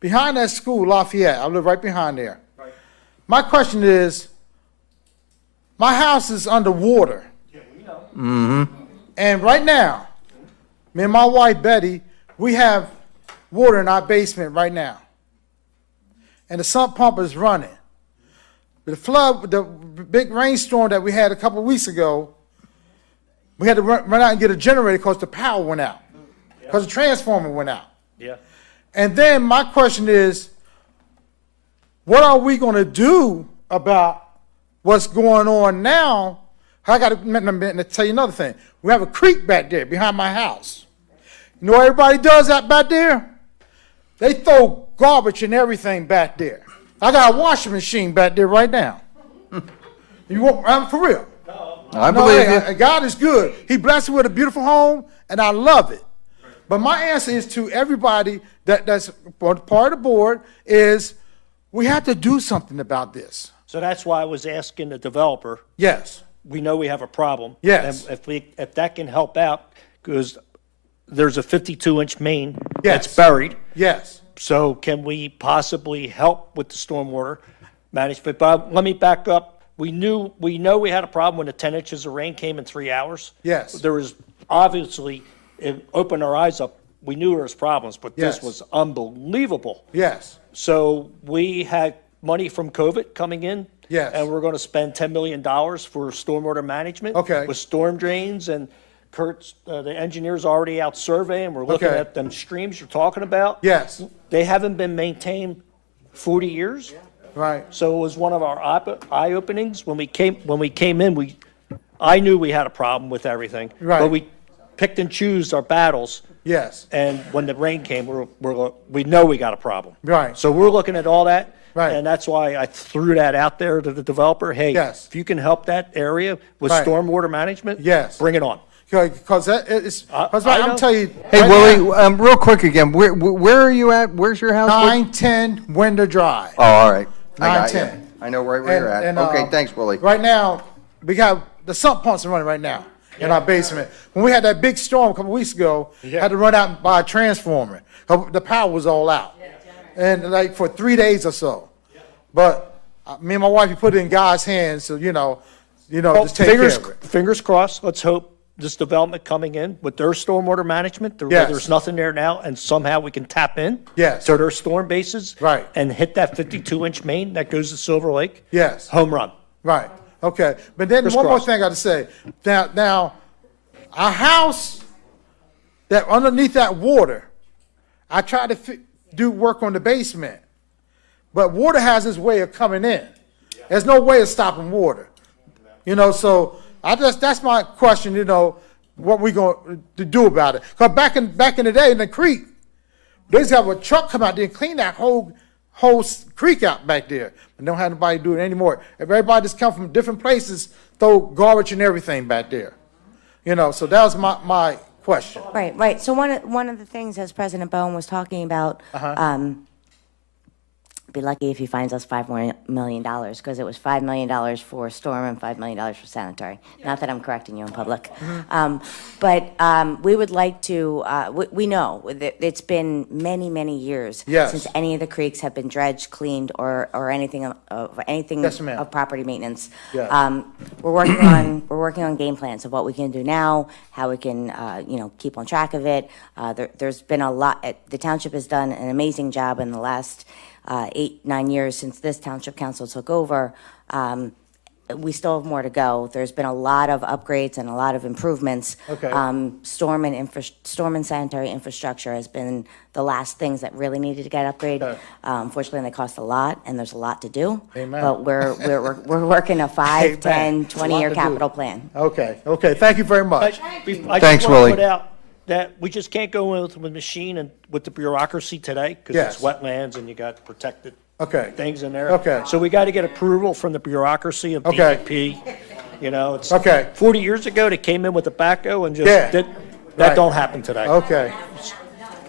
behind that school, Lafayette, I live right behind there. Right. My question is, my house is underwater. Yeah, we know. Mm-hmm. And right now, me and my wife, Betty, we have water in our basement right now. And the sump pump is running. The big rainstorm that we had a couple of weeks ago, we had to run out and get a generator because the power went out, because the transformer went out. Yeah. And then my question is, what are we going to do about what's going on now? I got to tell you another thing. We have a creek back there behind my house. You know what everybody does that back there? They throw garbage and everything back there. I got a washing machine back there right now. You want? I'm for real. I believe you. God is good. He blessed me with a beautiful home, and I love it. But my answer is to everybody that's part of the board is we have to do something about this. So that's why I was asking the developer. Yes. We know we have a problem. Yes. And if that can help out, because there's a 52-inch main Yes. that's buried. Yes. So can we possibly help with the stormwater management? But let me back up. We know we had a problem when the 10 inches of rain came in 3 hours. Yes. There was obviously, it opened our eyes up. We knew there was problems, but Yes. this was unbelievable. Yes. So we had money from COVID coming in. Yes. And we're going to spend $10 million for stormwater management. Okay. With storm drains, and Kurt's, the engineer's already out surveying. We're looking Okay. at them streams you're talking about. Yes. They haven't been maintained 40 years. Right. So it was one of our eye openings when we came in. I knew we had a problem with everything. Right. But we picked and chose our battles. Yes. And when the rain came, we know we got a problem. Right. So we're looking at all that. Right. And that's why I threw that out there to the developer. Hey, Yes. if you can help that area with Right. stormwater management, Yes. bring it on. Because that is, I I'm know. telling you. Hey, right Willie, now, real quick again, where are you at? Where's your house? 910 Window Drive. Oh, all right. I got you. 910. I know right where you're at. Okay, thanks, Willie. Right now, we have the sump pumps are running right now in our basement. When we had that big storm a couple weeks ago, had to run out and buy a transformer. The power was all out. And like for 3 days or so. But me and my wife, we put it in God's hands, so Well, just take care of it. Fingers crossed. Let's hope this development coming in with their stormwater management, Yes. there's nothing there now, and somehow we can tap in. Yes. To their storm bases. Right. And hit that 52-inch main that goes to Silver Lake. Yes. Home run. Right. Okay. But then Fingers one more crossed. thing I got to say. Now, a house that underneath that water, I tried to do work on the basement, but water has its way of coming in. There's no way of stopping water. So that's my question. What we going to do about it? Because back in the day in the creek, they just have a truck come out there and clean that whole creek out back there. But don't have nobody do it anymore. Everybody just come from different places, throw garbage and everything back there. So that was my question. Right. So one of the things, as President Bowen was talking about, be lucky if he finds us $5 million, because it was $5 million for storm and $5 million for sanitary. Not that I'm correcting you in public. But we would like to, we know that it's been many, many years Yes. since any of the creeks have been dredged, cleaned, or anything Yes, ma'am. of property maintenance. Yes. We're working on game plans of what we can do now, how we can, keep on track of it. There's been a lot. The township has done an amazing job in the last 8-9 years since this township council took over. We still have more to go. There's been a lot of upgrades and a lot of improvements. Okay. Storm and sanitary infrastructure has been the last things that really needed to get upgraded. Okay. Unfortunately, they cost a lot, and there's a lot to do. Amen. But we're working a 5, Amen. 10, There's a lot 20-year to do. capital plan. Okay. Thank you very much. I Thanks, just want Willie. to put out that we just can't go in with a machine and with the bureaucracy today, because it's Yes. wetlands and you got protected Okay. things in there. Okay. So we got to get approval from the bureaucracy of Okay. DEP. It's Okay. 40 years ago, they came in with a backhoe and just Yeah. did. That Right. don't happen today. Okay.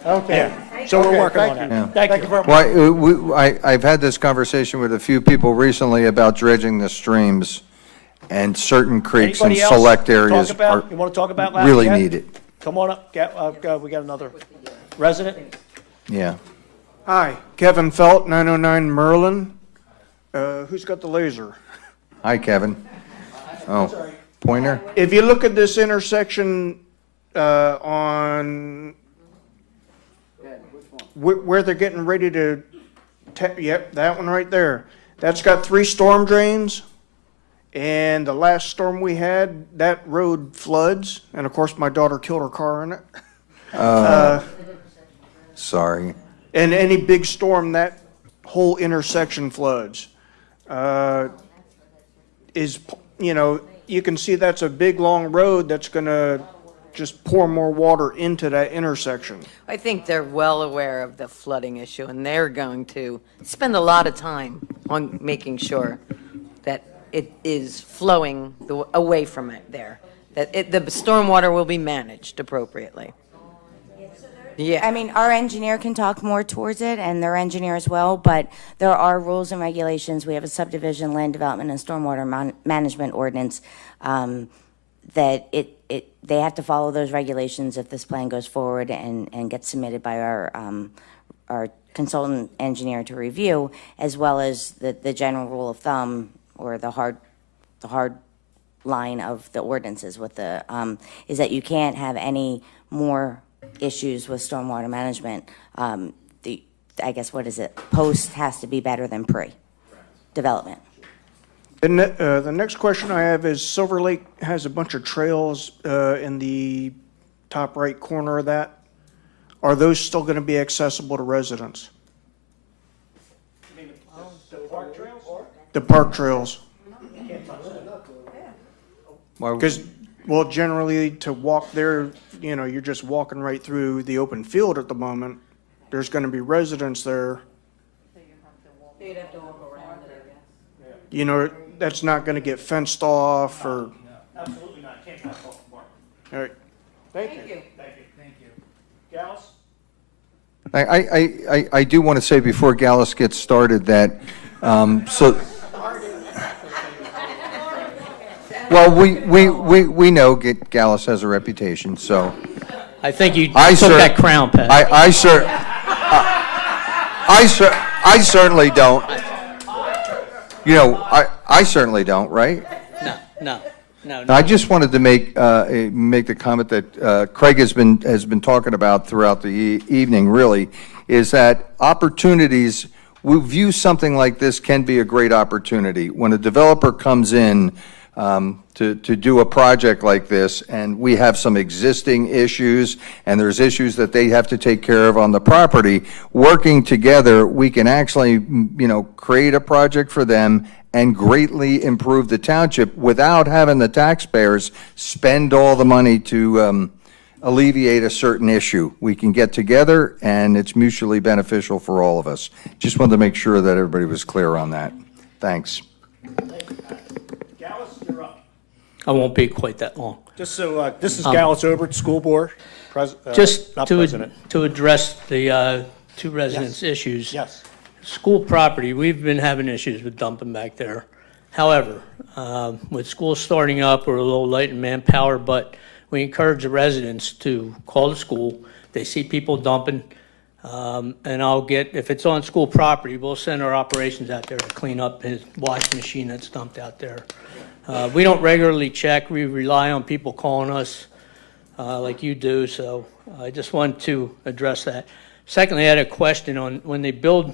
Yeah. So we're working on that. Yeah. Thank you. very much. Well, I've had this conversation with a few people recently about dredging the streams, and certain creeks in Anybody else select areas you want to talk about really Lafayette? need it. Come on up. We got another resident. Yeah. Hi, Kevin Felt, 909 Merlin. Who's got the laser? Hi, Kevin. Oh, pointer? If you look at this intersection on where they're getting ready to, yep, that one right there. That's got 3 storm drains. And the last storm we had, that road floods. And of course, my daughter killed her car in it. Sorry. And any big storm, that whole intersection floods. you can see that's a big, long road that's gonna just pour more water into that intersection. I think they're well aware of the flooding issue, and they're going to spend a lot of time on making sure that it is flowing away from it there, that the stormwater will be managed appropriately. Yeah. I mean, our engineer can talk more towards it, and their engineer as well, but there are rules and regulations. We have a subdivision, land development, and stormwater management ordinance that they have to follow those regulations if this plan goes forward and gets submitted by our consultant engineer to review, as well as the general rule of thumb or the hard line of the ordinances with the is that you can't have any more issues with stormwater management. I guess, what is it? Post has to be better than pre-development. The next question I have is Silver Lake has a bunch of trails in the top right corner of that. Are those still going to be accessible to residents? The park trails? Because, well, generally to walk there, you know, you're just walking right through the open field at the moment. There's going to be residents there. You know, that's not going to get fenced off or. Absolutely not. Can't pass off the mark. All right. Thank you. Thank you. Thank you. Gallus? I do want to say before Gallus gets started that, well, we know Gallus has a reputation, so. I think you took that crown, Pat. I certainly don't. You know, I certainly don't, right? No. I just wanted to make the comment that Craig has been talking about throughout the evening, really, is that opportunities, we view something like this can be a great opportunity. When a developer comes in to do a project like this, and we have some existing issues, and there's issues that they have to take care of on the property, working together, we can actually, you know, create a project for them and greatly improve the township without having the taxpayers spend all the money to alleviate a certain issue. We can get together, and it's mutually beneficial for all of us. Just wanted to make sure that everybody was clear on that. Thanks. Gallus, you're up. I won't be quite that long. Just so, this is Gallus Obert, school board, Just not to president. address the two residents' issues. Yes. School property, we've been having issues with dumping back there. However, with school starting up, we're a little light in manpower, but we encourage the residents to call the school. They see people dumping, and if it's on school property, we'll send our operations out there to clean up his washing machine that's dumped out there. We don't regularly check. We rely on people calling us like you do, so I just wanted to address that. Secondly, I had a question on when they build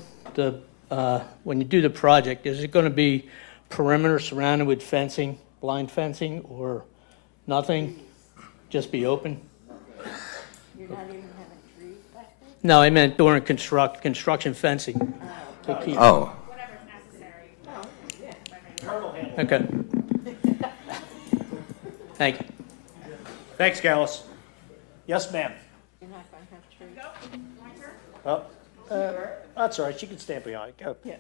when you do the project, is it going to be perimeter surrounded with fencing, blind fencing, or nothing? Just be open? You're not even having trees back there? No, I meant during construction fencing. To keep. Oh. Okay. Thank you. Thanks, Gallus. Yes, ma'am. You're not going to have trees. That's all right. She can stand behind. Go. Yeah.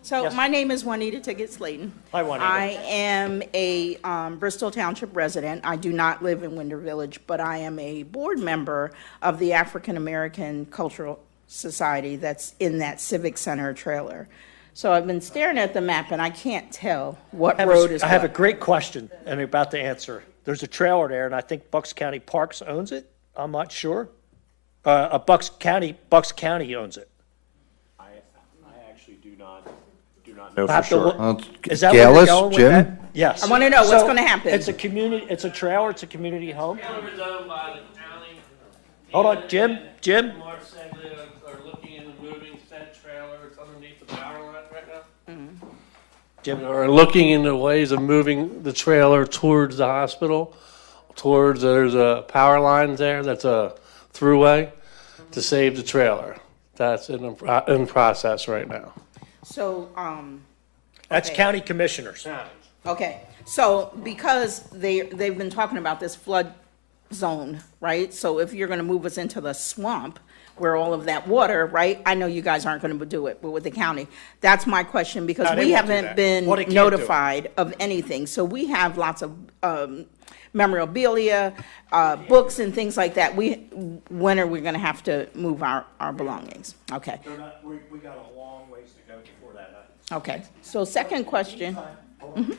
So Yes. my name is Juanita Tiggett-Slayton. Hi, Juanita. I am a Bristol Township resident. I do not live in Winter Village, but I am a board member of the African American Cultural Society that's in that Civic Center trailer. So I've been staring at the map, and I can't tell what road is I have a what. great question, and I'm about to answer. There's a trailer there, and I think Bucks County Parks owns it. I'm not sure. Bucks County owns it. I actually do not know I have for to sure. look- Is that where you're Gallus, going with Jim? that? Yes. I wanna know what's So, gonna happen. It's a community, it's a trailer, it's a community home. Hold on, Jim? Mark said they are looking into moving said trailer. It's underneath the power line right now. Jim? Are looking into ways of moving the trailer towards the hospital, there's a power line there that's a throughway to save the trailer. That's in process right now. So, That's okay. county commissioners. Okay, so because they've been talking about this flood zone, right? So if you're gonna move us into the swamp where all of that water, right? I know you guys aren't gonna do it, but with the county, that's my question, because No, they we won't do haven't that. been Well, they can't do it. notified of anything. So we have lots of memorabilia, books and things like that. When are we gonna have to move our belongings? Okay, We got a long ways to go before that happens. okay. So second question.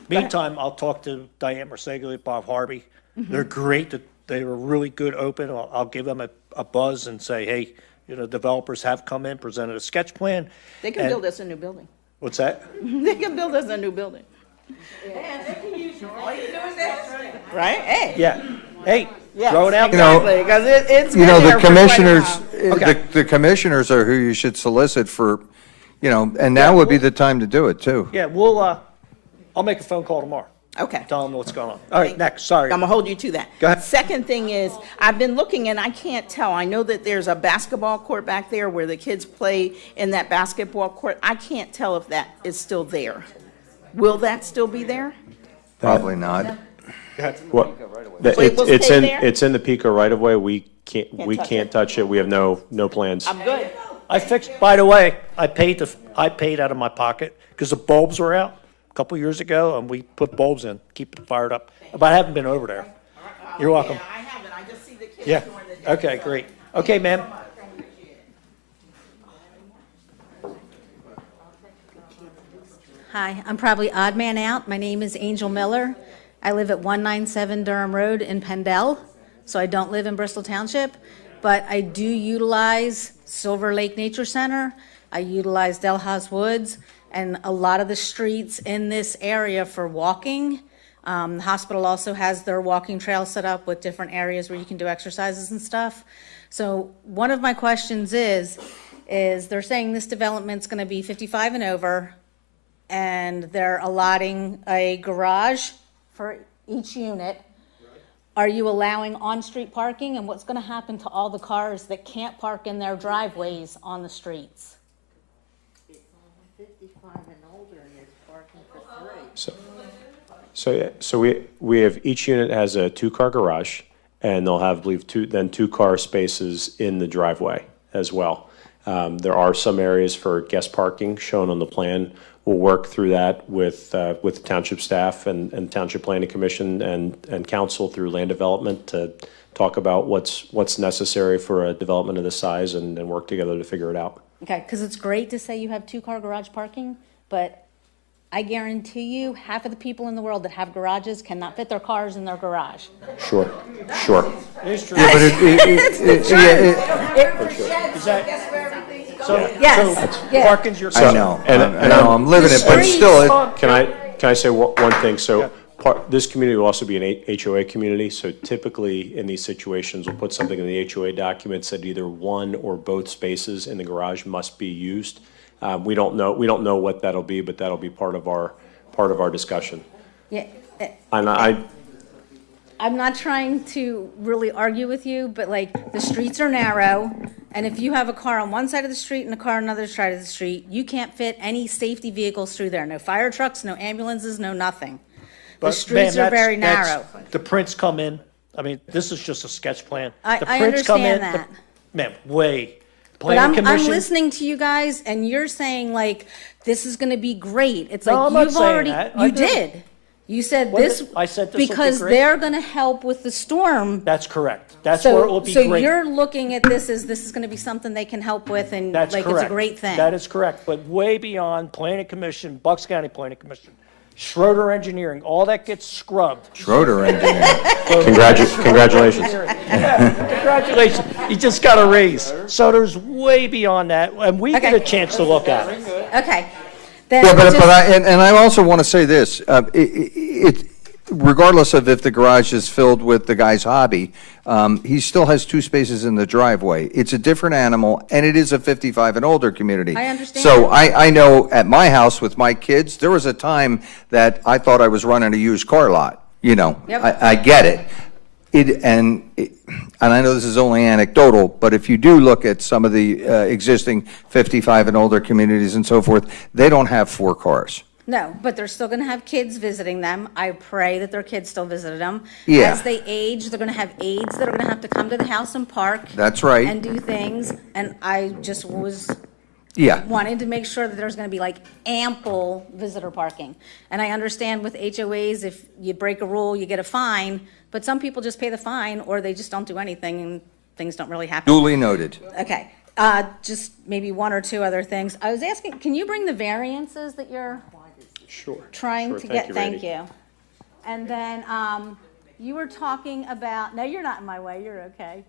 Meantime, I'll talk to Diane Marseglia, Bob Harvey. They're great. They were really good, open. I'll give them a buzz and say, hey, developers have come in, presented a sketch plan. They can build us a new building. What's that? They can build us a new building. Right? Hey. Yeah. Hey, Yes, throw it out. exactly, because it's You been know, there the for quite a commissioners, while. the commissioners are who you should solicit for, and now would be the time to do it, too. Yeah, I'll make a phone call tomorrow. Okay. Tell them what's going on. All right, next, sorry. I'm gonna hold you to that. Go ahead. Second thing is, I've been looking and I can't tell. I know that there's a basketball court back there where the kids play in that basketball court. I can't tell if that is still there. Will that still be there? Probably not. What? Wait, will It's stay in, there? it's in the PICO right of way. We touch can't touch it. We have no plans. I'm good. I fixed, by the way, I paid out of my pocket because the bulbs were out a couple years ago, and we put bulbs in, keep it fired up. But I haven't been over there. You're welcome. I haven't. I just see the kids Yeah, during the day. okay, great. Okay, ma'am. Hi, I'm probably odd man out. My name is Angel Miller. I live at 197 Durham Road in Pendel, so I don't live in Bristol Township, but I do utilize Silver Lake Nature Center. I utilize Delhas Woods and a lot of the streets in this area for walking. The hospital also has their walking trail set up with different areas where you can do exercises and stuff. So one of my questions is they're saying this development's gonna be 55 and over, and they're allotting a garage for each unit. Are you allowing on-street parking, and what's gonna happen to all the cars that can't park in their driveways on the streets? So we have, each unit has a 2-car garage, and they'll have, I believe, 2-car spaces in the driveway as well. There are some areas for guest parking shown on the plan. We'll work through that with township staff and Township Planning Commission and council through land development to talk about what's necessary for a development of this size and work together to figure it out. Okay, because it's great to say you have 2-car garage parking, but I guarantee you, half of the people in the world that have garages cannot fit their cars in their garage. Sure. It's true. Yeah, but So parking's your. I know, And I know, I'm living it, but still, Can I say one thing? So this community will also be an HOA community, so typically in these situations, we'll put something in the HOA documents that either one or both spaces in the garage must be used. We don't know what that'll be, but that'll be part of our discussion. Yeah, And I'm not trying to really argue with you, but like, the streets are narrow, and if you have a car on one side of the street and a car on another side of the street, you can't fit any safety vehicles through there. No fire trucks, no ambulances, no nothing. The But, streets ma'am, are very that's- narrow. The prints come in, I mean, this is just a sketch plan. I The prints come in, understand that. Ma'am, way. But Planning I'm Commission. listening to you guys, and you're saying like, this is gonna be great. It's No, like, I'm not you've saying already, that. I you didn't. did. You said What this, did- I said this will be because great. they're gonna help with the storm. That's correct. That's where it will be So great. you're looking at this as, this is gonna be something they can help with, and That's like, correct. it's a great thing. That is correct, but way beyond Planning Commission, Bucks County Planning Commission, Schroeder Engineering, all that gets scrubbed. Schroeder engineering. Congratulations. Congratulations, you just got a raise. So there's way beyond that, and we get a chance to look at it. Okay. Then Yeah, but just- I also want to say this, regardless of if the garage is filled with the guy's hobby, he still has 2 spaces in the driveway. It's a different animal, and it is a 55 and older community. I understand. So I know at my house with my kids, there was a time that I thought I was running a used car lot, Yep. I get it. And I know this is only anecdotal, but if you do look at some of the existing 55 and older communities and so forth, they don't have 4 cars. No, but they're still going to have kids visiting them. I pray that their kids still visited them. Yeah. As they age, they're going to have aides that are going to have to come to the house and park. That's right. And do things. And I just was Yeah. wanting to make sure that there's going to be like ample visitor parking. And I understand with HOAs, if you break a rule, you get a fine, but some people just pay the fine or they just don't do anything and things don't really happen. Duly noted. Okay, just maybe one or two other things. I was asking, can you bring the variances that you're Sure. trying Sure. to Thank get? you, Thank Randy. you. And then you were talking about, no, you're not in my way, you're okay.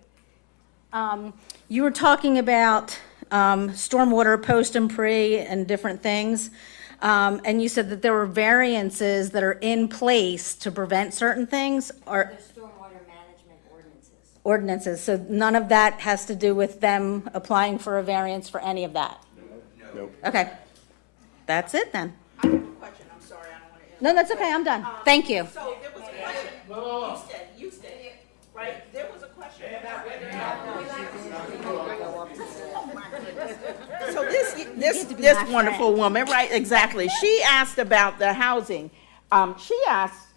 You were talking about stormwater post and pre and different things. And you said that there were variances that are in place to prevent certain things or Stormwater management ordinances. So none of that has to do with them applying for a variance for any of that? Nope. Okay. That's it then. I have a question, I'm sorry, I don't want to. No, that's okay, I'm done. Thank you. So there was a question, you said, right, there was a question about whether or not. So this wonderful woman, right, exactly, she asked about the housing. She asked,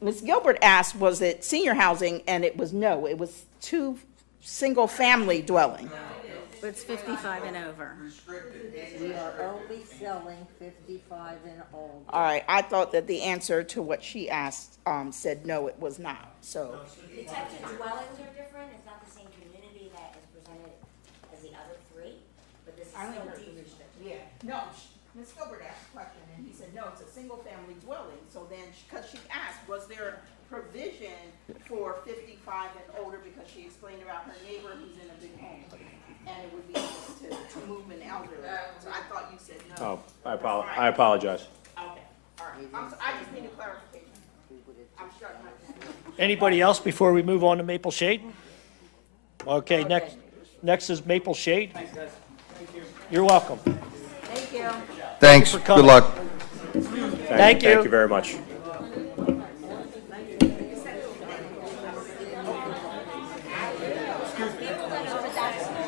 Ms. Gilbert asked, was it senior housing, and it was no, it was 2 single-family dwelling. But it's 55 and over. We are only selling 55 and older. All right, I thought that the answer to what she asked said no, it was not, so. Detected dwellings are different, it's not the same community that is presented as the other 3, but this is still Yeah, no, Ms. Gilbert asked a question, and he said, no, it's a single-family dwelling, so then, because she asked, was there provision for 55 and older, because she explained about her neighbor who's in a big home, and it would be able to move an elderly, so I thought you said no. Oh, I apologize. Okay, all right, I just need a clarification. I'm starting my. Anybody else before we move on to Maple Shade? Okay, next is Maple Shade. Thanks, guys. Thank you. You're welcome. Thank you. Thanks. for Good coming. luck. Thank you. Thank you very much.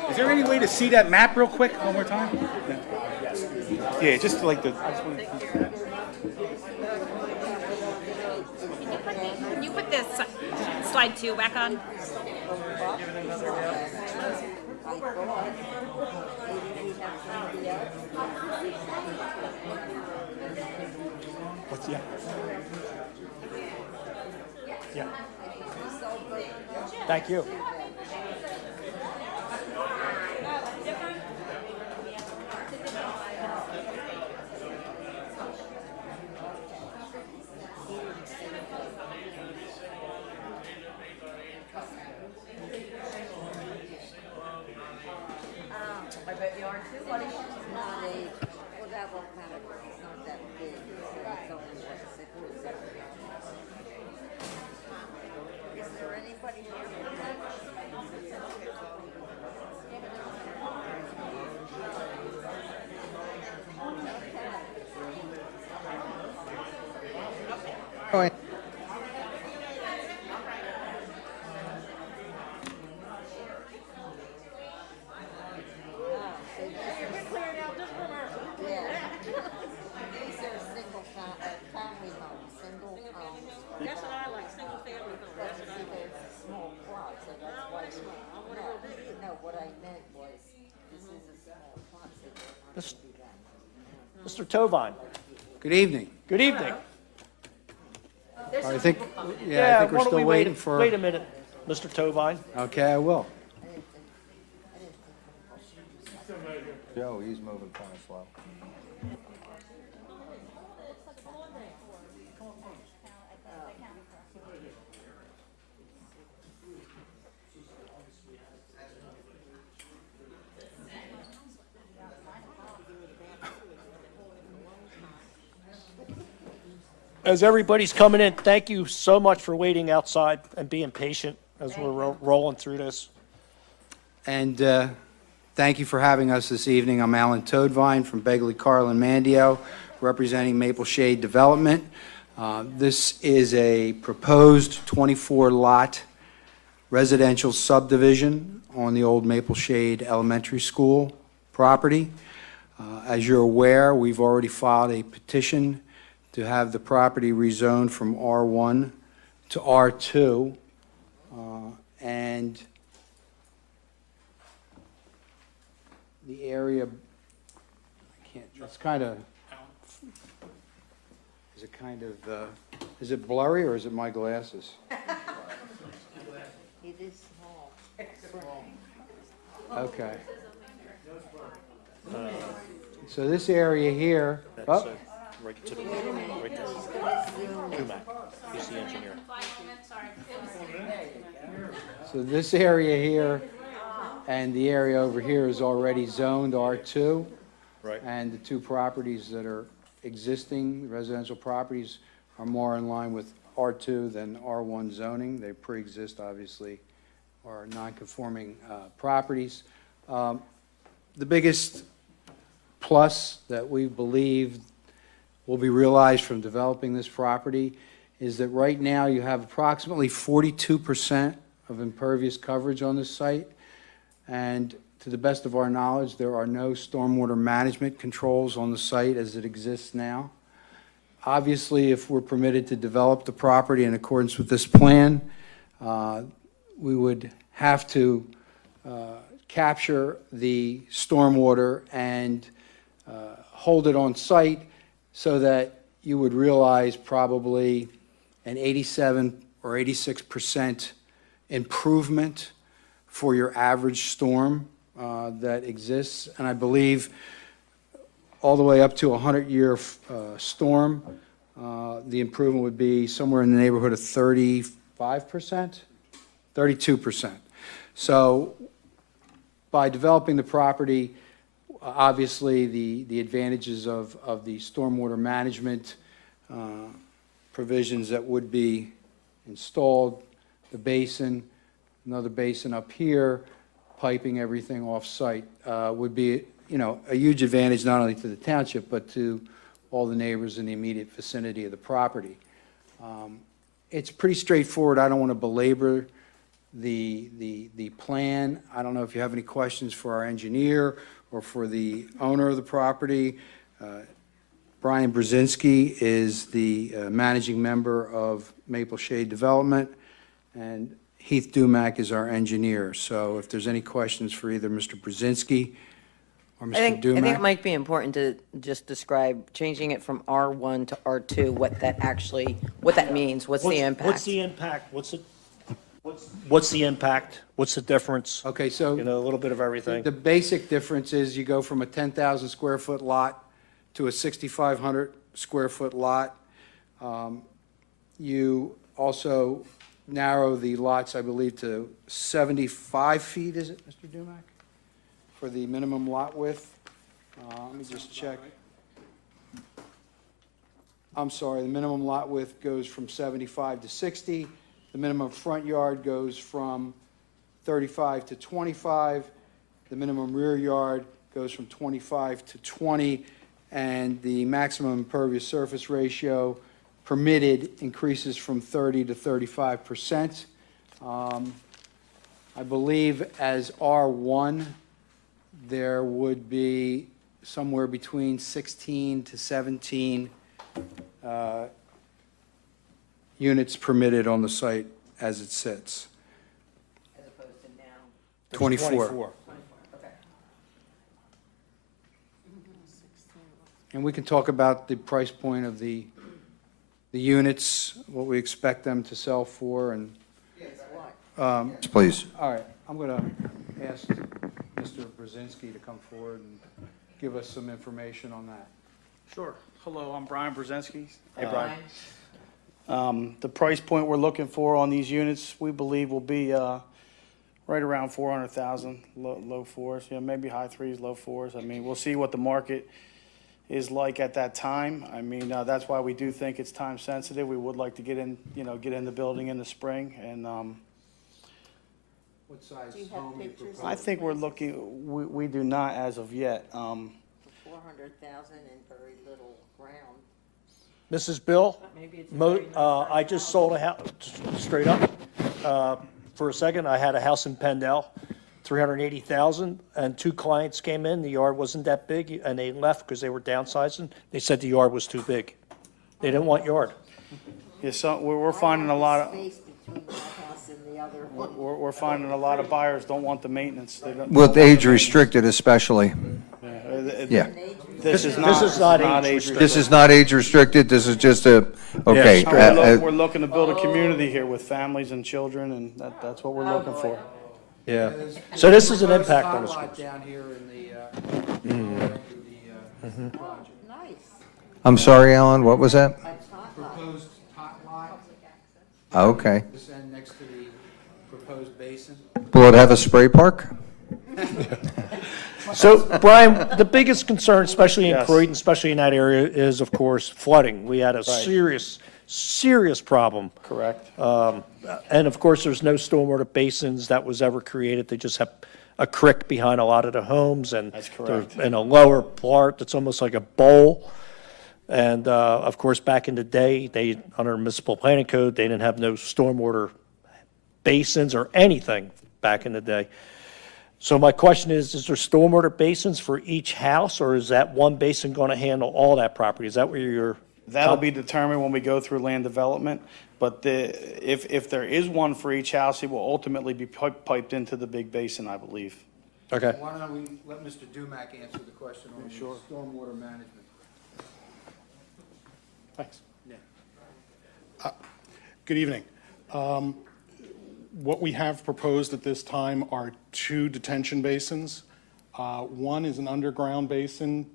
Is there any way to see that map real quick one more time? Yeah, just like the. Can you put this slide 2 back on? What's, yeah. Yeah. Thank you. I bet you are too, buddy. It's not a, well, that won't matter, because it's not that big, so it's only what, 6 or 7. Is there anybody here for that? Going. Family homes, single homes. That's what I like, single family homes. That's what I like. Small plot, so that's why. No, what I meant was, this is a small plot, so they're not gonna do that. Mr. Tovine. Good evening. Good evening. I think, yeah, I think why we're don't still we waiting for. Wait a minute, Mr. Tovine. Okay, I will. Joe, he's moving kind of slow. As everybody's coming in, thank you so much for waiting outside and being patient as we're rolling through this. And thank you for having us this evening. I'm Alan Toadvine from Begley, Carlin, Mandio, representing Maple Shade Development. This is a proposed 24-lot residential subdivision on the old Maple Shade Elementary School property. As you're aware, we've already filed a petition to have the property rezoned from R1 to R2. And the area, I can't, it's kind of, is it blurry or is it my glasses? It is small. Okay. So this area here, oh, Right to the, right there. Dumac, he's the engineer. so this area here and the area over here is already zoned R2. Right. And the two properties that are existing, residential properties, are more in line with R2 than R1 zoning. They pre-exist, obviously, are non-conforming properties. The biggest plus that we believe will be realized from developing this property is that right now you have approximately 42% of impervious coverage on this site. And to the best of our knowledge, there are no stormwater management controls on the site as it exists now. Obviously, if we're permitted to develop the property in accordance with this plan, we would have to capture the stormwater and hold it on site so that you would realize probably an 87 or 86% improvement for your average storm that exists. And I believe all the way up to a 100-year storm, the improvement would be somewhere in the neighborhood of 35%, 32%. So by developing the property, obviously the advantages of the stormwater management provisions that would be installed, the basin, another basin up here, piping everything off-site, would be, a huge advantage not only to the township, but to all the neighbors in the immediate vicinity of the property. It's pretty straightforward. I don't want to belabor the plan. I don't know if you have any questions for our engineer or for the owner of the property. Brian Brzezinski is the managing member of Maple Shade Development, and Heath Dumac is our engineer. So if there's any questions for either Mr. Brzezinski or Mr. I think Dumac. it might be important to just describe changing it from R1 to R2, what that means, what's the impact? What's the impact? What's the impact? What's the difference? Okay, so a little bit of everything. the basic difference is you go from a 10,000 square foot lot to a 6,500 square foot lot. You also narrow the lots, I believe, to 75 feet, is it, Mr. Dumac? For the minimum lot width. Let me just check. I'm sorry, the minimum lot width goes from 75 to 60. The minimum front yard goes from 35 to 25. The minimum rear yard goes from 25 to 20. And the maximum impervious surface ratio permitted increases from 30 to 35%. I believe as R1, there would be somewhere between 16 to 17 units permitted on the site as it sits. As opposed to now? 24. And we can talk about the price point of the units, what we expect them to sell for, and. Please. All right, I'm going to ask Mr. Brzezinski to come forward and give us some information on that. Sure. Hello, I'm Brian Brzezinski. Hey, Brian. The price point we're looking for on these units, we believe will be right around 400,000, low fours, maybe high threes, low fours. I mean, we'll see what the market is like at that time. I mean, that's why we do think it's time sensitive. We would like to get in the building in the spring, and What size home you propose? I think we're looking. We do not as of yet. 400,000 and very little ground. Mrs. Bill, Maybe it's a very nice I just sold a house, straight up. For a second, I had a house in Pendel, 380,000, and two clients came in. The yard wasn't that big, and they left because they were downsizing. They said the yard was too big. They didn't want yard. Yeah, so we're finding a lot of, Space between my house and the other one. we're finding a lot of buyers don't want the maintenance. They don't- With age restricted especially. Yeah. This is This is not age age restricted. This is not age restricted, this is just a, okay. We're looking to build a community here with families and children, and that's what we're looking for. Yeah. So this is an impact on the Spotlight schools. down here in the project. Nice. I'm sorry, Alan, what was that? Proposed tot lot, Okay. this end next to the proposed basin. Will it have a spray park? So, Brian, the biggest concern, especially in Yes. Croydon, especially in that area, is, of course, flooding. We had a serious problem. Correct. And of course, there's no stormwater basins that was ever created. They just have a creek behind a lot of the homes, and That's they're correct. in a lower part that's almost like a bowl. And of course, back in the day, they, under municipal planning code, they didn't have no stormwater basins or anything back in the day. So my question is there stormwater basins for each house, or is that one basin going to handle all that property? Is that where you're? That'll be determined when we go through land development, but if there is one for each house, it will ultimately be piped into the big basin, I believe. Okay. Why don't we let Mr. Dumack answer the question on the stormwater management? Thanks. Good evening. What we have proposed at this time are 2 detention basins. One is an underground basin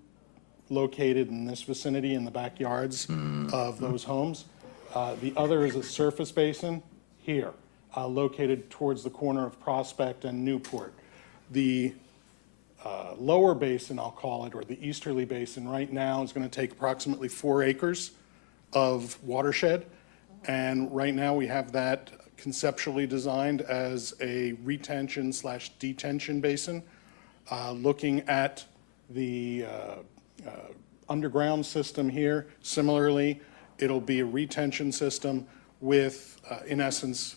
located in this vicinity in the backyards of those homes. The other is a surface basin here, located towards the corner of Prospect and Newport. The lower basin, I'll call it, or the easterly basin, right now is going to take approximately 4 acres of watershed. And right now we have that conceptually designed as a retention/detention basin. Looking at the underground system here, similarly, it'll be a retention system with, in essence,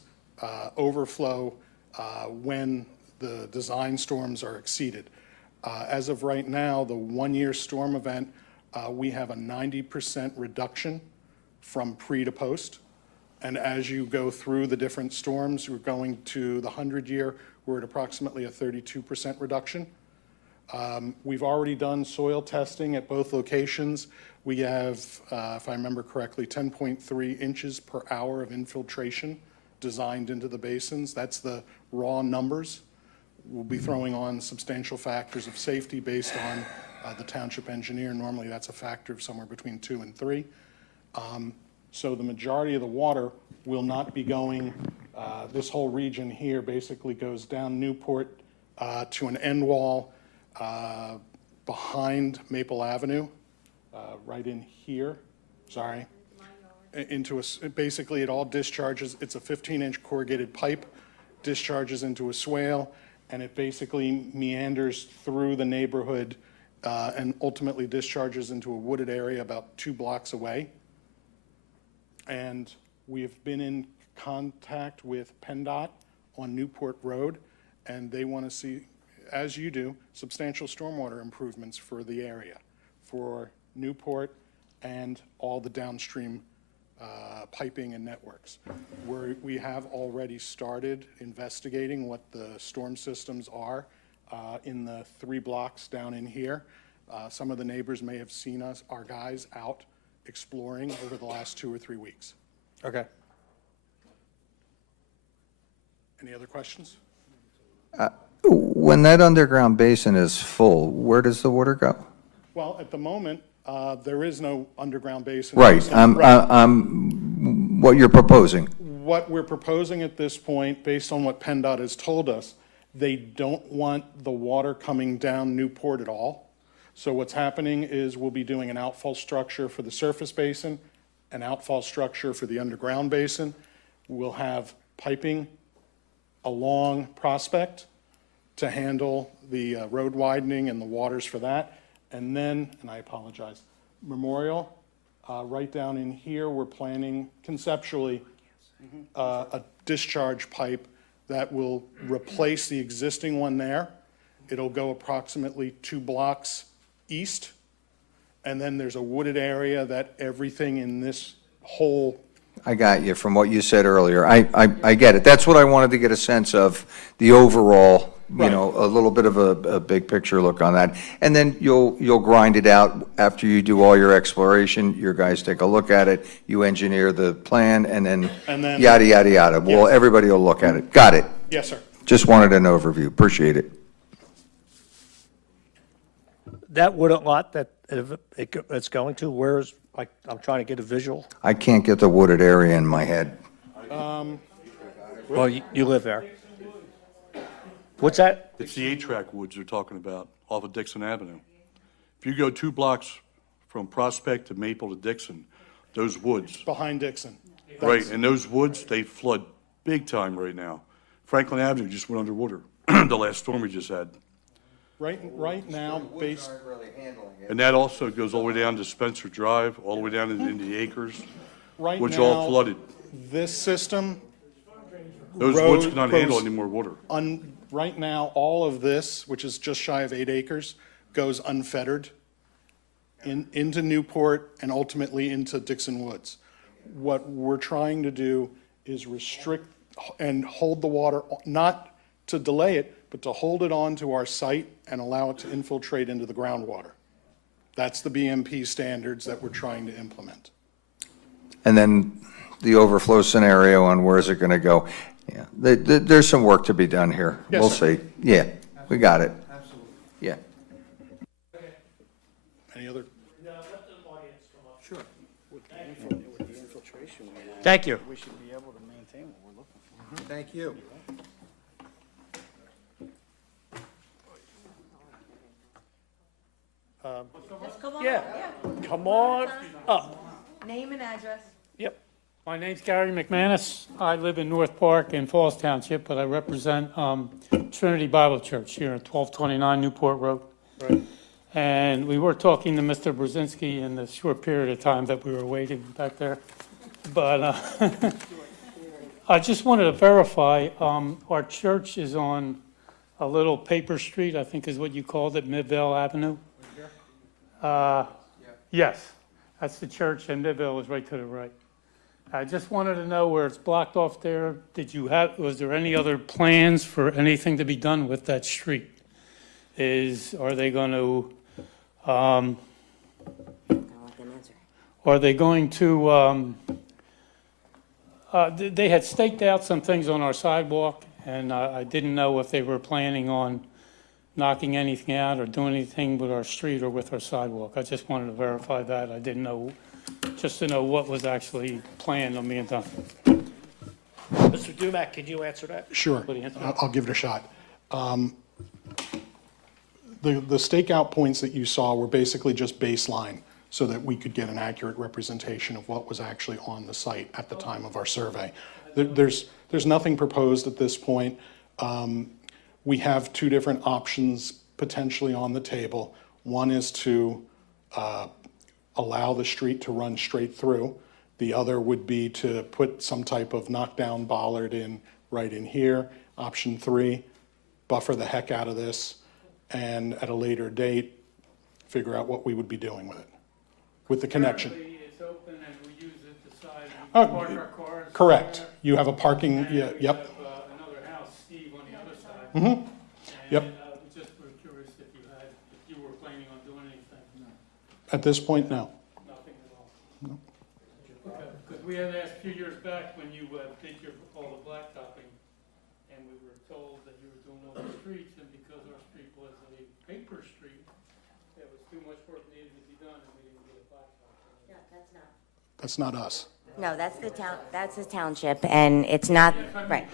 overflow when the design storms are exceeded. As of right now, the 1-year storm event, we have a 90% reduction from pre to post. And as you go through the different storms, we're going to the 100-year, we're at approximately a 32% reduction. We've already done soil testing at both locations. We have, if I remember correctly, 10.3 inches per hour of infiltration designed into the basins. That's the raw numbers. We'll be throwing on substantial factors of safety based on the township engineer. Normally that's a factor of somewhere between 2 and 3. So the majority of the water will not be going, this whole region here basically goes down Newport to an end wall behind Maple Avenue, right in here, sorry, into a, basically it all discharges, it's a 15-inch corrugated pipe, discharges into a swale, and it basically meanders through the neighborhood and ultimately discharges into a wooded area about 2 blocks away. And we have been in contact with PennDOT on Newport Road, and they want to see, as you do, substantial stormwater improvements for the area, for Newport and all the downstream piping and networks. We have already started investigating what the storm systems are in the 3 blocks down in here. Some of the neighbors may have seen us, our guys, out exploring over the last 2 or 3 weeks. Okay. Any other questions? When that underground basin is full, where does the water go? Well, at the moment, there is no underground basin. Right, Right. what you're proposing. What we're proposing at this point, based on what PennDOT has told us, they don't want the water coming down Newport at all. So what's happening is we'll be doing an outfall structure for the surface basin, an outfall structure for the underground basin. We'll have piping along Prospect to handle the road widening and the waters for that. And then, and I apologize, Memorial, right down in here, we're planning conceptually a discharge pipe that will replace the existing one there. It'll go approximately 2 blocks east, and then there's a wooded area that everything in this whole, I got you from what you said earlier. I get it. That's what I wanted to get a sense of, the overall, you know, a little bit of a big picture look on that. And then you'll grind it out after you do all your exploration. Your guys take a look at it, you engineer the plan, and then yada, yada, yada. Well, everybody will look at it. Got it. yes, sir. Just wanted an overview. Appreciate it. That wooded lot that it's going to, where's, like, I'm trying to get a visual. I can't get the wooded area in my head. Well, you live there. What's that? It's the 8-track woods they're talking about off of Dixon Avenue. If you go 2 blocks from Prospect to Maple to Dixon, those woods. Behind Dixon. Right, and those woods, they flood big time right now. Franklin Avenue just went underwater, the last storm we just had. Right now, based, And that also goes all the way down to Spencer Drive, all the way down into the acres, right which now, all flooded. this system. Those woods cannot handle any more water. Right now, all of this, which is just shy of 8 acres, goes unfettered into Newport and ultimately into Dixon Woods. What we're trying to do is restrict and hold the water, not to delay it, but to hold it onto our site and allow it to infiltrate into the groundwater. That's the BMP standards that we're trying to implement. And then the overflow scenario on where is it going to go? Yeah, there's some work to be done here. Yes, We'll sir. see. Yeah, we got it. Absolutely. Yeah. Any other? Sure. With the infiltration we have, Thank you. we should be able to maintain what we're looking for. Thank you. Yeah, come on up. Name and address. Yep. My name's Gary McManus. I live in North Park in Falls Township, but I represent Trinity Bible Church here at 1229 Newport Road. Right. And we were talking to Mr. Brzezinski in the short period of time that we were waiting back there. But I just wanted to verify, our church is on a little paper street, I think is what you called it, Midvale Avenue. Yes, that's the church, and Midvale is right to the right. I just wanted to know where it's blocked off there. Was there any other plans for anything to be done with that street? Are they going to, they had staked out some things on our sidewalk, and I didn't know if they were planning on knocking anything out or doing anything with our street or with our sidewalk. I just wanted to verify that. I didn't know, just to know what was actually planned on being done. Mr. Dumack, can you answer that? Sure, I'll give it a shot. The stakeout points that you saw were basically just baseline so that we could get an accurate representation of what was actually on the site at the time of our survey. There's nothing proposed at this point. We have 2 different options potentially on the table. One is to allow the street to run straight through. The other would be to put some type of knockdown bollard in right in here. Option 3, buffer the heck out of this, and at a later date, figure out what we would be doing with it, with the connection. It's open and we use it to side and park our cars. Correct. You have a parking, yep. Another house, Steve, on the other side. Mm-hmm. Yep. And just were curious if you were planning on doing anything. At this point, no. Nothing at all. No. Because we had asked a few years back when you did all the blacktopping, and we were told that you were doing all the streets, and because our street was a paper street, there was too much work needed to be done, and we didn't get a blacktop. No, that's not. That's not us. No, that's the township, and it's not, right.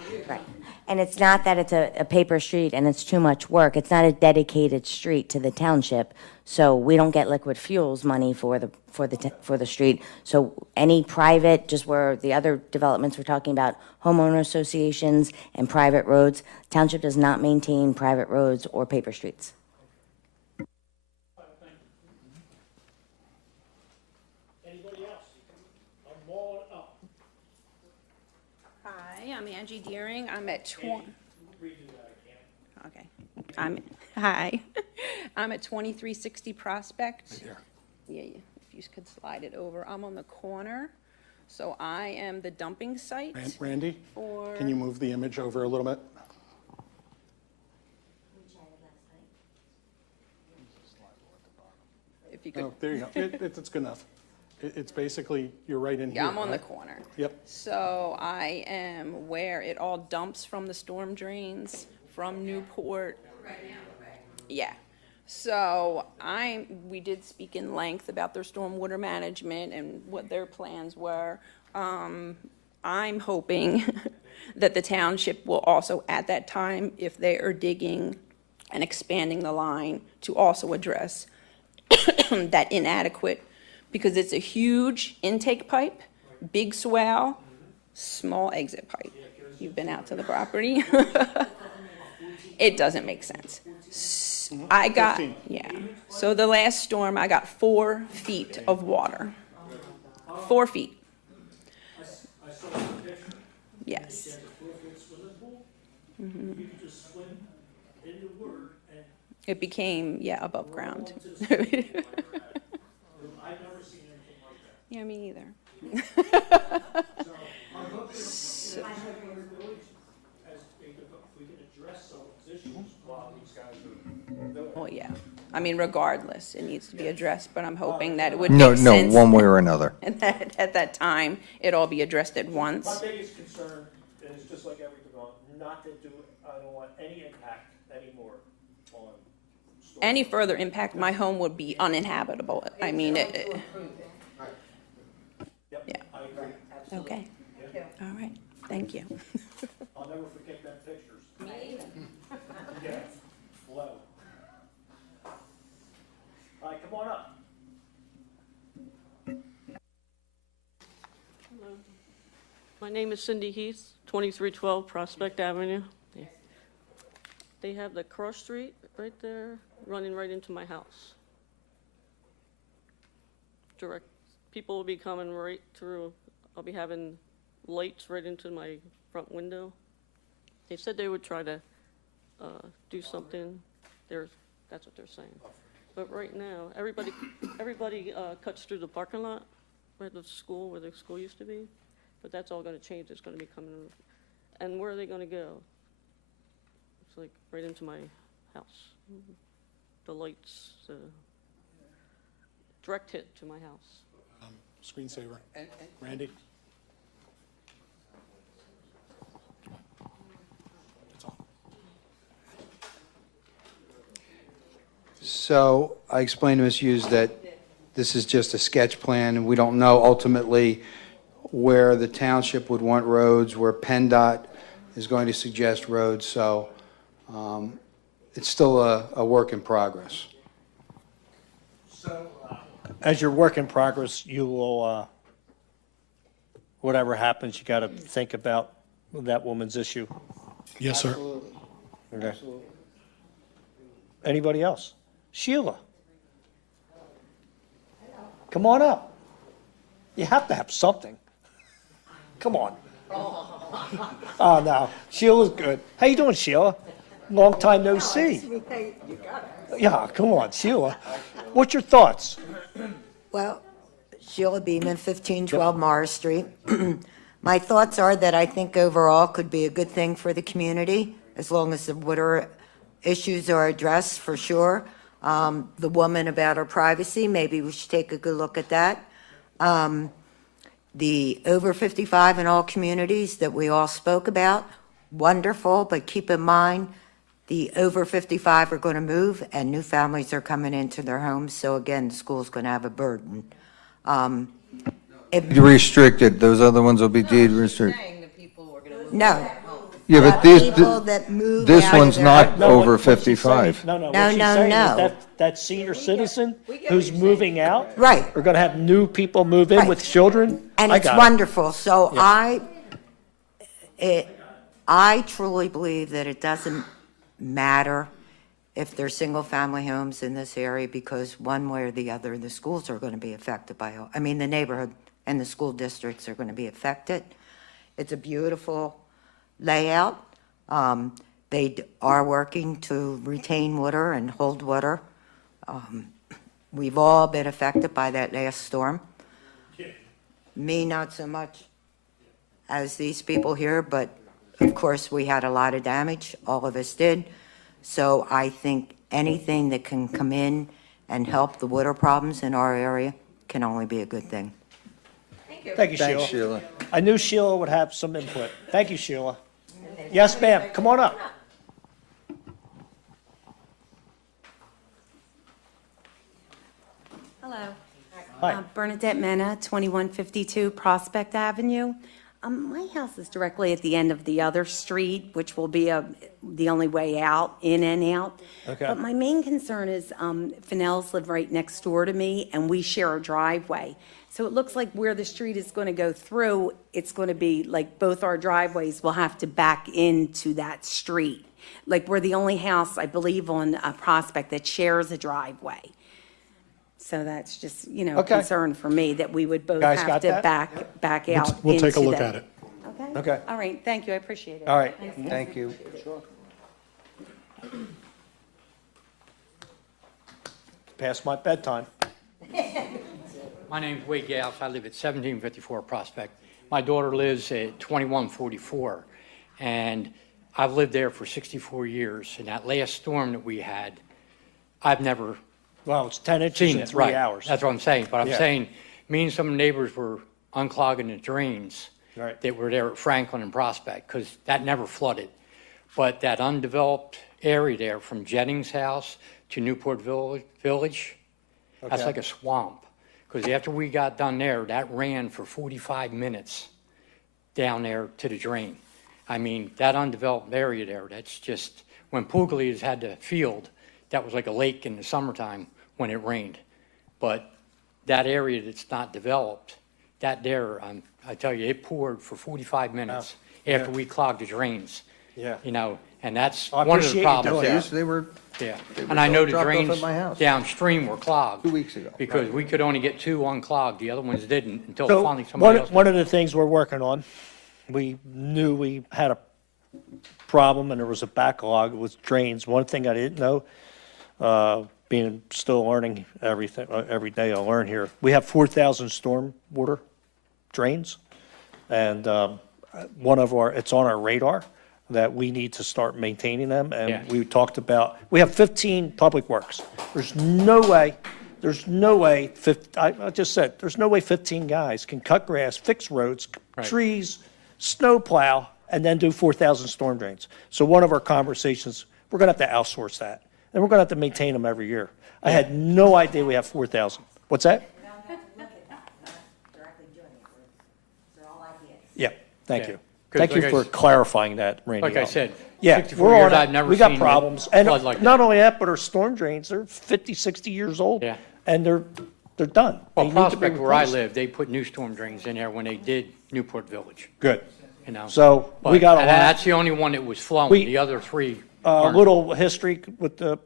And it's not that it's a paper street and it's too much work. It's not a dedicated street to the township, so we don't get liquid fuels money for the street. So any private, just where the other developments we're talking about, homeowner associations and private roads, township does not maintain private roads or paper streets. Anybody else? I'm all up. Hi, I'm Angie Deering. I'm at I'm at 2360 Prospect. yeah, if you could slide it over, I'm on the corner, so I am the dumping site. Randy, for- can you move the image over a little bit? If you could. Oh, there you go. It's good enough. It's basically, you're right in here. Yeah, I'm on the right? corner. Yep. So I am where it all dumps from the storm drains from Newport. Yeah. So we did speak in length about their stormwater management and what their plans were. I'm hoping that the township will also, at that time, if they are digging and expanding the line, to also address that inadequate, because it's a huge intake pipe, big swell, small exit pipe. You've been out to the property. It doesn't make sense. I got, 15. yeah. So the last storm, I got 4 feet of water. 4 feet. Yes. Mhm. It became, yeah, above ground. Yeah, me either. So- Well, yeah. I mean, regardless, it needs to be addressed, but I'm hoping that it would No, make no, sense. one way or another. And that, at that time, it all be addressed at My once. biggest concern is just like everything else, not to do, I don't want any impact anymore on. Any further impact, my home would be uninhabitable. I mean, yeah. Okay. All right. Thank you. I'll never forget them pictures. Me either. Yeah, flow. All right, come on up. Hello. My name is Cindy Heath, 2312 Prospect Avenue. They have the cross street right there, running right into my house. Direct, people will be coming right through. I'll be having lights right into my front window. They said they would try to do something. That's what they're saying. But right now, everybody cuts through the parking lot where the school used to be. But that's all going to change. It's going to be coming. And where are they going to go? It's like right into my house. The lights, direct hit to my house. Screensaver. Randy? So I explained to Ms. Hughes that this is just a sketch plan, and we don't know ultimately where the township would want roads, where PennDOT is going to suggest roads, so it's still a work in progress. As your work in progress, you will, whatever happens, you got to think about that woman's issue. Yes, sir. Okay. Anybody else? Sheila? Come on up. You have to have something. Come on. Oh, no. Sheila's good. How you doing, Sheila? Long time no see. Yeah, come on, Sheila. What's your thoughts? Well, Sheila Beeman, 1512 Morris Street. My thoughts are that I think overall could be a good thing for the community, as long as the water issues are addressed, for sure. The woman about her privacy, maybe we should take a good look at that. The over 55 in all communities that we all spoke about, wonderful, but keep in mind, the over 55 are going to move and new families are coming into their homes. So again, the school's going to have a burden. Restricted, those other ones will be deed restricted. No. Yeah, but these, People that move this out of one's their- not No, over what she's saying- 55. No, No, what she's no, saying is no. that senior citizen who's moving out. Right. Are going to have new people move in Right. with children. And I it's got it. wonderful. So Yeah. I truly believe that it doesn't matter if there's single-family homes in this area, because one way or the other, the schools are going to be affected by, the neighborhood and the school districts are going to be affected. It's a beautiful layout. They are working to retain water and hold water. We've all been affected by that last storm. Me, not so much as these people here, but of course, we had a lot of damage. All of us did. So I think anything that can come in and help the water problems in our area can only be a good thing. Thank you, Thanks, Sheila. Sheila. I knew Sheila would have some input. Thank you, Sheila. Yes, ma'am, come on up. Hello. Hi. Bernadette Mena, 2152 Prospect Avenue. My house is directly at the end of the other street, which will be the only way out, in and out. Okay. But my main concern is Fennells live right next door to me, and we share a driveway. So it looks like where the street is going to go through, it's going to be like both our driveways will have to back into that street. Like we're the only house, I believe, on Prospect that shares a driveway. So that's just, a Okay. concern for me that we would both Guys have got to that? back out. We'll take a into look that. at it. Okay? Okay. All right, thank you, I appreciate it. All right. Thanks. Thank you. Past my bedtime. My name's Wade Gales. I live at 1754 Prospect. My daughter lives at 2144, and I've lived there for 64 years. And that last storm that we had, I've never Well, it's 10 inches seen in it. 3 Right. hours. That's what I'm saying. But I'm Yeah. saying, me and some neighbors were unclogging the drains Right. that were there at Franklin and Prospect, because that never flooded. But that undeveloped area there from Jennings' house to Newport Village, that's Okay. like a swamp. Because after we got done there, that ran for 45 minutes down there to the drain. I mean, that undeveloped area there, that's just, when Puglia's had the field, that was like a lake in the summertime when it rained. But that area that's not developed, that there, I tell you, it poured for 45 minutes after we clogged the drains. Yeah. And that's I one of appreciate the you problems. doing there. that. They were, Yeah, they were and I know the dropped off drains at my house downstream were clogged. 2 weeks ago. Because we could only get 2 unclogged, the other ones didn't, until finally somebody one, else. one of the things we're working on, we knew we had a problem and there was a backlog with drains. One thing I didn't know, being still learning everything, every day I learn here, we have 4,000 storm water drains. And it's on our radar that we need to start maintaining them. Yeah. And we talked about, we have 15 public works. There's no way, I just said, there's no way 15 guys can cut grass, fix roads, Right. trees, snow plow, and then do 4,000 storm drains. So one of our conversations, we're gonna have to outsource that. And we're gonna have to maintain them every year. I had no idea we have 4,000. What's that? Yeah, thank Yeah. you. 'Cause Thank you like I for s- clarifying that, Randy. Like I said, Yeah, 64 we're years, on I've it. never We got seen a problems. And flood like not that. only that, but our storm drains, they're 50, 60 years old. Yeah. And they're done. They Well, need to be Prospect, where I replaced. live, they put new storm drains in there when they did Newport Village, Good. you know. So we But- got a and lot. that's the only one that was flowing. We- The other 3 A aren't. little history with the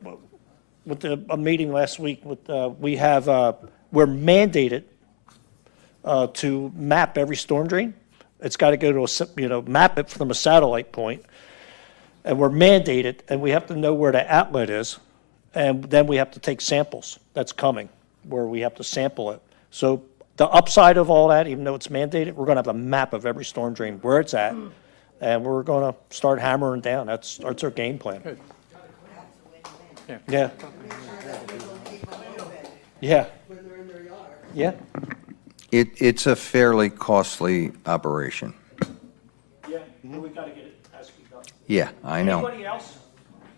a meeting last week with, we have, we're mandated to map every storm drain. It's got to go to map it from a satellite point. And we're mandated, and we have to know where the outlet is. And then we have to take samples. That's coming, where we have to sample it. So the upside of all that, even though it's mandated, we're going to have a map of every storm drain, where it's at. And we're going to start hammering down. That's our game plan. Good. Yeah. Yeah. Yeah. It's a fairly costly operation. Yeah, we got to get it as we go. Yeah, I know. Anybody else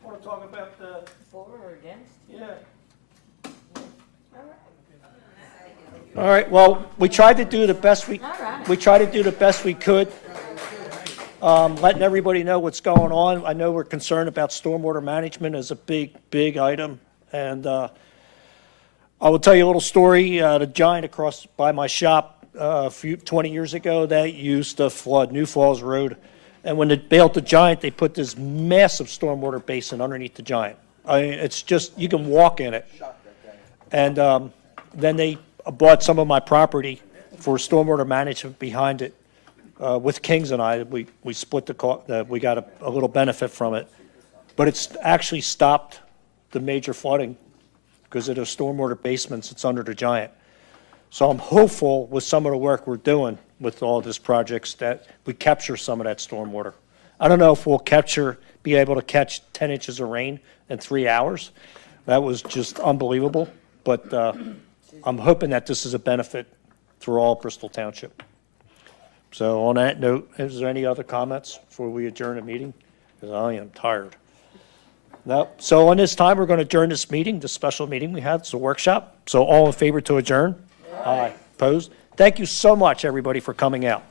want to talk about the? For or against? Yeah. All right, well, we tried to do the best we tried to do the best we could, letting everybody know what's going on. I know we're concerned about stormwater management as a big item. And I will tell you a little story. The giant across by my shop 20 years ago, that used to flood New Falls Road. And when they built the giant, they put this massive stormwater basin underneath the giant. I mean, it's just, you can walk in it. And then they bought some of my property for stormwater management behind it. With Kings and I, we split the cost, we got a little benefit from it. But it's actually stopped the major flooding because of the stormwater basements that's under the giant. So I'm hopeful with some of the work we're doing with all these projects that we capture some of that stormwater. I don't know if we'll be able to catch 10 inches of rain in 3 hours. That was just unbelievable, but I'm hoping that this is a benefit for all Bristol Township. So on that note, is there any other comments before we adjourn the meeting? Because I am tired. No. So on this time, we're going to adjourn this meeting, this special meeting we had. It's a workshop. So all in favor to adjourn? Aye. Opposed? Thank you so much, everybody, for coming out.